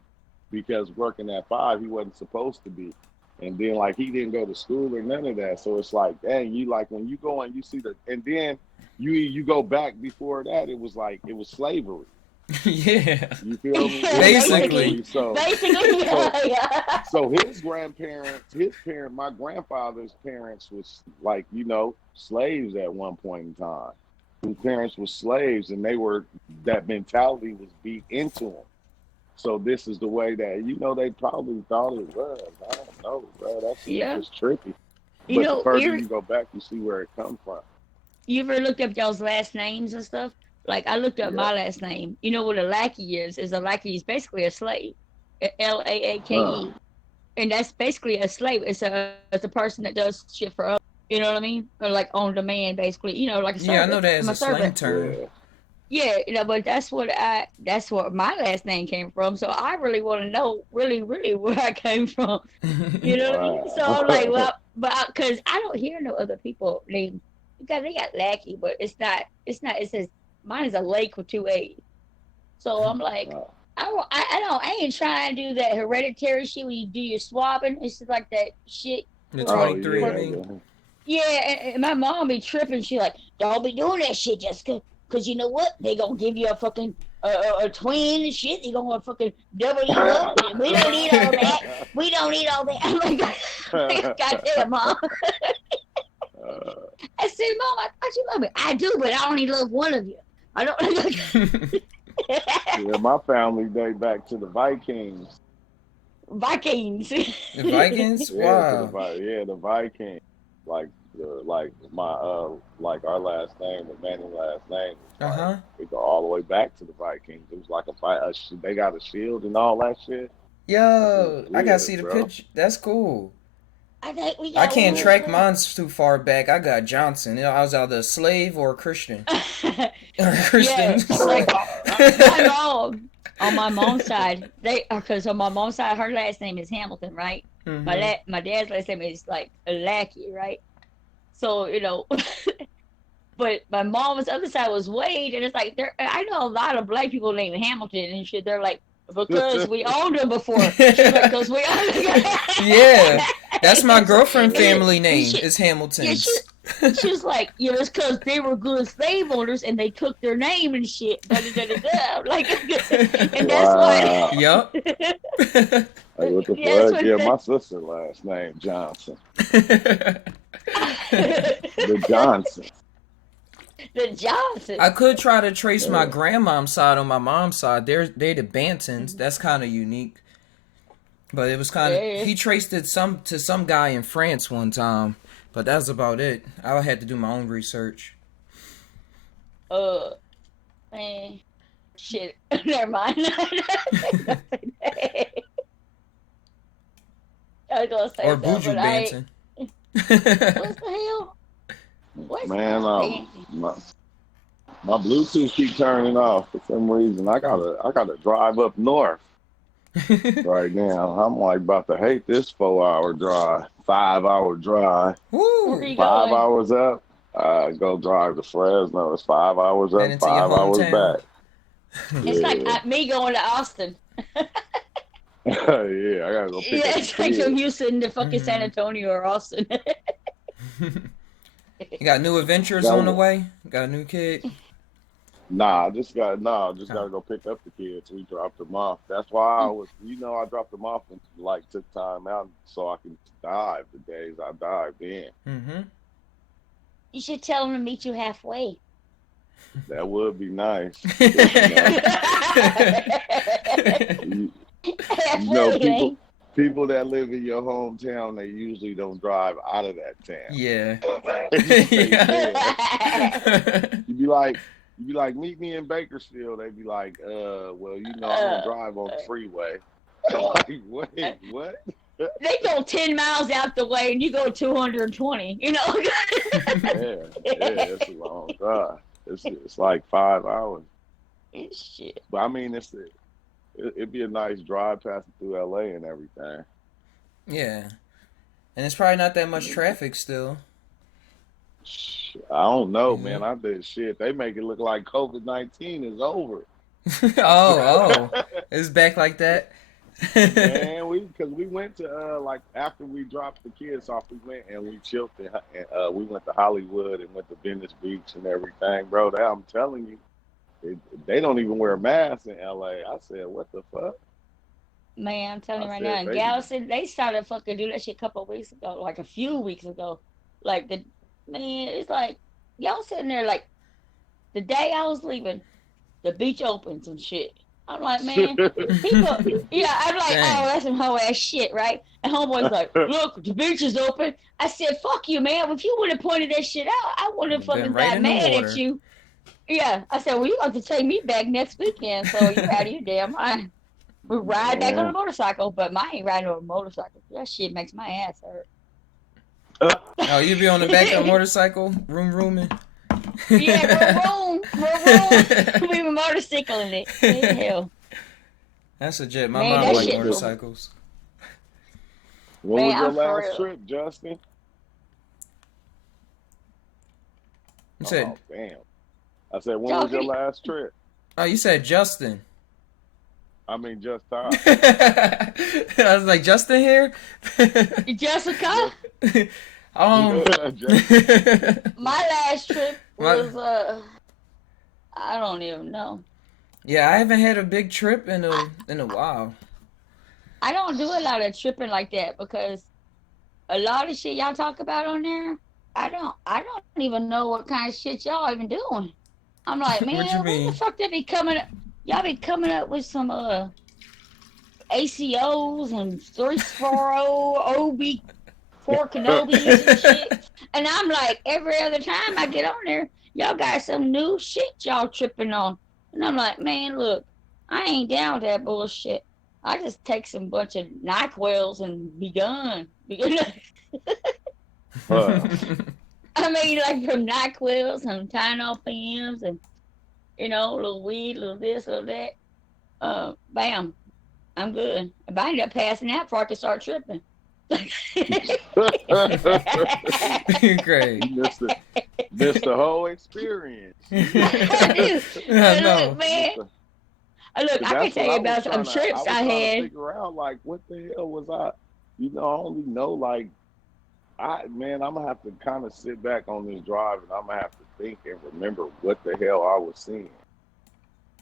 because working at 5 he wasn't supposed to be. And then like he didn't go to school or none of that. So it's like, dang, you like when you go and you see and then you go back before that, it was slavery. Yeah. You feel me? It was Basically. slavery. So Basically, so yeah. so my grandfather's parents was like, you know, slaves at one point in time. Whose parents were slaves, and that mentality was beat into them. So this is the way that, you know, they probably thought it was. I don't know, bro. That shit is Yeah. just trippy. You But the know, further you go back, you see where it comes from. you ever looked up y'all's last names and stuff? Like I looked up Yeah. my last name. You know what a lackey is? Is a lackey is basically a slave. Huh. Laake. And that's basically a slave. It's a person that does shit for others. You know what I mean? Or like on demand, basically. You know, like a Yeah, I know servant. that as I'm a a slang servant. term. Yeah. Yeah, you know, but that's what my last name came from. So I really want to know, really, really, where I came from. You know what I mean? So I'm like, Wow. well, but because I don't hear no other people named, because they got Lackey, but it's not. It says mine is a Lake with 2 A's. So I'm like, Wow. I ain't trying to do that hereditary shit when you do your swabbing. It's just like that shit The for Oh 23 for and yeah. me. yeah. And my mom be tripping. She like, don't be doing that shit, Jessica, because you know what? They gonna give you a fucking a twin and shit. They gonna fucking double you up. We don't need all that. We don't need all that. I'm like, goddamn, mom. I said, Mom, I thought you love me. I do, but I only love one of you. I don't. Yeah, my family date back to the Vikings. Vikings. The Vikings? Yeah, to Wow. the Vikings. Like like our last name, the Manning last name, was like Uh-huh. we go all the way back to the Vikings. It was like a fight. They got a shield and all that shit. That shit was Yo, I gotta see weird, the bro. picture. That's cool. I think we I got can't one Yeah. as track well. mine too far back. I got Johnson. You know, I was either a slave or a Christian. Or Yeah, Christian. like my mom on my mom's side, because on my mom's side, her last name is Hamilton, right? Mm-hmm. My dad's last name is like a lackey, right? So but my mom's other side was Wade, and it's like I know a lot of black people named Hamilton and shit. They're like, because we owned them before. She's like, because we owned them. Yeah, that's my girlfriend and family name she, is yeah, Hamilton's. she was like, it's because they were good slave owners and they took their name and shit. Da, da, da, da, da. Like, and that's why. Wow. Yup. Like, what the Yeah, that's fuck? what Yeah, my sister's last name Johnson. The Johnson. the Johnson. I could try to trace my Yeah. grandmom's side on my mom's side. They the Bantons. That's kind of unique. But it was kind of Yeah. he traced it to some guy in France one time. But that's about it. I had to do my own research. Man, shit. Never mind. I was gonna say Or something, Buju but Banton. What the hell? What's Man, my my Bluetooth keep turning off for some reason. I gotta drive up north right now. I'm like about to hate this 4 hour drive, 5 hour drive, Where Woo! you 5 hours going? up. Go drive to Fresno. It's 5 hours Then up, into your 5 hours hometown. back. It's like Yeah, me going to Austin. yeah. I gotta go pick Yeah, up the it's like from kids. Houston to fucking San Hmm. Antonio or Austin. You got new adventures on the Got way? Got a new kid? Nah, I just Oh. gotta go pick up the kids. We dropped them off. That's why I dropped them off and like took time out so I can dive the days I dived in. Mm-hmm. You should tell them to meet you halfway. That would be nice, cause you, you know Halfway, man. people that live in your hometown, they usually don't drive out of that town. Yeah. They just stay there. Yeah. You be like, meet me in Bakersfield. They be like, well, I'm gonna drive on the freeway. Like, wait, what? They go 10 miles out the way and you go 220, Yeah, it's a long drive. It's like 5 hours. Shit. But I mean, it'd be a nice drive passing through LA and everything. Yeah. And it's probably not that much traffic still. I don't know, Yeah. man. I did shit. They make it look like COVID-19 is over. Oh. It's back like that. Man, because we went to like after we dropped the kids off, we went and we chilled and we went to Hollywood and went to Venice Beach and everything, bro. I'm telling you, they don't even wear masks in LA. I said, what the fuck? Man, I'm telling I you right now, said in they. Galveston, they started fucking doing that shit a couple of weeks ago, like a few weeks ago. Like man, it's like y'all sitting there like the day I was leaving, the beach opens and shit. I'm like, man, people, yeah, I'm like, oh, Dang. that's some hoe ass shit, right? And homeboy's like, look, the beach is open. I said, fuck you, man. If you would have pointed that shit out, I would have Been fucking right got in the mad at water. you. Yeah, I said, well, you have to take me back next weekend, so you're out of your damn mind. We ride back on a Man. motorcycle, but mine ain't riding on a motorcycle. That shit makes my ass hurt. Oh, you be on the back of a motorcycle, rooming. Yeah, room. We were motorcycling it. Yeah, hell. That's legit. My Man, mom that like shit. motorcycles. When Man, was your I'm for last real. trip, Justin? You said, Oh, damn. I said, when was your Joking. last trip? oh, you said Justin. I mean, just time. I was like, Justin here? Jessica, um, Just- my last trip My- was I don't even know. yeah, I haven't had a big trip in a while. I don't do a lot of tripping like that because a lot of shit y'all talk about on there, I don't even know what kind of shit y'all even doing. I'm like, What you man, what the mean? fuck they be coming up? Y'all be coming up with some ACOs and 340 OB4 Kenobis and shit. And I'm like, every other time I get on there, y'all got some new shit y'all tripping on. And I'm like, man, look, I ain't down with that bullshit. I just take some bunch of NyQuils and be done. I mean, like from NyQuil, some tainow PMs, and a little weed, little this, little that. Bam, I'm good. If I end up passing out before I can start tripping. Great. You missed the whole experience. I do. I But know. look, man. Look, I can tell you about some trips I was trying to had. figure out, like, what the hell was I? You know, I only know, like, I'm gonna have to kind of sit back on this drive, and I'm gonna have to think and remember what the hell I was seeing.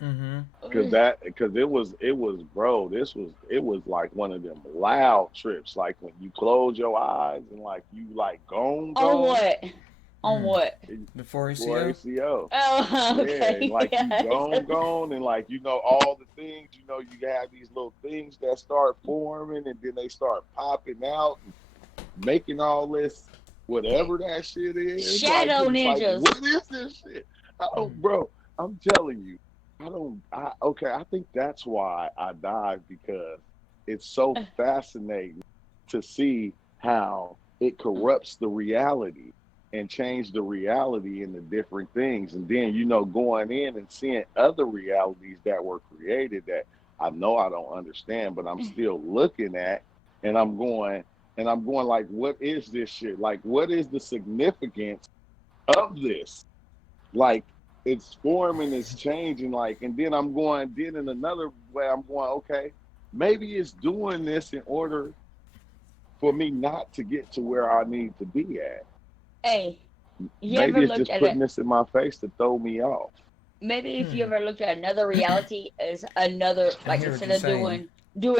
Mm-hmm. Because it was, bro. It was like one of them loud trips, like when you close your eyes and like you like gone. On what? On Mm. what? Before For ACO? ACO. Oh, okay. Yeah, and like you gone, and like, you know, all the things, you know, you have these little things that start forming, and then they start popping out, and making all this whatever that shit is. Shadow like, ninjas. Like, what is this shit? Bro, I'm telling you, I think that's why I dive, because it's so fascinating to see how it corrupts the reality and change the reality into different things. And then, you know, going in and seeing other realities that were created that I know I don't understand, but I'm still looking at, and I'm going like, what is this shit? Like, what is the significance of this? Like, it's forming, it's changing, like, and then then in another way, I'm going, okay, maybe it's doing this in order for me not to get to where I need to be at. Hey, you Maybe ever it's looked just at putting it? this in my face to throw me off. Maybe if you ever looked at another reality as another, like, instead of doing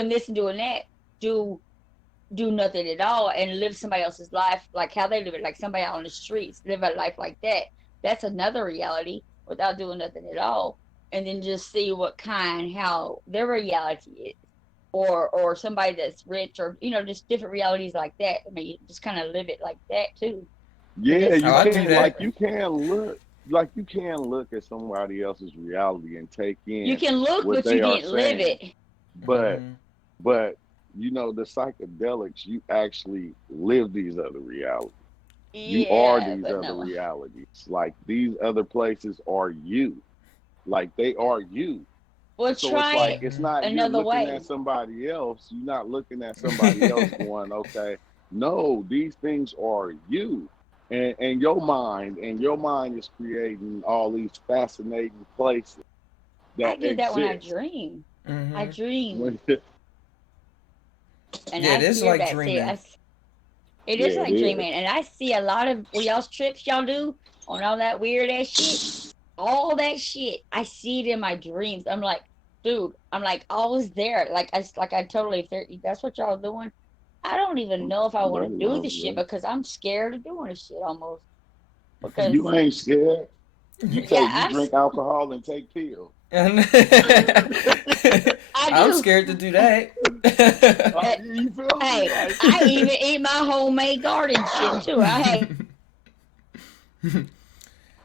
this and doing that, do nothing at all and live somebody else's life, like how they live it, like somebody out on the streets live a life like that. That's another reality without doing nothing at all, and then just see how their reality is, or somebody that's rich, or, you know, just different realities like that. I mean, you just kind of live it like that too. Yeah, I do that. you can look at somebody else's reality and take in You can look, what but they you are can't live saying. it. But you know, the psychedelics, you actually live these other realities. You are Yeah, these but other no. realities. Like, these other places are you. Like, they are you. Well, So try it's like, it it's not you're another looking way. at somebody else. You're not looking at somebody else going, okay, no, these things are you. And your mind is creating all these fascinating places I that do that when I exist. dream. Mm-hmm. I dream, and Yeah, I it is hear like that too. dreaming. It Yeah, is like it is. dreaming, and I see a lot of y'all's trips y'all do on all that weird ass shit. All that shit, I see it in my dreams. I'm like, dude, I'm like, I was there. Like, I totally, if that's what y'all doing, I don't even know if I want to do this shit, because I'm scared of doing this shit almost. Because You ain't scared. yeah, You drink alcohol and take pills. I'm I do. scared to do that. You feel me? Hey, Like, I even eat my homemade garden shit too.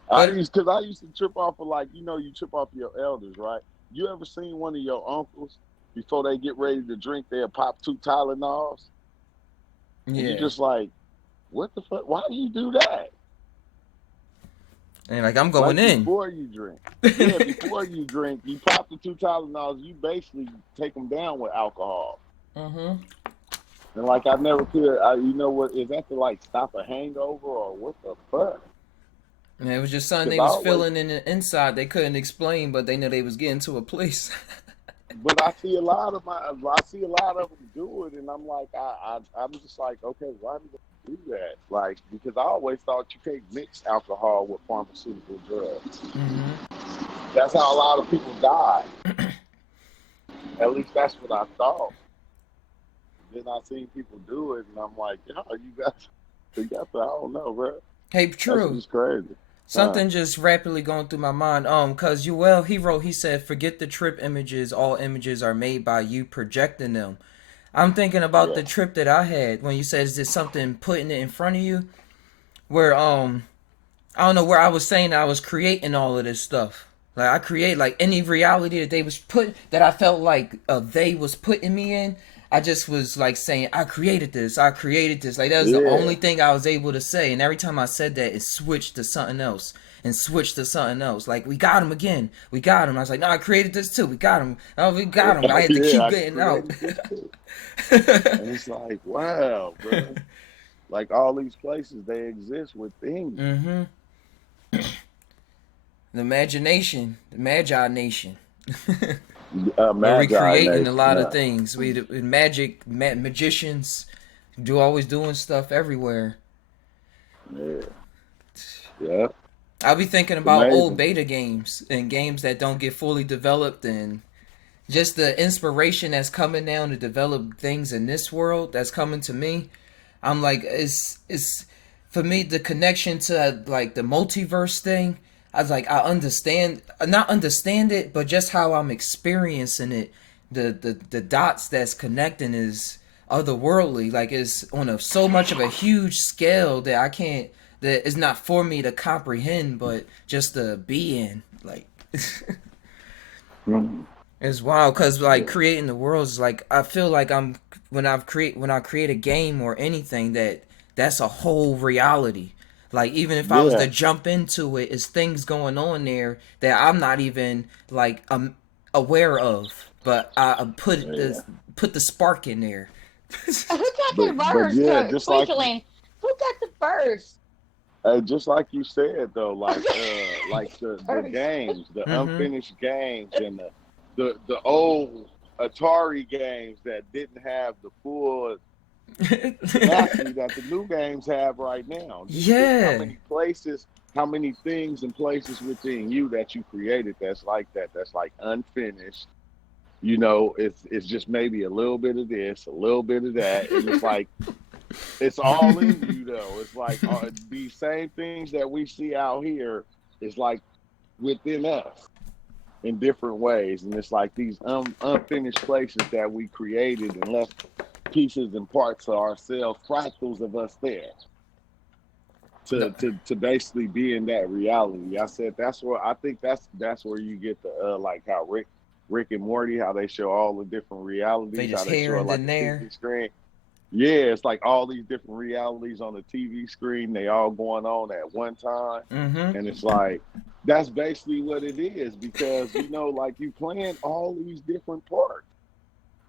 I used to trip off of, like, you know, you trip off your elders, right? You ever seen one of your uncles before they get ready to drink, they'll pop 2 Tylenols? And Yeah. you just like, what the fuck? Why do you do that? And like, I'm going Like, in. before you drink. Yeah, before you drink, you pop the 2 Tylenols, you basically take them down with alcohol. Mm-hmm. And like, I never could, you know what, is that to like stop a hangover or what the fuck? And it was just something they was feeling in the inside they couldn't explain, but they knew they was getting to a place. But I see a lot of them do it, and I'm like, I'm just like, okay, why do they do that? Like, because I always thought you can't mix alcohol with pharmaceutical drugs. Mm-hmm. That's how a lot of people die. At least that's what I thought. Then I seen people do it, and I'm like, yo, you got to, I don't know, bro. Hey, true. That's just crazy. Something just rapidly going through my mind. Cause he said, forget the trip images. All images are made by you projecting them. I'm thinking about the trip that I had when you said, is this something putting it in front of you? Where, I don't know, where I was saying I was creating all of this stuff. Like, I create, like, any reality that they was that I felt like they was putting me in. I just was like saying, I created this. Like, that was the only thing I was able to say. And every time I said that, it switched to something else. And switched to something else. Like, we got him again. We got him. I was like, no, I created this too. We got him. Oh, we got him. I had to keep getting out. And it's like, wow, bro. Like all these places, they exist within you. Mm-hmm. The imagination, the Magi Nation. Where we Magi creating a Nation. lot of things. We magic, magicians, always doing stuff everywhere. Yeah. Yeah. I'll be thinking It's about old amazing. beta games and games that don't get fully developed, and just the inspiration that's coming down to develop things in this world that's coming to me. I'm like, it's for me the connection to like the multiverse thing. I was like, I understand, not understand it, but just how I'm experiencing it. The dots that's connecting is otherworldly. Like it's on a so much of a huge scale that I can't. That is not for me to comprehend, but just to be in. Like, Mhm. it's wild because like Yeah. creating the world is like I feel like I'm when I create a game or anything that's a whole reality. Like even if I was to Yeah. jump into it, it's things going on there that I'm not even like aware of, but I Yeah. put the spark in there. Who got But the verse yeah, just like twinkling? Who got the verse? just like you said though, like the Verse. games, the Mm-hmm. unfinished games, and the old Atari games that didn't have the full tenacity that the new games have right now. Just think how Yeah. many places, how many things and places within you that you created that's like that, that's like unfinished. You know, it's just maybe a little bit of this, a little bit of that, and it's like it's all in you though. It's like these same things that we see out here is like within us in different ways, and it's like these unfinished places that we created and left pieces and parts of ourselves, fractals of us there No. to basically be in that reality. I said that's where I think that's where you get the like how Rick and Morty, how they show all the different They realities, how just they here show it and like then a there. TV screen. Yeah, it's like all these different realities on the TV screen, they all going on at one time. Mm-hmm. And it's like that's basically what it is because you know, like you playing all these different parts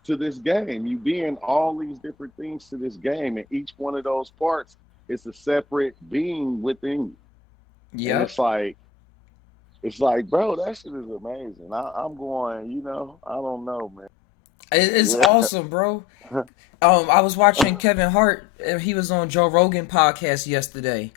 to this game. You being all these different things to this game, and each one of those parts is a separate being within you. And Yep. it's like, bro, that shit is amazing. I'm going, you know, I don't know, man. It's Yeah. awesome, bro. I was watching Kevin Hart. He was on Joe Rogan podcast yesterday,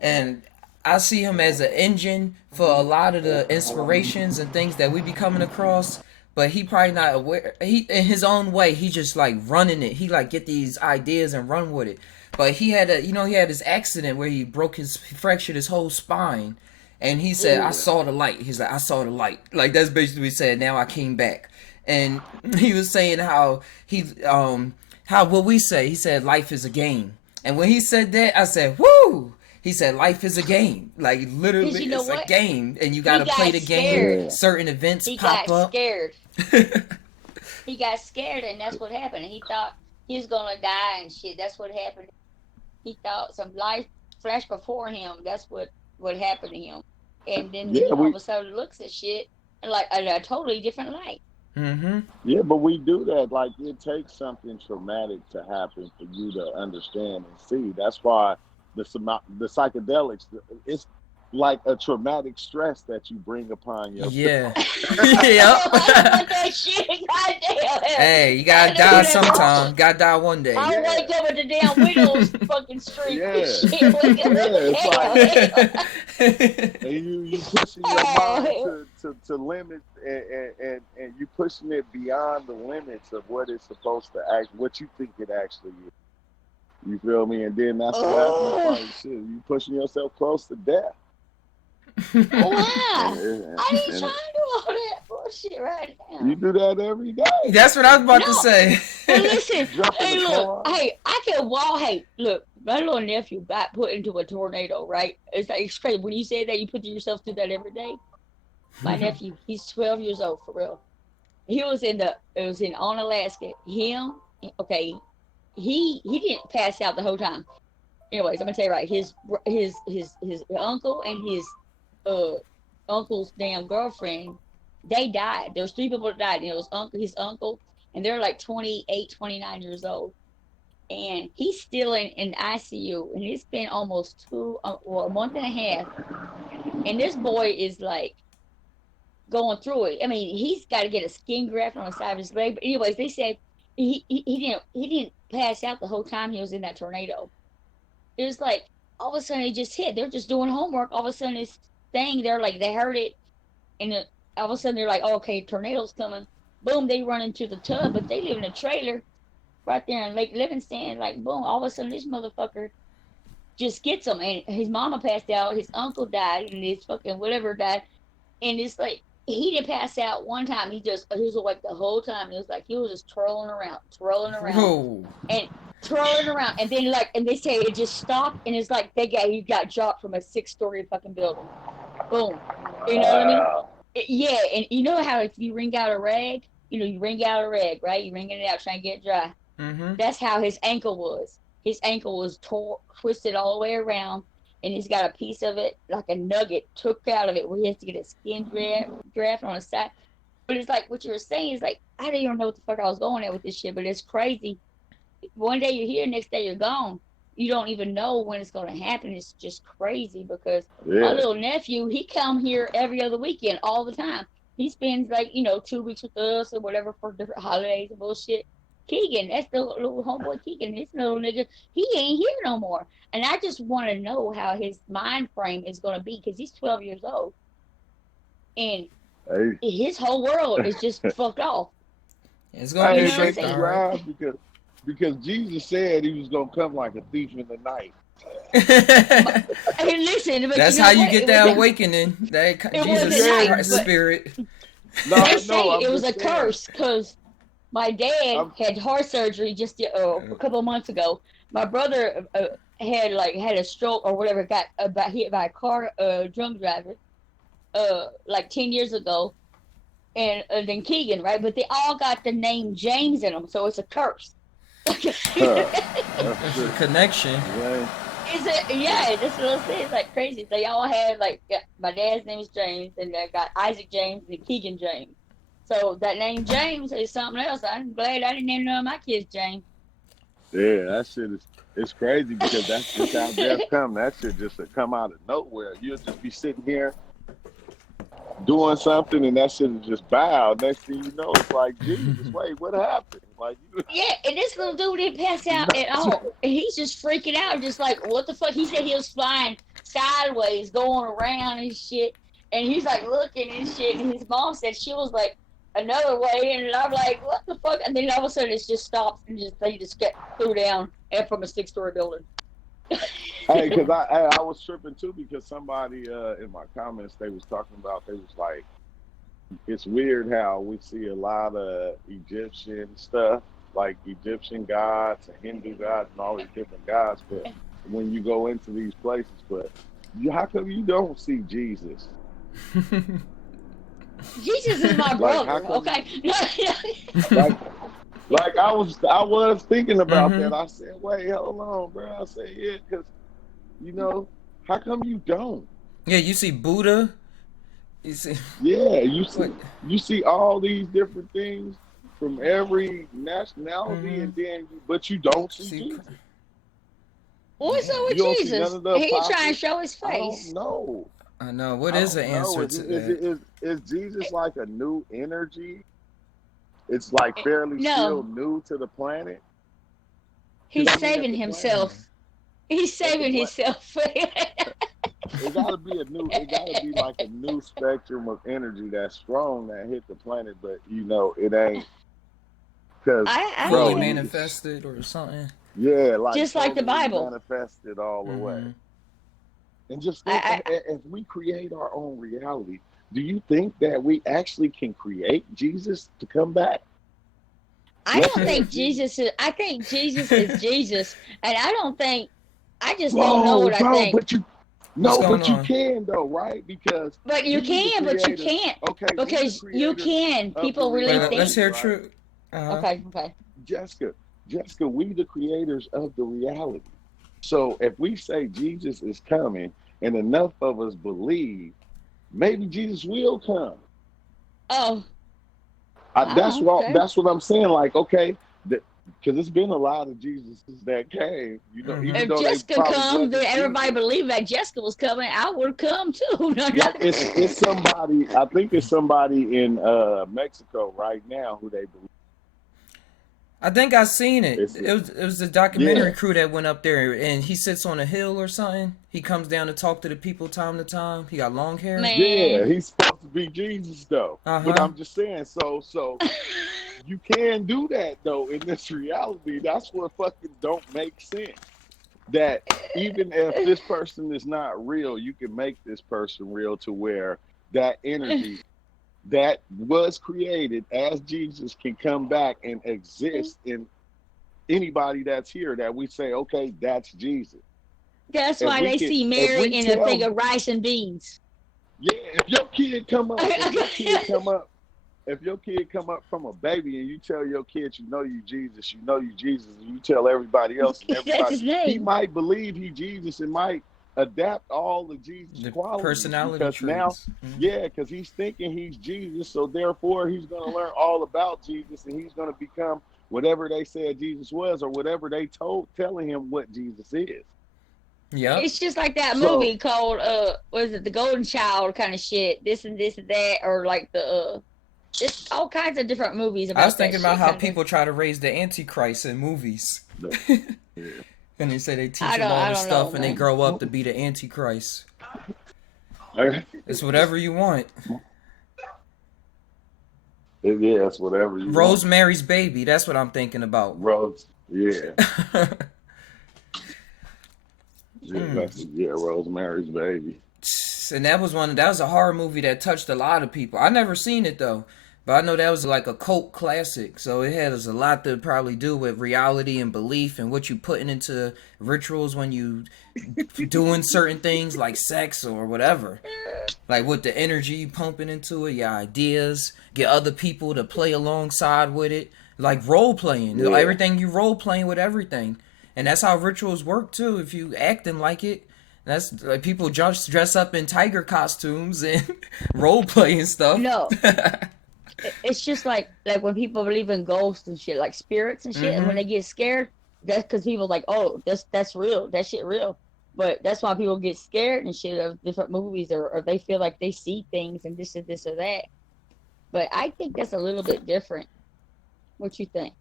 and I see him as an engine for a lot of the inspirations and things that we be coming across. But he probably not aware. He in his own way, he just like running it. He like get these ideas and run with it. But he had this accident where he fractured his whole spine, and he said, "I Yeah. saw the light." He's like, "I saw the light." Like that's basically what he said. Now I came back, and he was saying how what we say. He said, "Life is a game," and when he said that, I said, "Woo!" He said, "Life is a game. Like Because literally, you know it's a what? game, and you He gotta play got the game. scared. Yeah. Certain events He pop got up." scared. He got scared, and that's what happened. And he thought he was gonna die and shit. That's what happened. He thought some life flashed before him. That's what happened to him. And then Yeah, he all of we a sudden looks at shit and like a totally different light. Mm-hmm. yeah, but we do that. Like it takes something traumatic to happen for you to understand and see. That's why the psychedelics, it's like a traumatic stress that you bring upon yourself. Yeah. Yep. I want that shit. Goddamn. Hey, you I gotta know die that sometime. wrong. Gotta die one day. I'll Yeah, wake up at the damn widow's fucking street and yeah, shit. Wake up yeah. It's like hell. and you pushing your mind Hell. to limits and you pushing it beyond the limits of what it's supposed to act, what you think it actually is. You feel me? And then that's what happens. It's Oh, like shit, you pushing yourself close to death. why? And, I ain't and trying to do all that bullshit right you now. do that every day. That's what I was about to No, say. but listen, Jump in hey, the look, car. hey, I can walk. Hey, look, my little nephew got put into a tornado, right? It's like it's crazy. When you say that, you put yourself through that every day. My nephew, he's 12 years old for real. It was in on Alaska. Okay, he didn't pass out the whole time. Anyways, I'm gonna tell you right. His uncle and his uh uncle's damn girlfriend, they died. There was three people that died. It was his uncle and they're like 28, 29 years old. And he's still in ICU, and it's been almost a month and a half. And this boy is like going through it. I mean, he's got to get a skin graft on the side of his leg. But anyways, they said he didn't pass out the whole time he was in that tornado. It was like all of a sudden it just hit. They're just doing homework. All of a sudden this thing, they're like, they heard it, and all of a sudden they're like, oh, okay, tornado's coming. Boom, they run into the tub, but they live in a trailer right there in Lake Livingston. Like, boom, all of a sudden this motherfucker just gets him, and his mama passed out, his uncle died, and his fucking whatever died, and it's like he didn't pass out one time. He was awake the whole time. It was like he was just twirling around, Whoa. and twirling around, and then and they say it just stopped, and it's like he got dropped from a 6-story fucking building. Boom, you know what I mean? Yeah, and you know how if you wring out a rag, you wring out a rag, right? You wringing it out, trying to get it dry. Mm-hmm. That's how his ankle was. His ankle was twisted all the way around, and he's got a piece of it, like a nugget, took out of it, where he has to get a skin graft on the side. But it's like what you were saying is like, I don't even know what the fuck I was going at with this shit, but it's crazy. One day you're here, next day you're gone. You don't even know when it's going to happen. It's just crazy because my little nephew, he come here every other weekend all the time. He spends 2 weeks with us or whatever for different holidays and bullshit. Keegan, that's the little homeboy Keegan. This little nigga, he ain't here no more. And I just want to know how his mind frame is going to be because he's 12 years old. And his whole world is just fucked off. It's going to be shaken, all right. Because Jesus said he was going to come like a thief in the night. Hey, listen, that's how you get that awakening. That Jesus spirit. They say it was a curse because my dad had heart surgery just a couple of months ago. My brother had a stroke or whatever, got hit by a car drunk driver 10 years ago, and then Keegan, right? But they all got the name James in them, so it's a curse. That's a connection. Yeah, that's what I'm saying. It's like crazy. They all had my dad's name is James, and they got Isaac James and Keegan James. So that name James is something else. I'm glad I didn't name none of my kids James. Yeah, that shit it's crazy because that's just how death come. That shit just come out of nowhere. You'll just be sitting here doing something and that shit is just bow. Next thing you know, it's like, Jesus, wait, what happened? Yeah, and this little dude didn't pass out at all. And he's just freaking out, just like, what the fuck? He said he was flying sideways, going around and shit. And he's like looking and shit. And his mom said she was like another way. And I'm like, what the fuck? And then all of a sudden it just stops and they just get threw down from a 6-story building. Hey, because I was tripping too because somebody in my comments they was talking about, they was like, it's weird how we see a lot of Egyptian stuff, like Egyptian gods and Hindu gods and all these different gods, but when you go into these places, but how come you don't see Jesus? Jesus is my brother, okay? Like I was thinking about that. I said, wait, hold on, bro. I said, yeah, because, how come you don't? Yeah, you see Buddha. You see. Yeah, you see all these different things from every nationality, and then but you don't see Jesus. What's up with Jesus? He trying to show his face. I know. What is the answer to that? Is Jesus like a new energy? It's like fairly still new to the planet. He's saving himself. He's saving himself. It gotta be like a new spectrum of energy that's strong that hit the planet, but it ain't because fully manifested or something. Yeah, just like the Bible manifested all the way. And just think, if we create our own reality, do you think that we actually can create Jesus to come back? I don't think Jesus is. I think Jesus is Jesus, and I just don't know what I think. But you can though, right? Because you can't. Okay, because you can. People really think. Let's hear true. Okay. Jessica, we the creators of the reality. So if we say Jesus is coming, and enough of us believe, maybe Jesus will come. Oh. Okay. That's what I'm saying. Like, okay, because it's been a lot of Jesuses that came. You know, Mm-hmm. even If though they Jessica probably come, then wasn't everybody Jesus. believed that Jessica was coming. I would come too. Like it's somebody. I think it's somebody in Mexico right now who they believe. I think I seen it. It's It was a documentary yeah. crew that went up there, and he sits on a hill or something. He comes down to talk to the people time to time. He got long hair. Yeah, Man. he's supposed to be Jesus though. Uh But huh. I'm just saying, so you can do that though in this reality. That's what fucking don't make sense. That even if this person is not real, you can make this person real to where that energy that was created as Jesus can come back and exist in anybody that's here that we say, okay, that's Jesus. That's If why we they can see if Mary we in a thing tell of rice and beans. yeah, if your kid come up from a baby and you tell your kid you know you Jesus, and you tell everybody else and That's everybody, his he name. might believe he Jesus and might adapt all the Jesus The qualities personality because now, traits. Mm-hmm. yeah, because he's thinking he's Jesus, so therefore he's gonna learn all about Jesus and he's gonna become whatever they said Jesus was or whatever they telling him what Jesus is. Yep. It's just like that So movie called what is it, The Golden Child kind of shit. This and this and that, or like the just all kinds of different movies I was about that thinking about shit how kind of. people try to raise the Antichrist in movies. yeah. And they say they teach them all I this don't know, stuff and they man. grow up to be the Antichrist. It's whatever you want. Yeah, it's whatever you want. Rosemary's Baby, that's what I'm thinking about. Rose, yeah. Hmm. Yeah, Rosemary's Baby. And that was a horror movie that touched a lot of people. I never seen it though, but I know that was like a cult classic. So it has a lot to probably do with reality and belief and what you putting into rituals when you doing certain things like sex or whatever. Like with the energy you pumping into it, your ideas, get other people to play alongside with it. Like role playing. Yeah. Everything you role playing with everything. And that's how rituals work too. If you acting like it, that's like people just dress up in tiger costumes and role play and stuff. No, it's just like when people believe in ghosts and shit, like spirits and shit, and when Mm-hmm. they get scared, that's because people like, oh, that's real, that shit real. But that's why people get scared and shit of different movies, or they feel like they see things and this or that. But I think that's a little bit different. What you think?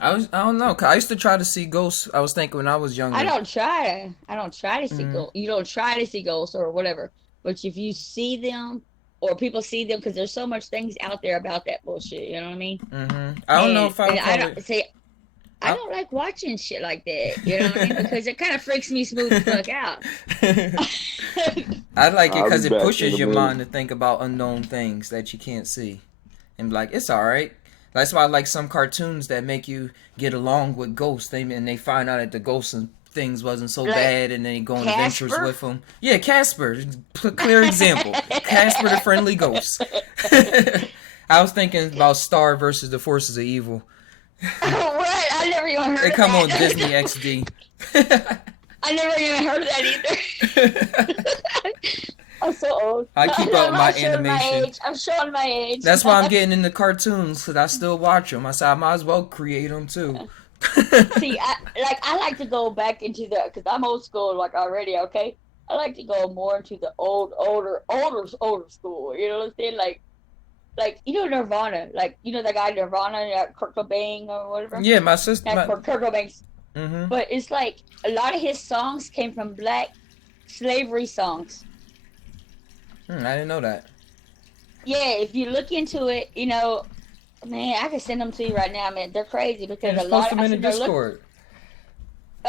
I don't know. 'Cause I used to try to see ghosts. I was thinking when I was I younger. don't try. I don't try to see Mm-hmm. ghosts. You don't try to see ghosts or whatever. But if you see them or people see them, because there's so much things out there about that bullshit. You know what I mean? Mm-hmm. I don't know And if I and would I call don't it. say I I, don't like watching shit like that. You know what I mean? Because it kind of freaks me smooth the fuck out. I like it I'll be because it back in pushes a your minute. mind to think about unknown things that you can't see, and be like it's all right. That's why I like some cartoons that make you get along with ghosts. And they find out that the ghosts and things wasn't so Like bad, and then they go on adventures Casper. with them. Yeah, Casper, clear example. Casper the friendly ghost. I was thinking about Star versus the Forces of Evil. What? I never even heard It of come on that. Disney XD. I never even heard of that either. I'm so old. I keep up with my I'm showing my animation. age. I'm showing my age. That's why I'm getting into cartoons, because I still watch them. I said I might as well create them too. See, I like to go back into the because I'm old school like already. Okay, I like to go more into the older school. You know what I'm saying? Like you know Nirvana, like you know the guy Nirvana, Kurt Cobain or whatever. Yeah, my sister. Not Kurt Cobain, Mm-hmm. but it's like a lot of his songs came from black slavery songs. I didn't know that. Yeah, if you look into it, you know, man, I can send them to you right now, man. They're crazy Yeah, because a just lot. post them I in the said, look, Discord.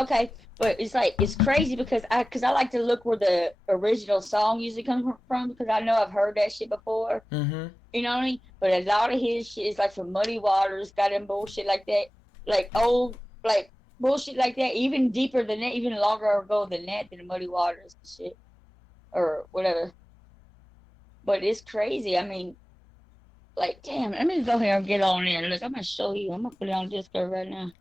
okay, but it's like it's crazy because I like to look where the original song usually comes from because I know I've heard that shit before. Mm-hmm. You know what I mean? But a lot of his shit is like from Muddy Waters, got him bullshit like that, like old like bullshit like that, even deeper than that, even longer ago than that, than Muddy Waters and shit or whatever. But it's crazy. I mean, like, damn, let me go here and get on in. Look, I'm gonna show you. I'm gonna put it on Discord right now.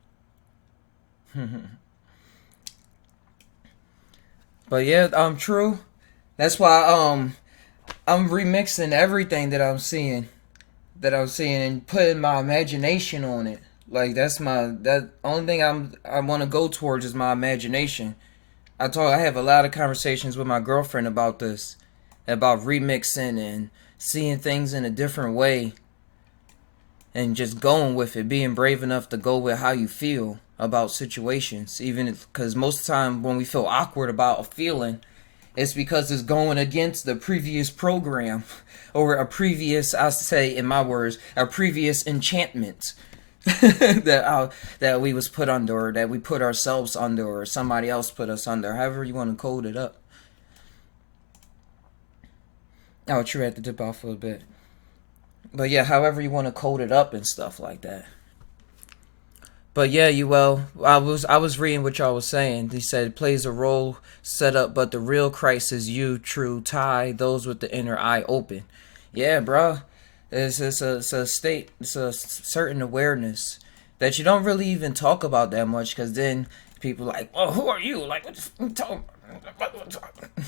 But yeah, true. That's why I'm remixing everything that I'm seeing. that I was saying and putting my imagination on it. Like that only thing I want to go towards is my imagination. I have a lot of conversations with my girlfriend about this, about remixing and seeing things in a different way and just going with it, being brave enough to go with how you feel about situations, even because most of the time when we feel awkward about a feeling, it's because it's going against the previous program or a previous, I say in my words, a previous enchantment that we was put under, or that we put ourselves under, or somebody else put us under, however you want to code it up. Oh, true, I had to dip off for a bit. But yeah, however you want to code it up and stuff like that. But yeah, I was reading what y'all was saying. He said it plays a role set up, but the real Christ is you, true Ty, those with the inner eye open. Yeah, bro. It's a state, it's a certain awareness that you don't really even talk about that much, because then people like, oh, who are you? Like, what you talking about?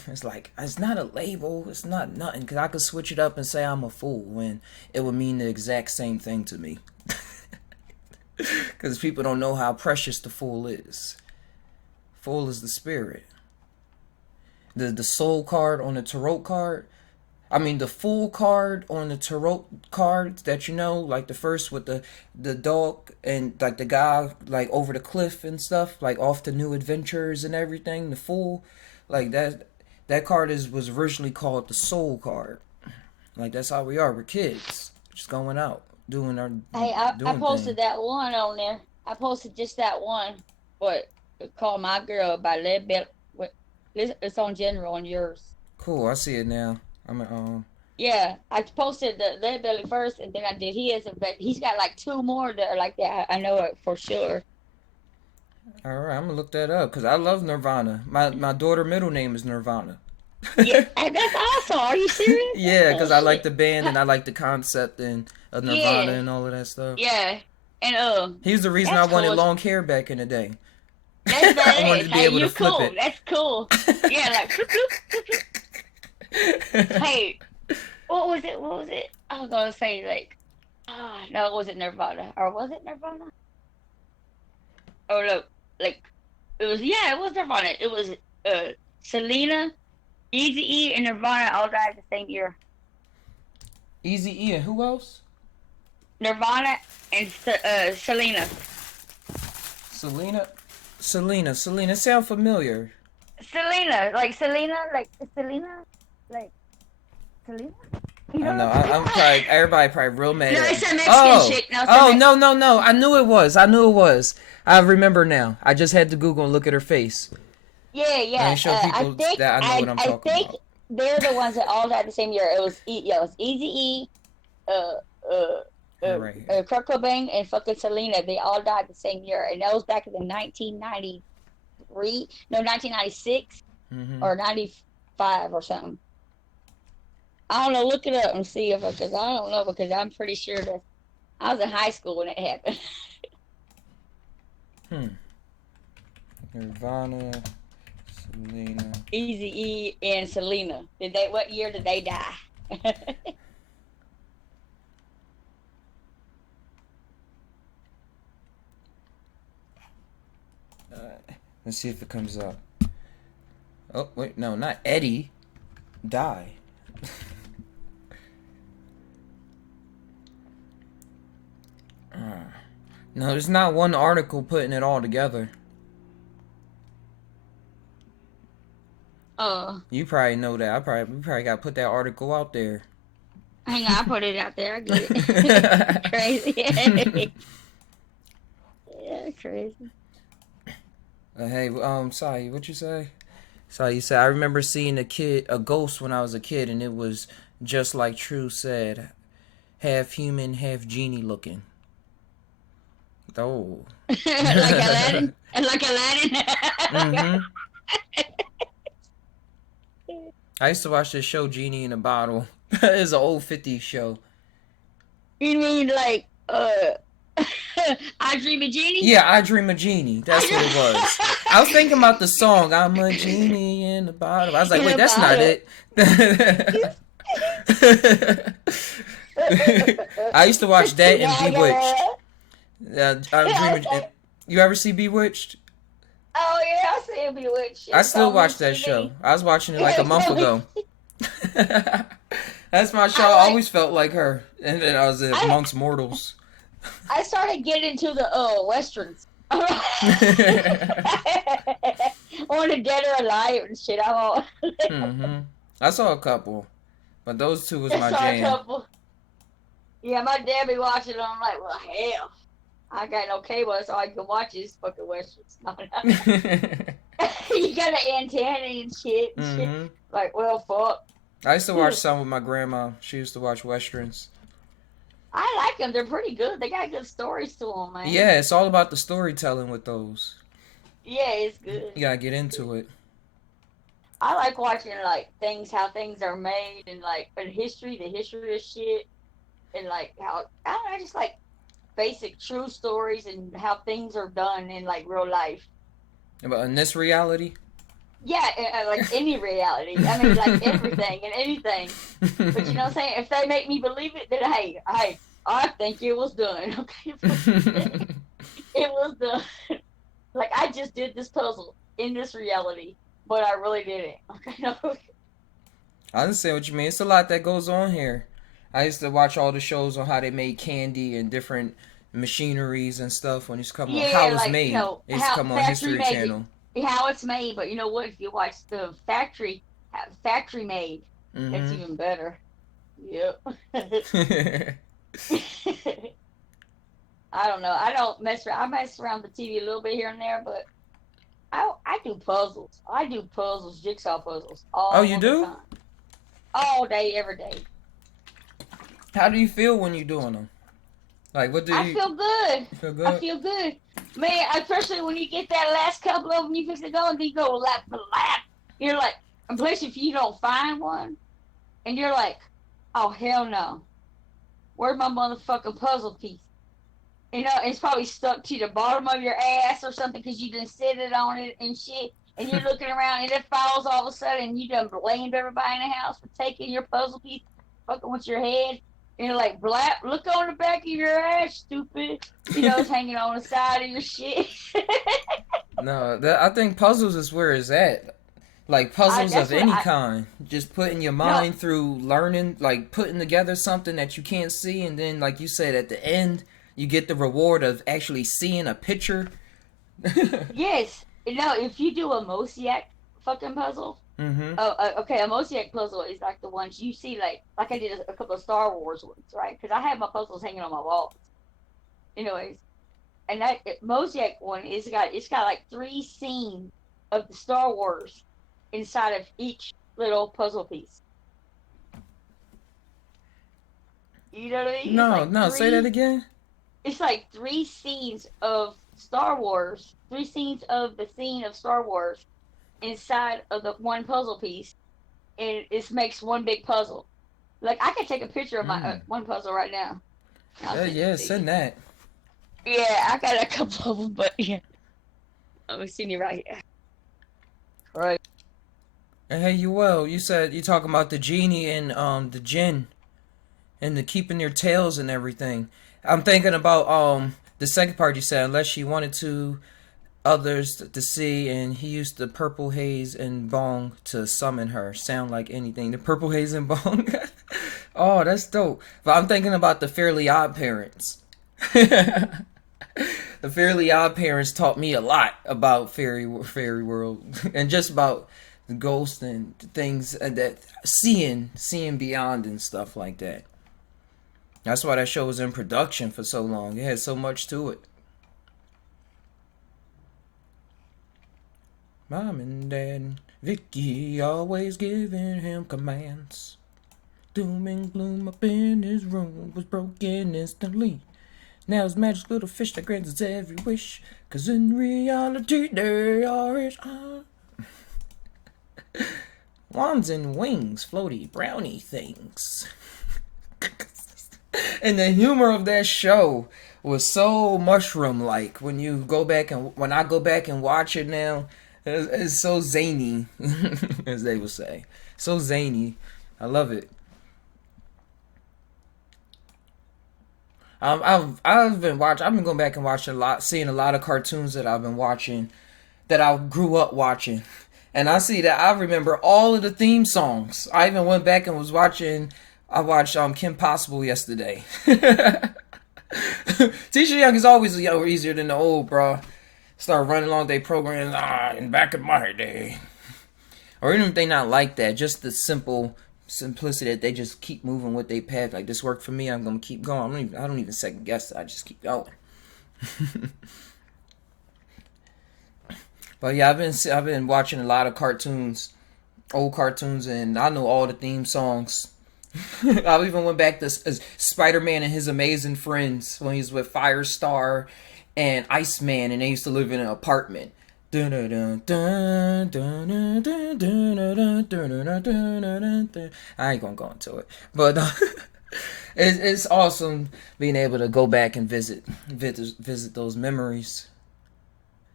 It's like, it's not a label, it's not nothing, because I could switch it up and say I'm a fool when it would mean the exact same thing to me. Because people don't know how precious the fool is. Fool is the spirit. The soul card on the tarot card, the fool card on the tarot cards that like the first with the dog and like the guy like over the cliff and stuff, like off to new adventures and everything, the fool, like that card was originally called the soul card. Like that's how we are, we're kids, just going out, doing our I posted things. that one on there. I posted just that one, but it's called My Girl by Lead Belly. It's on general on yours. Cool, I see it now. Yeah, I posted the Lead Belly first, and then I did his, but he's got like two more that are like that. I know it for sure. All right, I'm gonna look that up because I love Nirvana. My daughter middle name is Nirvana. Yeah, that's awesome. Are you serious? Yeah, because I like the band and I like the concept and of Nirvana and all of that stuff. Yeah, and he's the reason I wanted long hair back in the day. That's I wanted to be able to flip cool. it. That's cool. Yeah, like. Hey, what was it? I was gonna say like, no, it wasn't Nirvana, or was it Nirvana? Oh look, like it was Nirvana. It was Selena, Eazy-E, and Nirvana all died the same year. Eazy-E and who else? Nirvana and Selena. Selena sound familiar. Selena. You I know. I'm probably everybody probably real mad. No, at it's a me. Mexican chick. No. I knew it was. I remember now. I just had to Google and look at her face. Yeah. And show people that I know what I'm talking about. They're the ones that all died the same year. It was Eazy-E, Kurt Cobain, and fucking Selena. They all died the same year, and that was back in the 1996 or 95 or something. I don't know. Look it up and see because I don't know, because I'm pretty sure that I was in high school when it happened. Nirvana, Selena, Eazy-E and Selena. What year did they die? Let's see if it comes up. Oh wait, no, not Eddie. Die. No, there's not one article putting it all together. You probably know that. We probably got to put that article out there. Hang on, I put it out there. I get it. Crazy. Yeah, crazy. Hey, Psy, what you say? Psy, you said, I remember seeing a ghost when I was a kid, and it was just like True said, half human, half genie looking. Oh. Like Aladdin? Mm-hmm. I used to watch this show, Genie in a Bottle. It's an old 50s show. You mean like, I Dream of Genie? Yeah, I Dream of Genie. That's what it was. I was thinking about the song, I'm a genie in a bottle. I was like, wait, that's not it. I used to watch that and Yeah. Bewitched. You ever see Bewitched? Oh yeah, I see Bewitched. I It's still on watch that TV. show. I was watching it like a month ago. That's my show. I I always felt like her. And then I was amongst mortals. I started getting into the westerns. On the Dead or Alive and shit. I'm all. I saw a couple, but those two was I my saw a jam. couple. Yeah, my dad be watching them. I'm like, well, hell, I got no cable. That's all I can watch is fucking westerns. You got an antenna and shit. Like, well, fuck. I used to watch some with my grandma. She used to watch westerns. I like them. They're pretty good. They got good stories to them, man. Yeah, it's all about the storytelling with those. Yeah, it's good. You gotta get into it. I like watching like how things are made and like in history, the history of shit, and like how I don't know, just like basic true stories and how things are done in like real life. But in this reality? Yeah, like any reality. I mean, like everything and anything. But you know what I'm saying? If they make me believe it, then hey, I think it was done. Okay, it was done. Like I just did this puzzle in this reality, but I really didn't. Okay, no. I understand what you mean. It's a lot that goes on here. I used to watch all the shows on how they made candy and different machineries and stuff when it's come on how it's like, made. You know, it's come on History Channel. How it's made, but you know what? If you watch the factory made, that's even better. Yep. I don't know. I don't mess around. I mess around the TV a little bit here and there, but I do puzzles. I do puzzles, jigsaw puzzles. All you do? time. All day, every day. How do you feel when you're doing them? Like, what do you... I feel good. You feel good? I feel good. Man, especially when you get that last couple of them, you fix to go and then you go lap for lap. You're like, and plus if you don't find one, and you're like, oh, hell no. Where's my motherfucking puzzle piece? You know, it's probably stuck to the bottom of your ass or something because you done sit it on it and shit. And you're looking around and it falls all of a sudden and you done blamed everybody in the house for taking your puzzle piece, fucking with your head. And you're like, blap, look on the back of your ass, stupid. You know, it's hanging on the side of your shit. No, I think puzzles is where it's at. Like, puzzles of any kind. Just putting your mind through learning, like, putting together something that you can't see. And then, like you said, at the end, you get the reward of actually seeing a picture. Yes. You know, if you do a Mosaic fucking puzzle, okay, a Mosaic puzzle is like the ones you see, like I did a couple of Star Wars ones, right? Because I have my puzzles hanging on my walls. Anyways, and that Mosaic one it's got like 3 scenes of the Star Wars inside of each little puzzle piece. You know what I mean? No, say that again. It's like 3 scenes of Star Wars, 3 scenes of the scene of Star Wars inside of the one puzzle piece, and it makes one big puzzle. Like, I can take a picture of my one puzzle right now. Send that. Yeah, I got a couple of them, but yeah. I'm seeing you right here. Right. Hey, you said you talking about the genie and the djinn and the keeping their tails and everything. I'm thinking about the second part you said, unless she wanted to others to see, and he used the purple haze and bong to summon her. Sound like anything. The purple haze and bong. Oh, that's dope. But I'm thinking about the Fairly Oddparents. The Fairly Oddparents taught me a lot about fairy world and just about the ghosts and things that seeing beyond and stuff like that. That's why that show was in production for so long. It had so much to it. Mom and Dad, Vicky always giving him commands. Doom and gloom up in his room was broken instantly. Now his magic little fish that grants his every wish. 'Cause in reality they are his own. Wands and wings, floaty brownie things. And the humor of that show was so mushroom-like. When I go back and watch it now, it's so zany, as they would say. So zany. I love it. I've been watching. I've been going back and watching a lot, seeing a lot of cartoons that I've been watching, that I grew up watching, and I see that I remember all of the theme songs. I even went back and was watching. I watched Kim Possible yesterday. Teacher Young is always easier than the old, bro. Start running long day programs. In back in my day, or even if they not like that, just the simplicity that they just keep moving with their path. Like, this worked for me, I'm gonna keep going. I don't even second guess it. I just keep going. But yeah, I've been watching a lot of cartoons, old cartoons, and I know all the theme songs. I even went back to Spider-Man and his amazing friends when he was with Firestar and Iceman, and they used to live in an apartment. I ain't gonna go into it, but it's awesome being able to go back and visit those memories,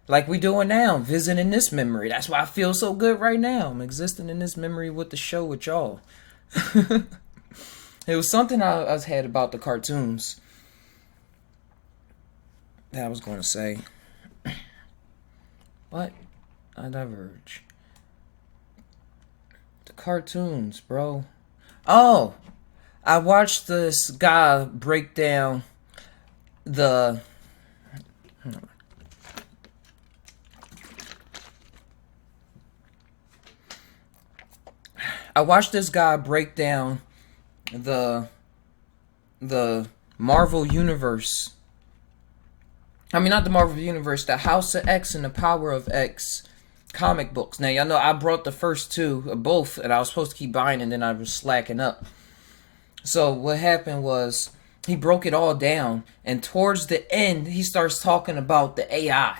like we doing now, visiting this memory. That's why I feel so good right now. I'm existing in this memory with the show with y'all. It was something I had about the cartoons that I was going to say. What? I diverge. The cartoons, bro. Oh, I watched this guy break down the... I watched this guy break down the Marvel Universe. I mean, not the Marvel Universe, the House of X and the Power of X comic books. Now, y'all know I brought the first two, both, and I was supposed to keep buying, and then I was slacking up. So what happened was he broke it all down, and towards the end, he starts talking about the AI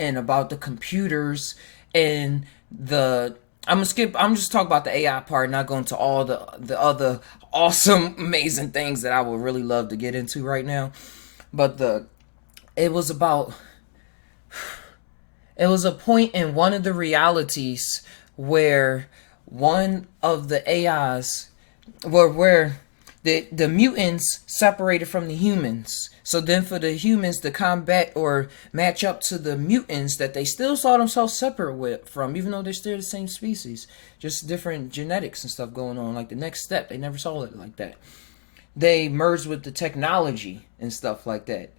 and about the computers and the... I'm just talking about the AI part, not going to all the other awesome, amazing things that I would really love to get into right now. But it was a point in one of the realities where one of the AIs, where the mutants separated from the humans. So then for the humans to combat or match up to the mutants that they still saw themselves separate from, even though they're still the same species, just different genetics and stuff going on. Like the next step, they never saw it like that. They merged with the technology and stuff like that.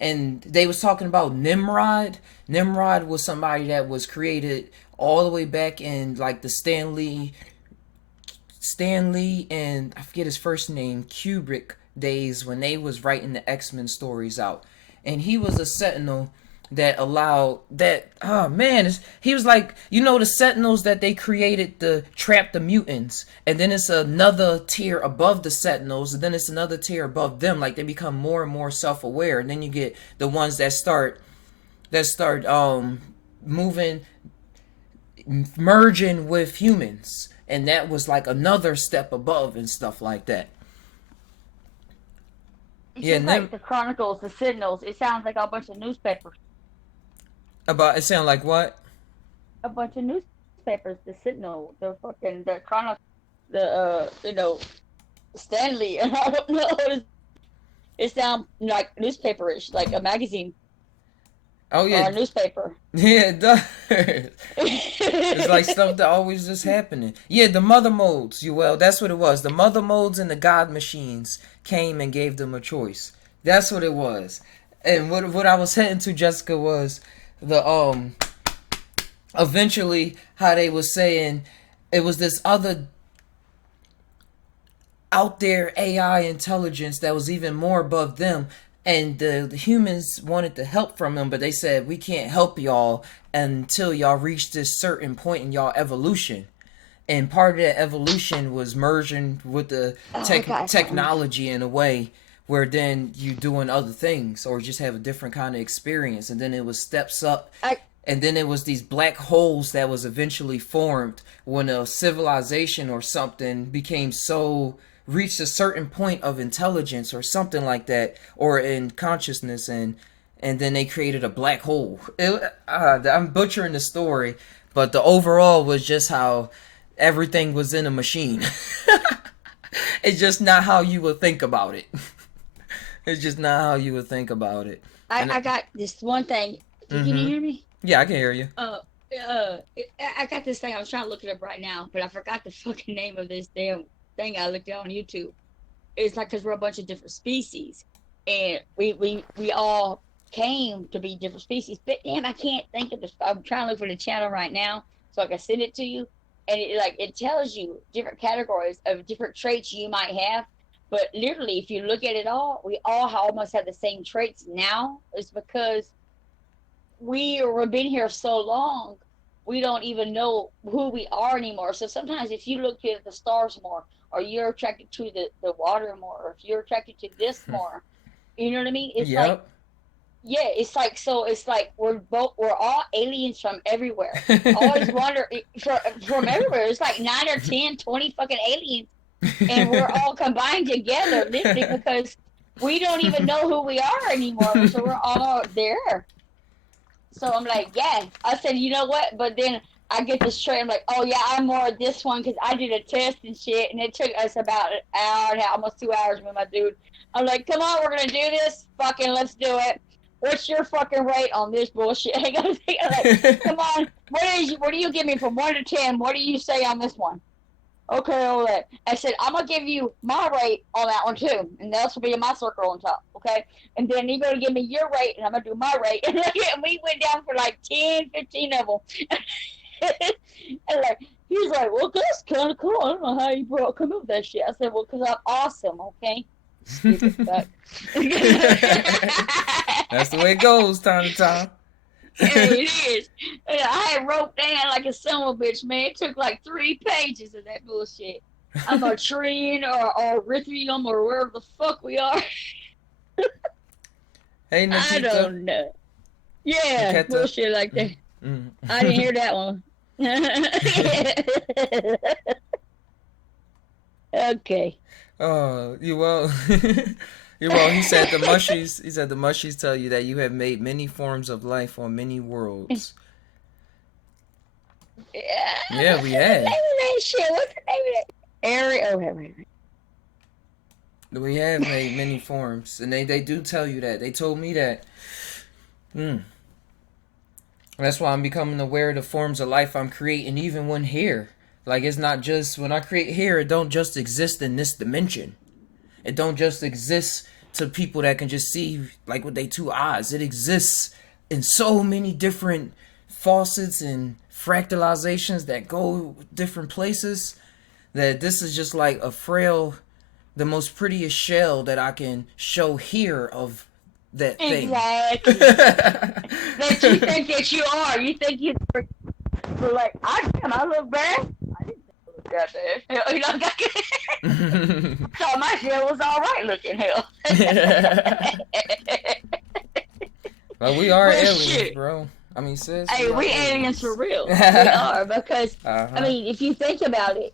And they was talking about Nimrod. Nimrod was somebody that was created all the way back in like the Stan Lee and I forget his first name, Kubrick days, when they was writing the X-Men stories out. And he was a Sentinel that allowed that, he was like, the Sentinels that they created to trap the mutants, and then it's another tier above the Sentinels, and then it's another tier above them. Like, they become more and more self-aware, and then you get the ones that start merging with humans, and that was like another step above and stuff like that. It's like the Chronicles, the Signals. It sounds like a bunch of newspapers. It sound like what? A bunch of newspapers. The Signal, the Chronicle, the Stanley, and I don't know. It sounds like newspaperish, like a magazine. Oh yeah, or a newspaper. Yeah, it does. It's like stuff that always just happening. Yeah, the mother modes. That's what it was. The mother modes and the god machines came and gave them a choice. That's what it was. And what I was heading to, Jessica, was the eventually how they was saying it was this other out there AI intelligence that was even more above them. And the humans wanted the help from them, but they said, we can't help y'all until y'all reach this certain point in y'all evolution. And part of that evolution was merging with the technology in a way where then you doing other things or just have a different kind of experience. And then it was steps up. And then it was these black holes that was eventually formed when a civilization or something became reached a certain point of intelligence or something like that, or in consciousness, and then they created a black hole. I'm butchering the story, but the overall was just how everything was in a machine. It's just not how you would think about it. It's just not how you would think about it. I got this one thing. Can you hear me? Yeah, I can hear you. I got this thing. I was trying to look it up right now, but I forgot the fucking name of this damn thing. I looked it on YouTube. It's like because we're a bunch of different species, and we all came to be different species. But damn, I can't think of this. I'm trying to look for the channel right now so I can send it to you, and it tells you different categories of different traits you might have. But literally, if you look at it all, we all almost have the same traits now. It's because we've been here so long, we don't even know who we are anymore. So sometimes if you look at the stars more, or you're attracted to the water more, or if you're attracted to this more, you know what I mean? It's like, yeah, it's like, so it's like we're all aliens from everywhere. Always wonder from everywhere. It's like 9 or 10, 20 fucking aliens. And we're all combined together, literally, because we don't even know who we are anymore. So we're all there. So I'm like, yeah. I said, you know what? But then I get this trait. I'm like, oh yeah, I'm more of this one because I did a test and shit, and it took us about an hour and a half, almost 2 hours with my dude. I'm like, come on, we're gonna do this. Fucking let's do it. What's your fucking rate on this bullshit? I'm like, come on. What do you give me from 1 to 10? What do you say on this one? Okay, all that. I said, I'm going to give you my rate on that one, too. And that's will be in my circle on top, okay? And then you're going to give me your rate, and I'm going to do my rate. And we went down for like 10, 15 of them. And like, he's like, well, that's kind of cool. I don't know how you come up with that shit. I said, well, because I'm awesome, okay? Stupid fuck. That's the way it goes time to time. Yeah, it is. I had wrote down like a son of a bitch, man. It took like 3 pages of that bullshit. I'm a Trian or Erythrium or wherever the fuck we are. Hey, Nikita. I don't know. Yeah, Nikita. bullshit like that. I didn't hear that one. Okay. Oh, you well. You're well. He said the mushies. He said the mushies tell you that you have made many forms of life on many worlds. Yeah, we have. What's the name of that shit? What's the name of that? Right. We have made many forms, and they do tell you that. They told me that. That's why I'm becoming aware of the forms of life I'm creating, even when here. Like, it's not just when I create here. It don't just exist in this dimension. It don't just exist to people that can just see like with their 2 eyes. It exists in so many different faucets and fractalizations that go different places, that this is just like a frail, the most prettiest shell that I can show here of that thing. Exactly. That you think that you are. You think you're like, I look bad. I didn't look that bad. You know, so my shit was all right looking, hell. Well, we are aliens, shit. bro. I mean, sis. Hey, we aliens for real. We are, because I mean, if you think about it,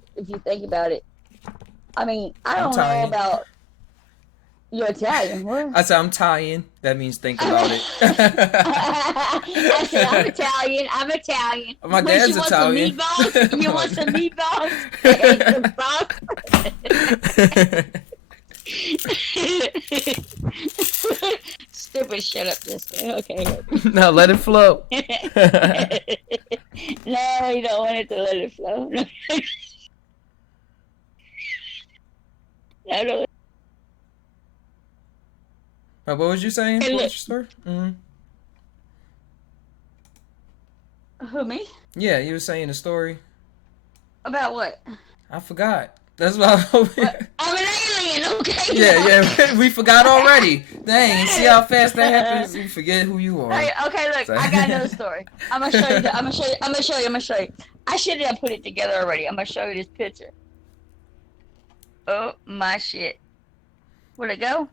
I mean, I don't know about. You're Italian, what? I said I'm Italian. That means think about it. I said I'm Italian. My dad's Italian. You want some meatballs? Stupid, shut up, just okay. Now let it flow. No, you don't want it to let it flow. No, no. What was you saying? Hey, What look. was your story? Who, me? Yeah, you were saying a story. About what? I forgot. That's what I was hoping. I'm an alien, okay? Yeah, we forgot already. Dang, see how fast that happens? You forget who you are. Hey, okay, look, I got another story. I'm gonna show you. I'm gonna show you. I should have put it together already. I'm gonna show you this picture. Oh my shit! Where'd it go?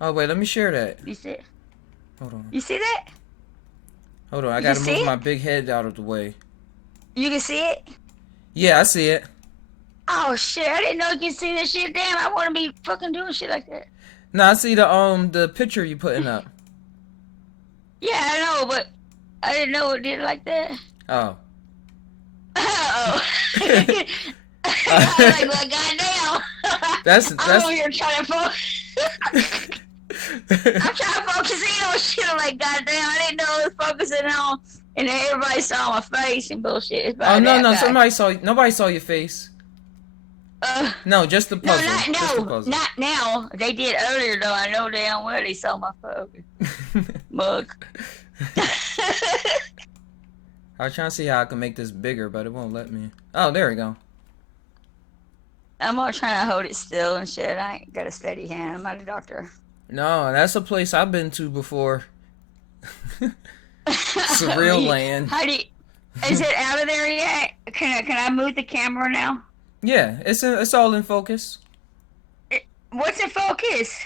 Oh wait, let me share that. You see it? Hold on. You see that? Hold on, I You gotta see move it? my big head out of the way. You can see it? Yeah, I see it. Oh shit! I didn't know you can see this shit. Damn, I want to be fucking doing shit like that. No, I see the picture you putting up. Yeah, I know, but I didn't know it did like that. Oh. Oh. I was like, well, goddamn. That's I'm over here trying to focus. I'm trying to focus in on shit. I'm like, goddamn, I didn't know I was focusing on. And then everybody saw my face and bullshit. It's Oh no, that bad. Nobody saw your face. No, just the No, puzzle. Just the puzzle. not now. They did earlier though. I know damn well they saw my fucking mug. I was trying to see how I can make this bigger, but it won't let me. Oh, there we go. I'm all trying to hold it still and shit. I ain't got a steady hand. I'm not a doctor. No, that's a place I've been to before. Surreal land. Is it out of there yet? Can I move the camera now? Yeah, it's all in focus. What's in focus?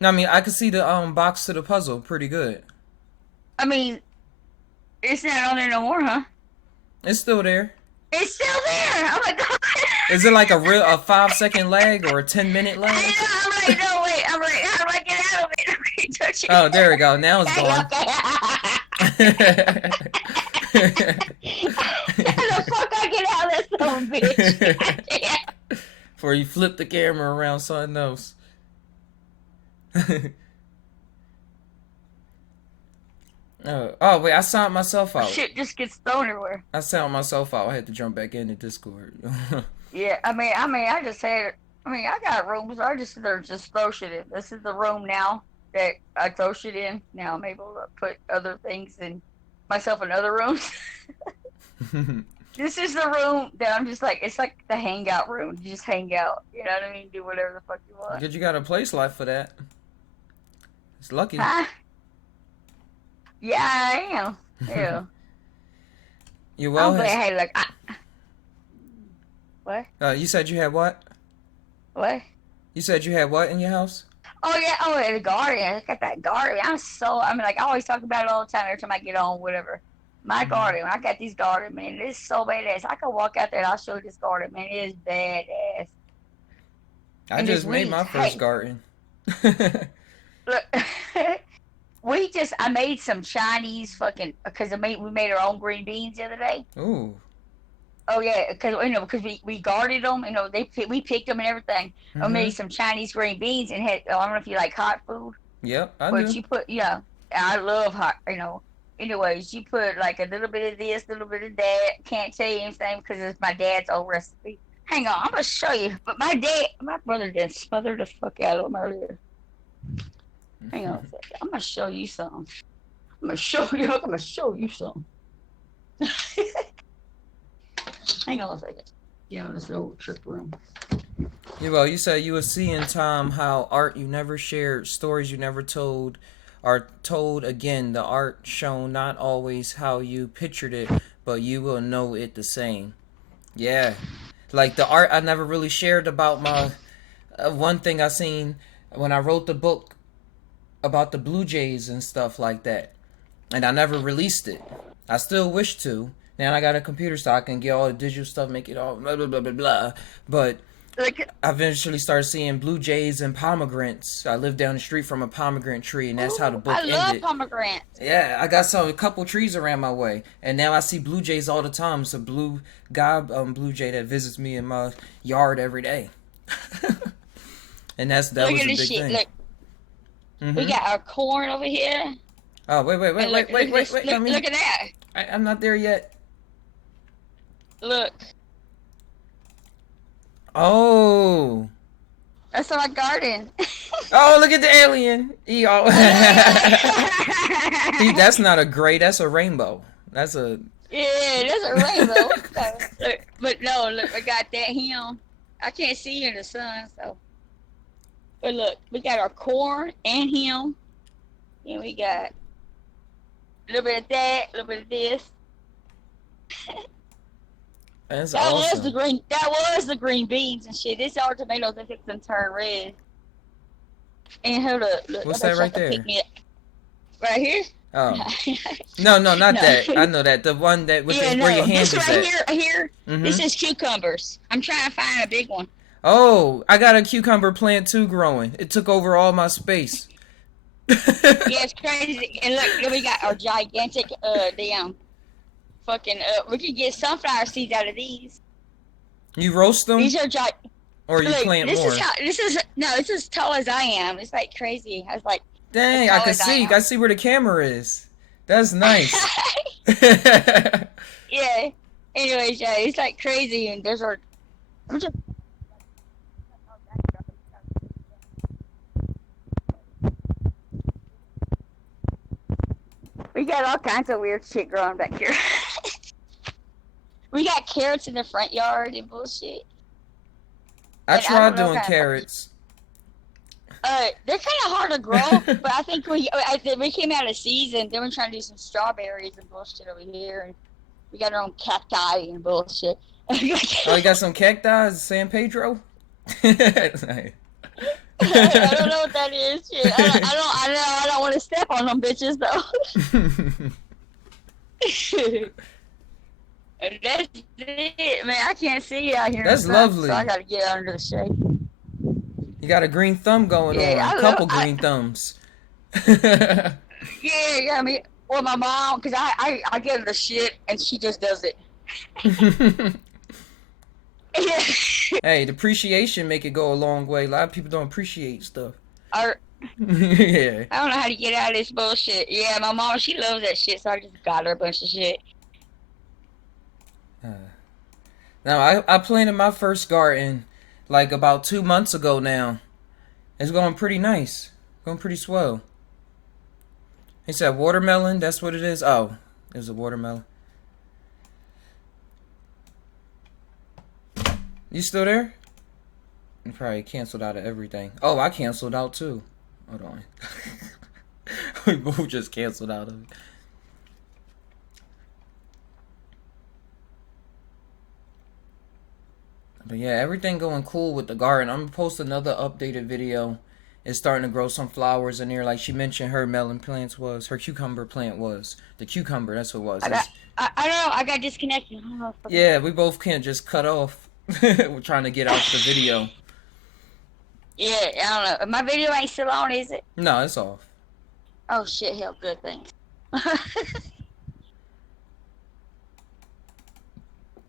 I mean, I can see the box to the puzzle pretty good. I mean, it's not on there no more, huh? It's still there. It's still there. Oh my god. Is it like a 5-second lag or a 10-minute lag? I'm like, no wait. I'm like, how do I get out of it? I can't touch it. Oh, there we go. Now it's gone. How the fuck I get out of this little bitch? Before you flip the camera around something else. Oh wait, I signed myself out. Shit just gets thrown everywhere. I signed myself out. I had to jump back into Discord. Yeah, I mean, I just had. I mean, I got rooms. I just throw shit in. This is the room now that I throw shit in. Now I'm able to put other things in myself in other rooms. This is the room that I'm just like, it's like the hangout room. You just hang out. You know what I mean? Do whatever the fuck you want. Good, you got a place life for that. It's lucky. Huh? Yeah, I am. Yeah. You well? Hey, look. What? You said you had what? What? You said you had what in your house? Oh yeah, the garden. I got that garden. I mean, like I always talk about it all the time. Every time I get on, whatever. My garden. I got these garden, man. It's so badass. I can walk out there and I'll show you this garden, man. It is badass. I just made my first garden. Look, I made some Chinese fucking, because we made our own green beans the other day. Ooh. Oh yeah, because we guarded them, we picked them and everything. Mm-hmm. I made some Chinese green beans and had, I don't know if you like hot food. Yep, I but do. You put, I love hot, Anyways, you put like a little bit of this, a little bit of that. Can't tell you anything because it's my dad's old recipe. Hang on, I'm gonna show you. But my brother did smother the fuck out of him earlier. Hang on a second. I'm gonna show you something. I'm gonna show you something. Hang on a second. Yeah, this old trick room. Yeah, well, you said you were seeing, Tom, how art you never shared, stories you never told, are told again. The art shown not always how you pictured it, but you will know it the same. Yeah. Like the art I never really shared about my... one thing I seen when I wrote the book about the Blue Jays and stuff like that. And I never released it. I still wish to. Now I got a computer so I can get all the digital stuff, make it all blah, blah, blah, blah, blah. But I eventually started seeing blue jays and pomegranates. I lived down the street from a pomegranate tree, and that's how the book ended. I love pomegranates. Yeah, I got a couple trees around my way, and now I see blue jays all the time. It's a blue jay that visits me in my yard every day. And that was a big thing. Look. Mm-hmm. We got our corn over here. Oh, wait. Look at that. I'm not there yet. Look. Oh. That's my garden. Oh, look at the alien. That's not a gray, that's a rainbow. That's a... Yeah, that's a rainbow. But no, look, I got that him. I can't see you in the sun, so... But look, we got our corn and him. And we got a little bit of that, a little bit of this. That's awesome. That was the green beans and shit. This are tomatoes that fix them turn red. And hold up, look. What's that right there? Right here? Oh. No, not that. I know that. The one that where your hand is right at. Here. Mm-hmm. This is cucumbers. I'm trying to find a big one. Oh, I got a cucumber plant too growing. It took over all my space. Yeah, it's crazy. And look, we got our gigantic damn fucking we can get sunflower seeds out of these. You roast them? These are Or you Look, plant this more? it's as tall as I am. It's like crazy. I was like, Dang, as I tall can as see. I see where the camera is. That's nice. Yeah. Anyways, yeah, it's like crazy, and there's our. I'm just. We got all kinds of weird shit growing back here. We got carrots in the front yard and bullshit. I And I tried don't know doing kind of- carrots. They're kind of hard to grow, but I think we came out of season. Then we're trying to do some strawberries and bullshit over here, and we got our own cacti and bullshit. Oh, you got some cacti, San Pedro? I don't know what that is. Shit. I don't want to step on them bitches though. That's it, man. I can't see out here. That's lovely. So I gotta get under the shade. You got a green thumb going on. A couple green thumbs. Yeah, I mean, or my mom, because I get her the shit and she just does it. Yeah. Hey, depreciation make it go a long way. A lot of people don't appreciate stuff. Yeah. Yeah. I don't know how to get out of this bullshit. Yeah, my mom, she loves that shit, so I just got her a bunch of shit. Now, I planted my first garden like about 2 months ago now. It's going pretty nice. Going pretty swell. He said watermelon, that's what it is? Oh, it was a watermelon. You still there? You probably canceled out of everything. Oh, I canceled out too. Hold on. We both just canceled out of it. But yeah, everything going cool with the garden. I'm gonna post another updated video. It's starting to grow some flowers in here. Like she mentioned her melon plants was. Her cucumber plant was. The cucumber, that's what it was. I don't know, I got disconnected. Yeah, we both can't just cut off. We're trying to get out the video. Yeah, I don't know. My video ain't still on, is it? No, it's off. Oh shit, hell, good, thanks.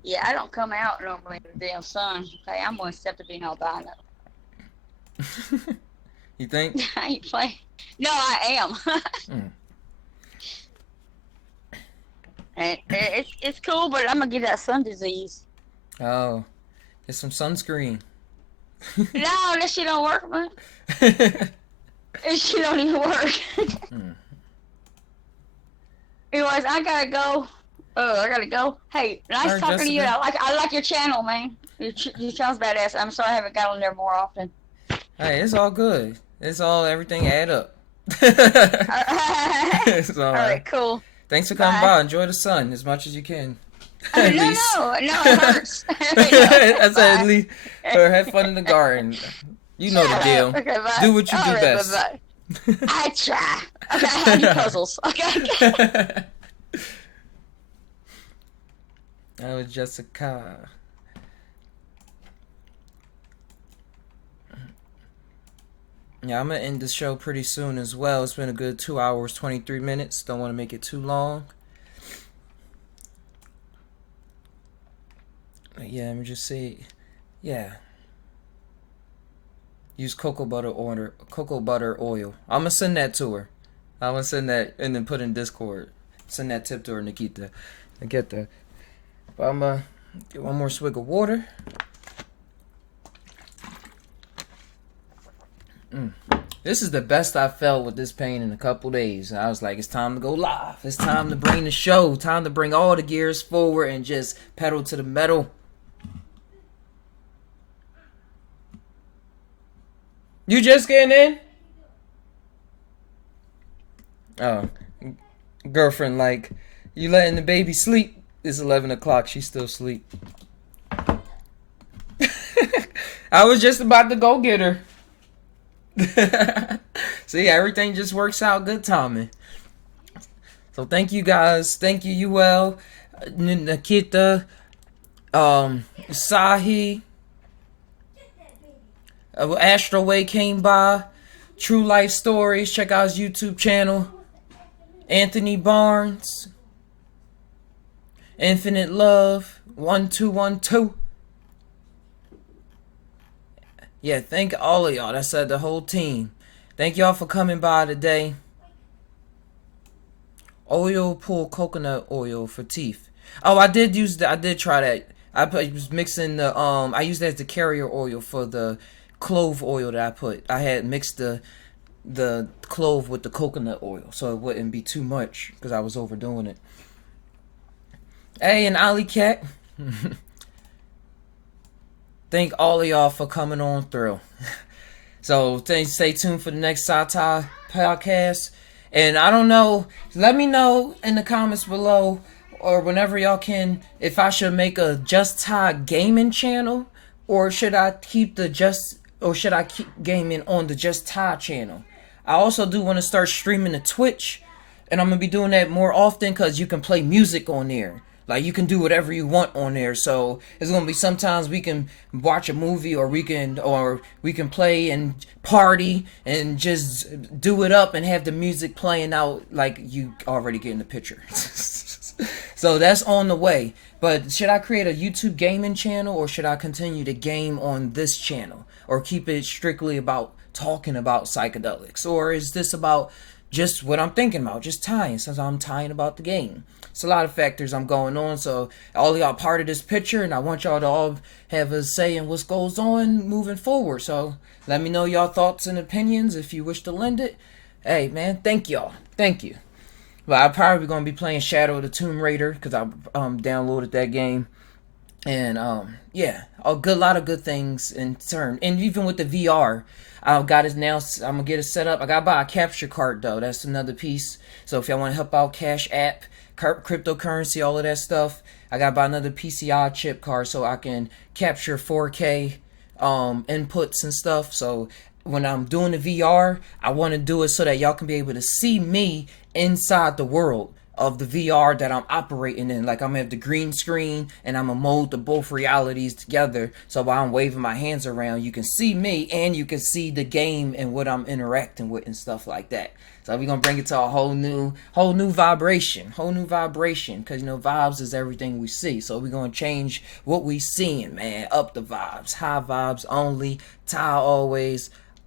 Yeah, I don't come out normally in the damn sun. Okay, I'm one step to being albino. You think? I ain't playing. No, I am. And it's cool, but I'm gonna get that sun disease. Oh, get some sunscreen. No, that shit don't work, man. That shit don't even work. Anyways, I gotta go. I gotta go. Hey, nice Alright, talking to you. Jessica. I like your channel, man. Your channel's badass. I'm sorry I haven't got on there more often. Hey, it's all good. It's all, everything add up. It's all right. Alright, cool. Thanks for coming by. Enjoy the sun as much as you can. No, it hurts. I said at least, or have fun in the garden. You know the deal. Okay, bye. Do what you do best. Bye. I try. Okay, I do puzzles. Okay. That was Jessica. Yeah, I'm gonna end the show pretty soon as well. It's been a good 2 hours, 23 minutes. Don't want to make it too long. But yeah, let me just say, yeah. Use cocoa butter oil. I'm gonna send that to her. I'm gonna send that and then put in Discord. Send that tip to her, Nikita. I get that. But I'm gonna get one more swig of water. This is the best I felt with this pain in a couple days. I was like, it's time to go live. It's time to bring the show. Time to bring all the gears forward and just pedal to the metal. You just getting in? Oh, girlfriend, like, you letting the baby sleep? It's 11 o'clock. She's still asleep. I was just about to go get her. See, everything just works out good timing. So thank you guys. Thank you, Uel, Nikita, Sahi. Astroway came by. True Life Stories. Check out his YouTube channel. Anthony Barnes. Infinite Love. 1212. Yeah, thank all of y'all. That's the whole team. Thank y'all for coming by today. Oil pull coconut oil for teeth. Oh, I did use that. I did try that. Was mixing the I used that as the carrier oil for the clove oil that I put. I had mixed the clove with the coconut oil so it wouldn't be too much because I was overdoing it. Hey, and Alley Cat. Thank all of y'all for coming on through. So stay tuned for the next Psy Tai podcast. And I don't know, let me know in the comments below or whenever y'all can if I should make a Just Tai gaming channel or should I keep gaming on the Just Tai channel. I also do want to start streaming to Twitch, and I'm gonna be doing that more often because you can play music on there. Like you can do whatever you want on there. So it's gonna be sometimes we can watch a movie or we can play and party and just do it up and have the music playing out like you already getting the picture. So that's on the way. But should I create a YouTube gaming channel or should I continue to game on this channel or keep it strictly about talking about psychedelics, or is this about just what I'm thinking about, just tying, since I'm tying about the game? It's a lot of factors I'm going on, so all of y'all part of this picture, and I want y'all to all have a say in what goes on moving forward. So let me know y'all thoughts and opinions if you wish to lend it. Hey man, thank y'all, thank you. But I'm probably gonna be playing Shadow of the Tomb Raider because I downloaded that game. And yeah, a lot of good things in turn. And even with the VR, I've got it now. I'm gonna get it set up. I gotta buy a capture card though. That's another piece. So if y'all want to help out Cash App, cryptocurrency, all of that stuff, I gotta buy another PCI chip card so I can capture 4K inputs and stuff. So when I'm doing the VR, I want to do it so that y'all can be able to see me inside the world of the VR that I'm operating in. Like I'm gonna have the green screen and I'm gonna mold the both realities together. So while I'm waving my hands around, you can see me and you can see the game and what I'm interacting with and stuff like that. So we're gonna bring it to a whole new vibration, because you know vibes is everything we see. So we're gonna change what we seeing, man. Up the vibes, high vibes only. Tai always.